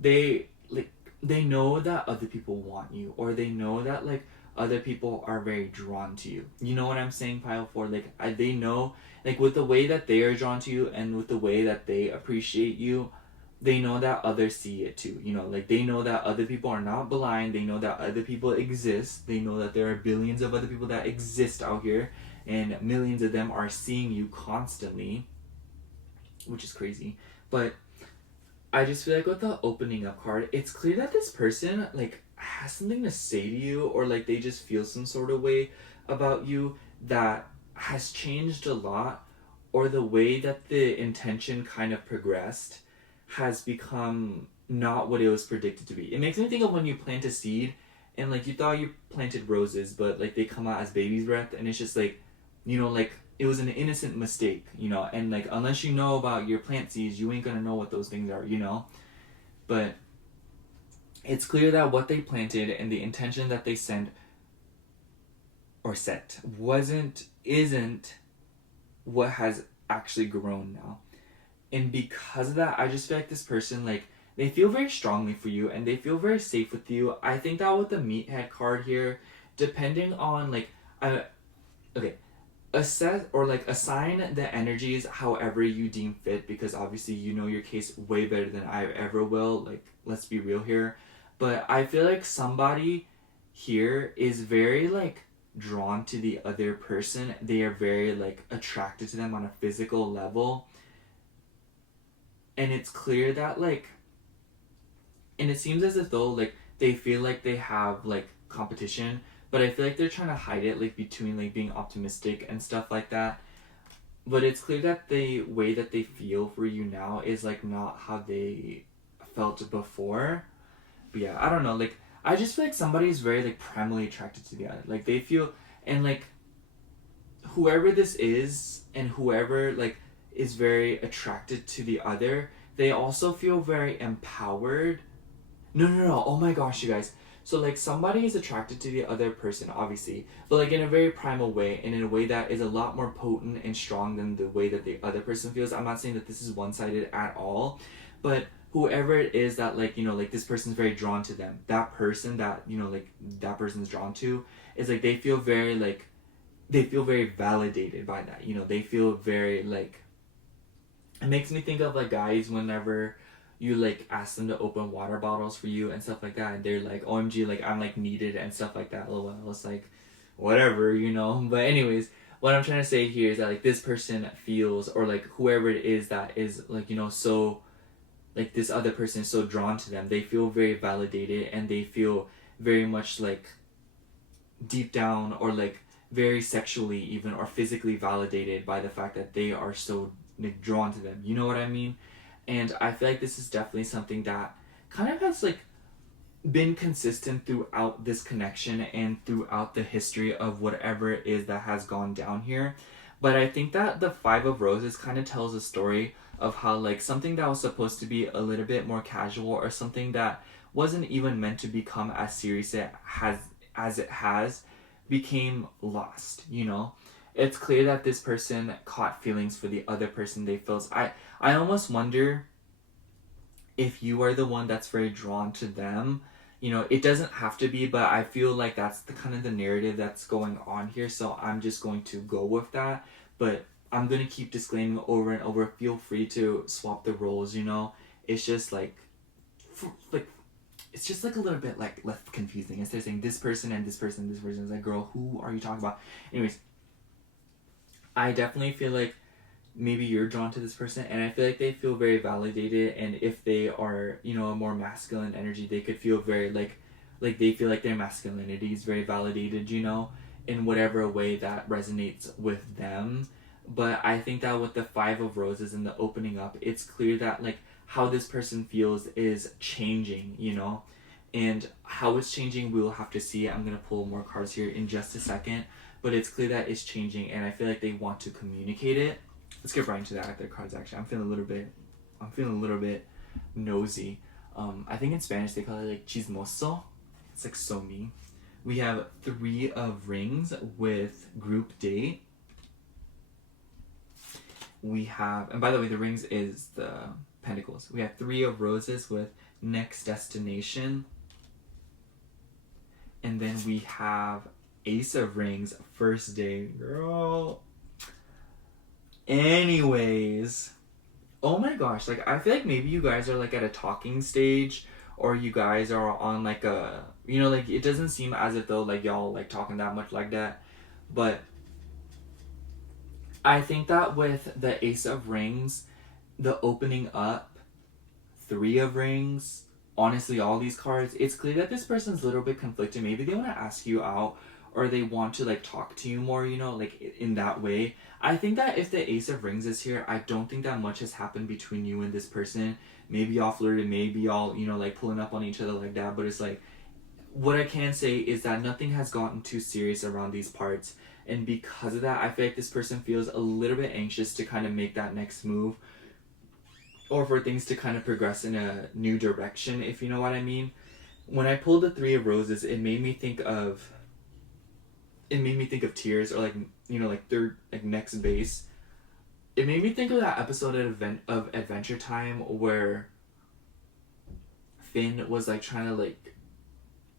they, like, they know that other people want you, or they know that, like, other people are very drawn to you. You know what I'm saying, Pile 4? Like, they know, like, with the way that they are drawn to you and with the way that they appreciate you, they know that others see it too. You know, like, they know that other people are not blind. They know that other people exist. They know that there are billions of other people that exist out here, and millions of them are seeing you constantly, which is crazy. But I just feel like with the opening up card, it's clear that this person, like, has something to say to you, or like they just feel some sort of way about you that has changed a lot, or the way that the intention kind of progressed has become not what it was predicted to be. It makes me think of when you plant a seed and like you thought you planted roses, but like they come out as baby's breath, and it's just like, you know, like it was an innocent mistake, you know, and like unless you know about your plant seeds, you ain't gonna know what those things are, you know? But it's clear that what they planted and the intention that they sent or set isn't what has actually grown now. And because of that, I just feel like this person, like, they feel very strongly for you and they feel very safe with you. I think that with the meathead card here, depending on like, okay, assess or like assign the energies however you deem fit, because obviously you know your case way better than I ever will. Like, let's be real here. But I feel like somebody here is very like drawn to the other person. They are very like attracted to them on a physical level. And it's clear that like, and it seems as if though like they feel like they have like competition, but I feel like they're trying to hide it like between like being optimistic and stuff like that. But it's clear that the way that they feel for you now is like not how they felt before. But yeah, I don't know, like I just feel like somebody is very like primally attracted to the other. Like they feel, and like whoever this is and whoever like is very attracted to the other, they also feel very empowered. No. Oh my gosh, you guys. So like somebody is attracted to the other person, obviously, but like in a very primal way, and in a way that is a lot more potent and strong than the way that the other person feels. I'm not saying that this is one-sided at all, but whoever it is that like, you know, like this person's very drawn to them, that person that, you know, like that person's drawn to, is like they feel very like, they feel very validated by that, you know, they feel very like, it makes me think of like guys whenever you like ask them to open water bottles for you and stuff like that, and they're like, OMG, like I'm like needed and stuff like that. LOL. It's like whatever, you know. But anyways, what I'm trying to say here is that like this person feels, or like whoever it is that is like, you know, so like this other person is so drawn to them, they feel very validated, and they feel very much like deep down, or like very sexually even or physically validated by the fact that they are so like drawn to them, you know what I mean? And I feel like this is definitely something that kind of has like been consistent throughout this connection and throughout the history of whatever it is that has gone down here. But I think that the Five of Roses kind of tells a story of how like something that was supposed to be a little bit more casual, or something that wasn't even meant to become as serious as it has, became lost, you know? It's clear that this person caught feelings for the other person they felt. I almost wonder if you are the one that's very drawn to them. You know, it doesn't have to be, but I feel like that's the kind of the narrative that's going on here, so I'm just going to go with that. But I'm going to keep disclaiming over and over, feel free to swap the roles, you know? It's just like it's just like a little bit like less confusing. Instead of saying this person and this person, this person, it's like, girl, who are you talking about? Anyways, I definitely feel like maybe you're drawn to this person, and I feel like they feel very validated, and if they are, you know, a more masculine energy, they could feel very like they feel like their masculinity is very validated, you know, in whatever way that resonates with them. But I think that with the Five of Roses and the opening up, it's clear that like how this person feels is changing, you know, and how it's changing we'll have to see. I'm gonna pull more cards here in just a second, but it's clear that it's changing, and I feel like they want to communicate it. Let's get right into that. Their cards actually. I'm feeling a little bit nosy. I think in Spanish they call it like chismoso. It's like so mean. We have Three of Rings with group date. We have, and by the way, the rings is the pentacles. We have Three of Roses with next destination. And then we have Ace of Rings, first day. Girl. Anyways. Oh my gosh, like I feel like maybe you guys are like at a talking stage, or you guys are on like a, you know, like it doesn't seem as if though like y'all like talking that much like that. But I think that with the Ace of Rings, the opening up, Three of Rings, honestly, all these cards, it's clear that this person's a little bit conflicted. Maybe they want to ask you out, or they want to like talk to you more, you know, like in that way. I think that if the Ace of Rings is here, I don't think that much has happened between you and this person. Maybe y'all flirted, maybe y'all, you know, like pulling up on each other like that, but it's like, what I can say is that nothing has gotten too serious around these parts. And because of that, I feel like this person feels a little bit anxious to kind of make that next move, or for things to kind of progress in a new direction, if you know what I mean. When I pulled the Three of Roses, it made me think of tears, or like, you know, like third, like next base. It made me think of that episode of Adventure Time where Finn was like trying to like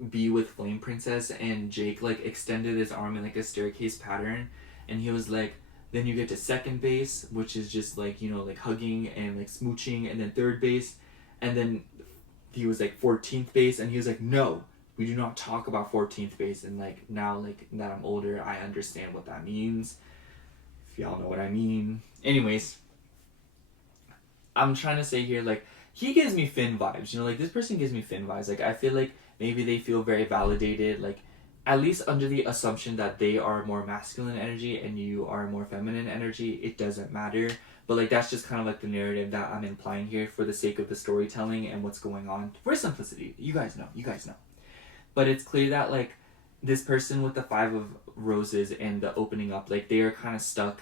be with Flame Princess, and Jake like extended his arm in like a staircase pattern, and he was like, then you get to second base, which is just like, you know, like hugging and like smooching, and then third base, and then he was like 14th base, and he was like, no, we do not talk about 14th base. And like now, like that I'm older, I understand what that means, if y'all know what I mean. Anyways, I'm trying to say here, like, he gives me Finn vibes, you know, like this person gives me Finn vibes. Like I feel like maybe they feel very validated, like at least under the assumption that they are more masculine energy and you are more feminine energy. It doesn't matter, but like that's just kind of like the narrative that I'm implying here for the sake of the storytelling and what's going on, for simplicity. You guys know. But it's clear that like this person with the Five of Roses and the opening up, like they are kind of stuck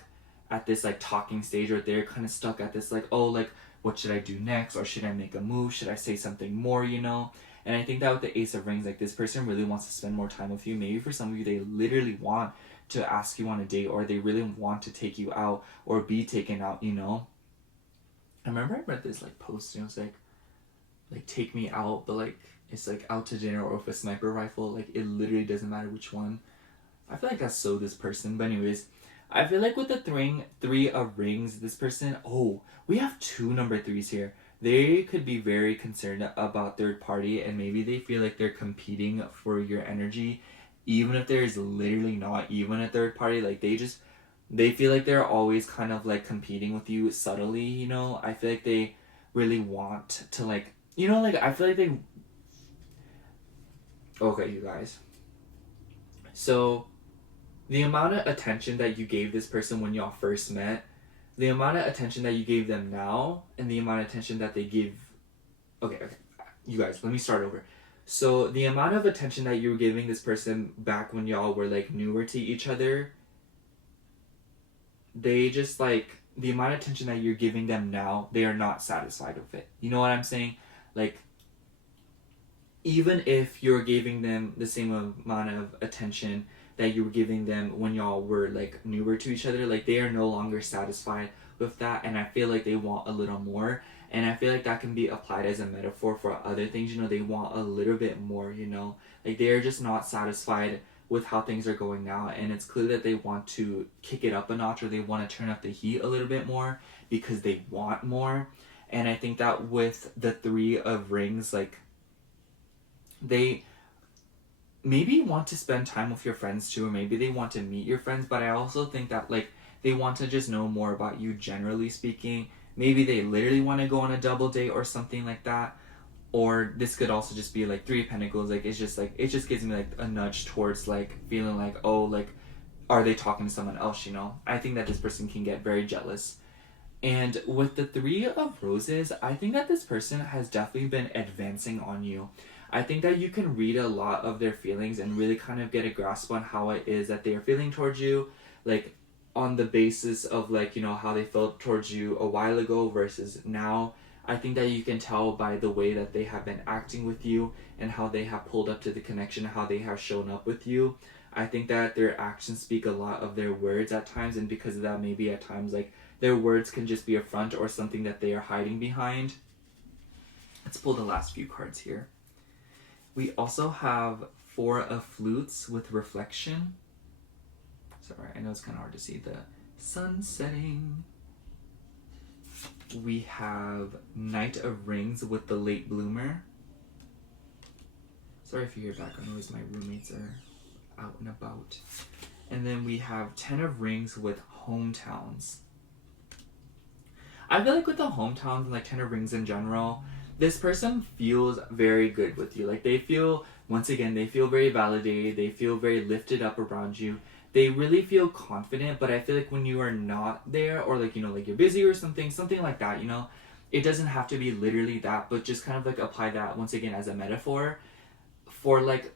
at this like talking stage, or they're kind of stuck at this like, oh, like what should I do next, or should I make a move, should I say something more, you know. And I think that with the Ace of Rings, like this person really wants to spend more time with you. Maybe for some of you, they literally want to ask you on a date, or they really want to take you out or be taken out, you know. I remember I read this like post, and it was like take me out, but like it's like out to dinner or with a sniper rifle. Like it literally doesn't matter which one. I feel like that's so this person. But anyways, I feel like with the Three of Rings, this person, oh, we have two number threes here. They could be very concerned about third party, and maybe they feel like they're competing for your energy, even if there's literally not even a third party. Like they feel like they're always kind of like competing with you subtly, you know. I feel like they really want to like, you know, like I feel like they, okay, you guys, so the amount of attention that you gave this person when y'all first met, the amount of attention that you gave them now, and the amount of attention that they give, okay, you guys, let me start over. So the amount of attention that you were giving this person back when y'all were like newer to each other, they just like, the amount of attention that you're giving them now, they are not satisfied with it. You know what I'm saying? Like, even if you're giving them the same amount of attention that you were giving them when y'all were like newer to each other, like they are no longer satisfied with that, and I feel like they want a little more. And I feel like that can be applied as a metaphor for other things, you know. They want a little bit more, you know, like they're just not satisfied with how things are going now, and it's clear that they want to kick it up a notch, or they want to turn up the heat a little bit more because they want more. And I think that with the Three of Rings, like they maybe want to spend time with your friends too, or maybe they want to meet your friends, but I also think that like They want to just know more about you, generally speaking. Maybe they literally want to go on a double date or something like that. Or this could also just be like Three of Pentacles. Like, it's just like, it just gives me like a nudge towards like feeling like, oh, like, are they talking to someone else, you know? I think that this person can get very jealous. And with the Three of Roses, I think that this person has definitely been advancing on you. I think that you can read a lot of their feelings and really kind of get a grasp on how it is that they are feeling towards you. Like, on the basis of like, you know, how they felt towards you a while ago versus now. I think that you can tell by the way that they have been acting with you and how they have pulled up to the connection, how they have shown up with you. I think that their actions speak a lot of their words at times, and because of that, maybe at times like their words can just be a front or something that they are hiding behind. Let's pull the last few cards here. We also have Four of Flutes with Reflection. Sorry, I know it's kind of hard to see the sun setting. We have Knight of Rings with the Late Bloomer. Sorry if you hear background noise, my roommates are out and about. And then we have Ten of Rings with Hometowns. I feel like with the Hometowns and like Ten of Rings in general, this person feels very good with you. Like, they feel, once again, they feel very validated. They feel very lifted up around you. They really feel confident, but I feel like when you are not there, or like, you know, like you're busy or something like that, you know, it doesn't have to be literally that, but just kind of like apply that once again as a metaphor for like,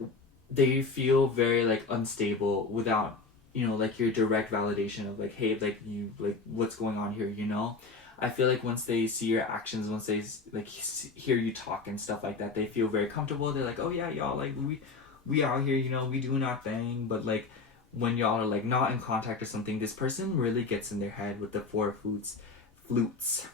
they feel very like unstable without, you know, like your direct validation of like, hey, like you, like what's going on here, you know? I feel like once they see your actions, once they like hear you talk and stuff like that, they feel very comfortable. They're like, oh yeah, y'all, like we out here, you know, we doing our thing. But like, when y'all are like not in contact or something, this person really gets in their head with the Four of Flutes.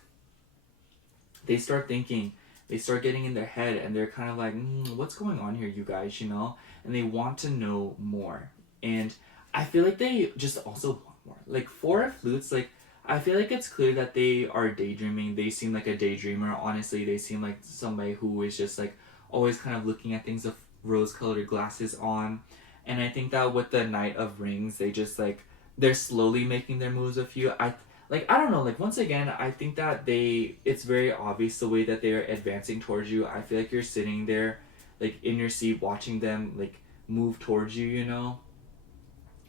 They start thinking, they start getting in their head, and they're kind of like, what's going on here, you guys, you know? And they want to know more. And I feel like they just also want more. Like, Four of Flutes, like, I feel like it's clear that they are daydreaming. They seem like a daydreamer, honestly. They seem like somebody who is just like always kind of looking at things with rose-colored glasses on. And I think that with the Knight of Rings, they just like, they're slowly making their moves with you. I don't know, like, once again, I think that it's very obvious the way that they are advancing towards you. I feel like you're sitting there, like, in your seat watching them, like, move towards you, you know?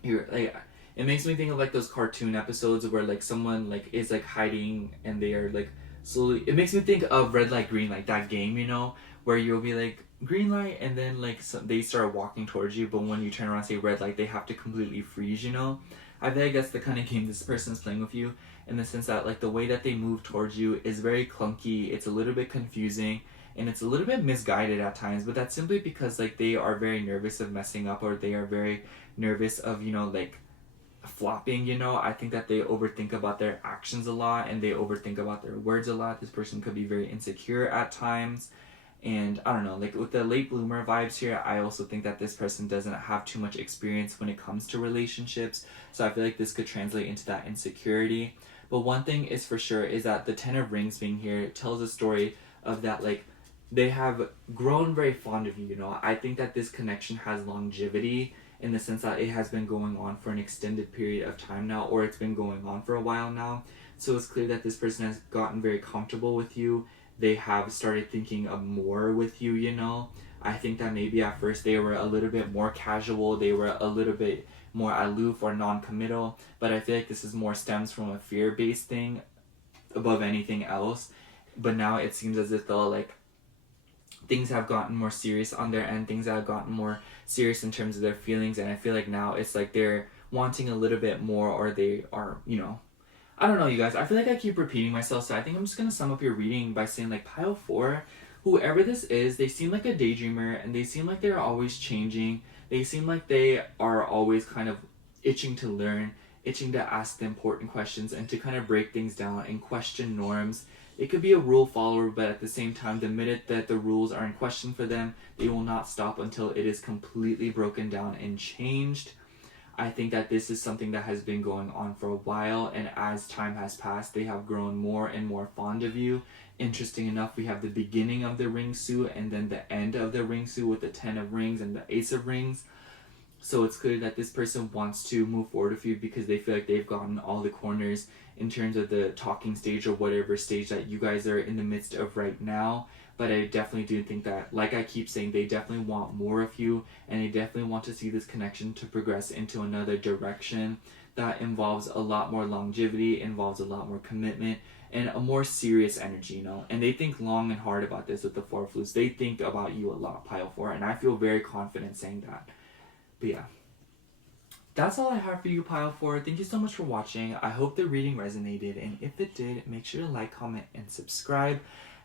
You're, like, it makes me think of, like, those cartoon episodes where, like, someone, like, is, like, hiding and they are, like, slowly... It makes me think of Red Light, Green Light, that game, you know? Where you'll be, like, green light, and then, like, they start walking towards you, but when you turn around and say red light, they have to completely freeze, you know? I feel like that's the kind of game this person is playing with you, in the sense that, like, the way that they move towards you is very clunky, it's a little bit confusing, and it's a little bit misguided at times, but that's simply because, like, they are very nervous of messing up, or they are very nervous of, you know, like, flopping, you know? I think that they overthink about their actions a lot, and they overthink about their words a lot. This person could be very insecure at times. And I don't know, like with the late bloomer vibes here, I also think that this person doesn't have too much experience when it comes to relationships. So I feel like this could translate into that insecurity. But one thing is for sure is that the Ten of Rings being here tells a story of that, like, they have grown very fond of you, you know? I think that this connection has longevity in the sense that it has been going on for an extended period of time now, or it's been going on for a while now. So it's clear that this person has gotten very comfortable with you. They have started thinking of more with you, you know? I think that maybe at first they were a little bit more casual, they were a little bit more aloof or non-committal, but I feel like this is more stems from a fear-based thing above anything else. But now it seems as if though, like, things have gotten more serious on their end, things have gotten more serious in terms of their feelings, and I feel like now it's like they're wanting a little bit more, or they are, you know, I don't know, you guys. I feel like I keep repeating myself, so I think I'm just going to sum up your reading by saying, like, pile 4, whoever this is, they seem like a daydreamer, and they seem like they're always changing. They seem like they are always kind of itching to learn, itching to ask the important questions, and to kind of break things down and question norms. It could be a rule follower, but at the same time, the minute that the rules are in question for them, they will not stop until it is completely broken down and changed. I think that this is something that has been going on for a while, and as time has passed, they have grown more and more fond of you. Interesting enough, we have the beginning of the ring suit and then the end of the ring suit with the 10 of rings and the ace of rings. So it's clear that this person wants to move forward with you because they feel like they've gotten all the corners in terms of the talking stage or whatever stage that you guys are in the midst of right now. But I definitely do think that, like I keep saying, they definitely want more of you, and they definitely want to see this connection to progress into another direction that involves a lot more longevity, involves a lot more commitment, and a more serious energy, you know. And they think long and hard about this with the Four of Flutes. They think about you a lot, Pile 4, and I feel very confident saying that. But yeah, that's all I have for you, Pile 4. Thank you so much for watching. I hope the reading resonated, and if it did, make sure to like, comment, and subscribe.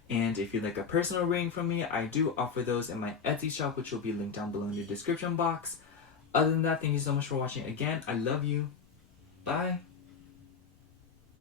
And if you'd like a personal reading from me, I do offer those in my Etsy shop, which will be linked down below in the description box. Other than that, thank you so much for watching again. I love you. Bye.